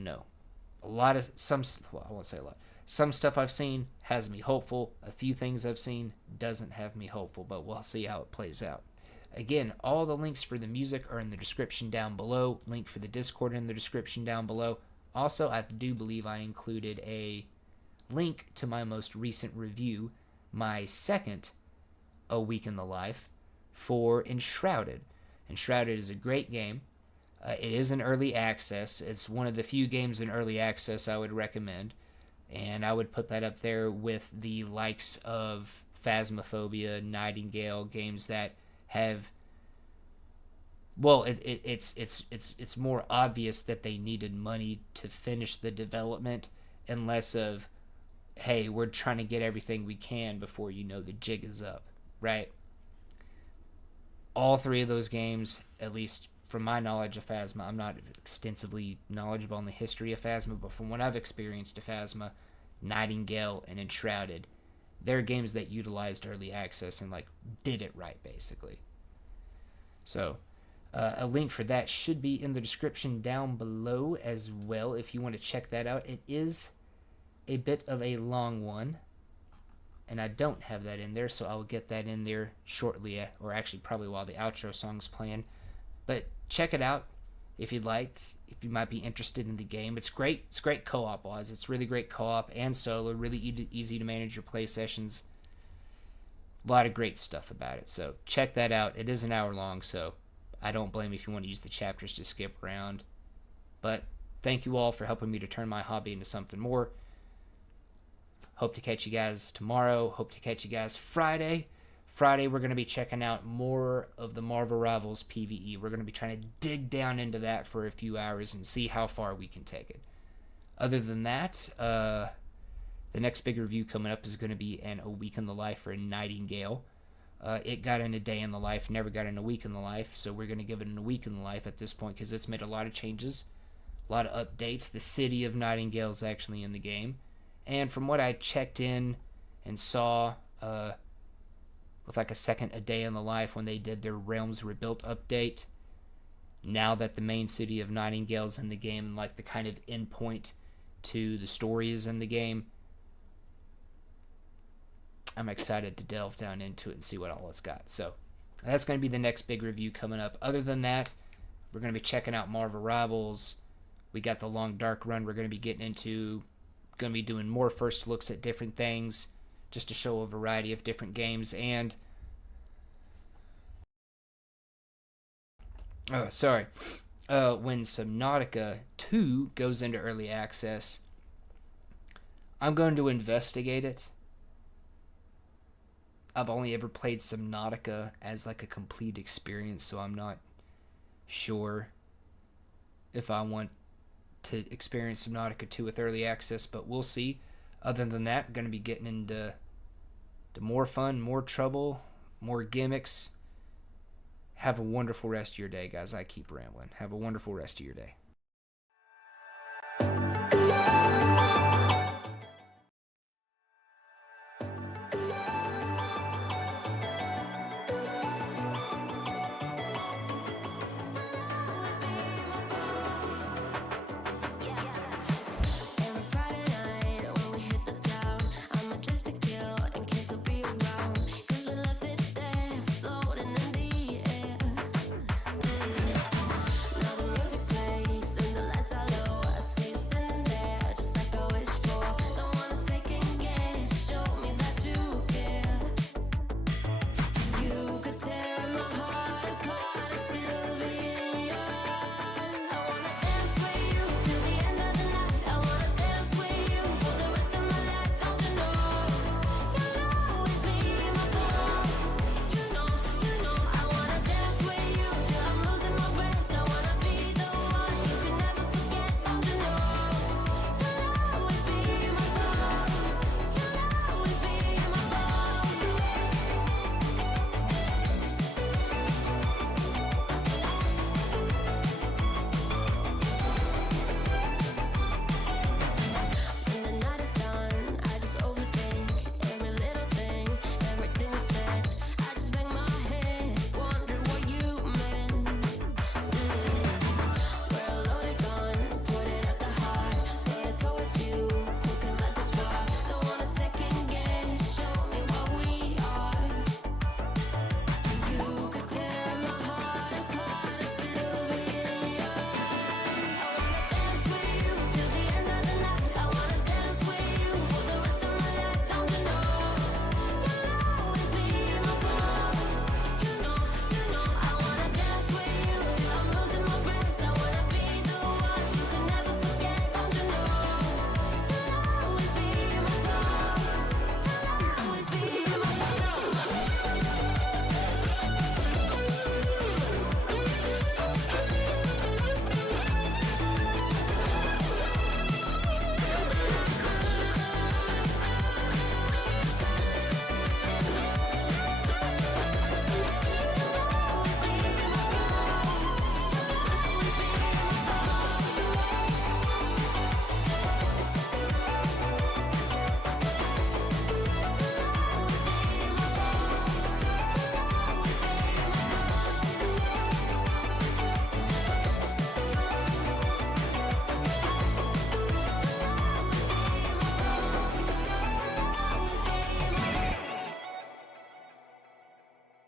say a lot. Some stuff I've seen has me hopeful. A few things I've seen doesn't have me hopeful, but we'll see how it plays out. Again, all the links for the music are in the description down below. Link for the Discord in the description down below. Also, I do believe I included a link to my most recent review, my second A Week in the Life, for Ensrhouded. Ensrhouded is a great game. It is in early access. It's one of the few games in early access I would recommend. And I would put that up there with the likes of Phasmophobia, Nightingale, games that have... Well, it's more obvious that they needed money to finish the development, and less of, hey, we're trying to get everything we can before the jig is up, right? All three of those games, at least from my knowledge of Phasma, I'm not extensively knowledgeable on the history of Phasma, but from what I've experienced of Phasma, Nightingale, and Enshrouded, they're games that utilized early access and did it right, basically. So a link for that should be in the description down below as well if you want to check that out. It is a bit of a long one, and I don't have that in there, so I'll get that in there shortly, or actually probably while the outro song's playing. But check it out if you'd like, if you might be interested in the game. It's great. It's great co-op wise. It's really great co-op and solo. Really easy to manage your play sessions. A lot of great stuff about it. So check that out. It is an hour long, so I don't blame you if you want to use the chapters to skip around. But thank you all for helping me to turn my hobby into something more. Hope to catch you guys tomorrow. Hope to catch you guys Friday. Friday, we're going to be checking out more of the Marvel Rivals PvE. We're going to be trying to dig down into that for a few hours and see how far we can take it. Other than that, the next big review coming up is going to be A Week in the Life for Nightingale. It got in a day in the life, never got in a week in the life, so we're going to give it a week in the life at this point because it's made a lot of changes, a lot of updates. The city of Nightingale is actually in the game. And from what I checked in and saw, with like a day in the life when they did their Realms Rebuilt update, now that the main city of Nightingale is in the game and like the kind of endpoint to the story is in the game, I'm excited to delve down into it and see what all it's got. So that's going to be the next big review coming up. Other than that, we're going to be checking out Marvel Rivals. We got the Long Dark run we're going to be getting into. Going to be doing more first looks at different things just to show a variety of different games. And when Subnautica 2 goes into early access, I'm going to investigate it. I've only ever played Subnautica as like a complete experience, so I'm not sure if I want to experience Subnautica 2 with early access, but we'll see. Other than that, I'm going to be getting into more fun, more trouble, more gimmicks. Have a wonderful rest of your day, guys. I keep rambling. Have a wonderful rest of your day.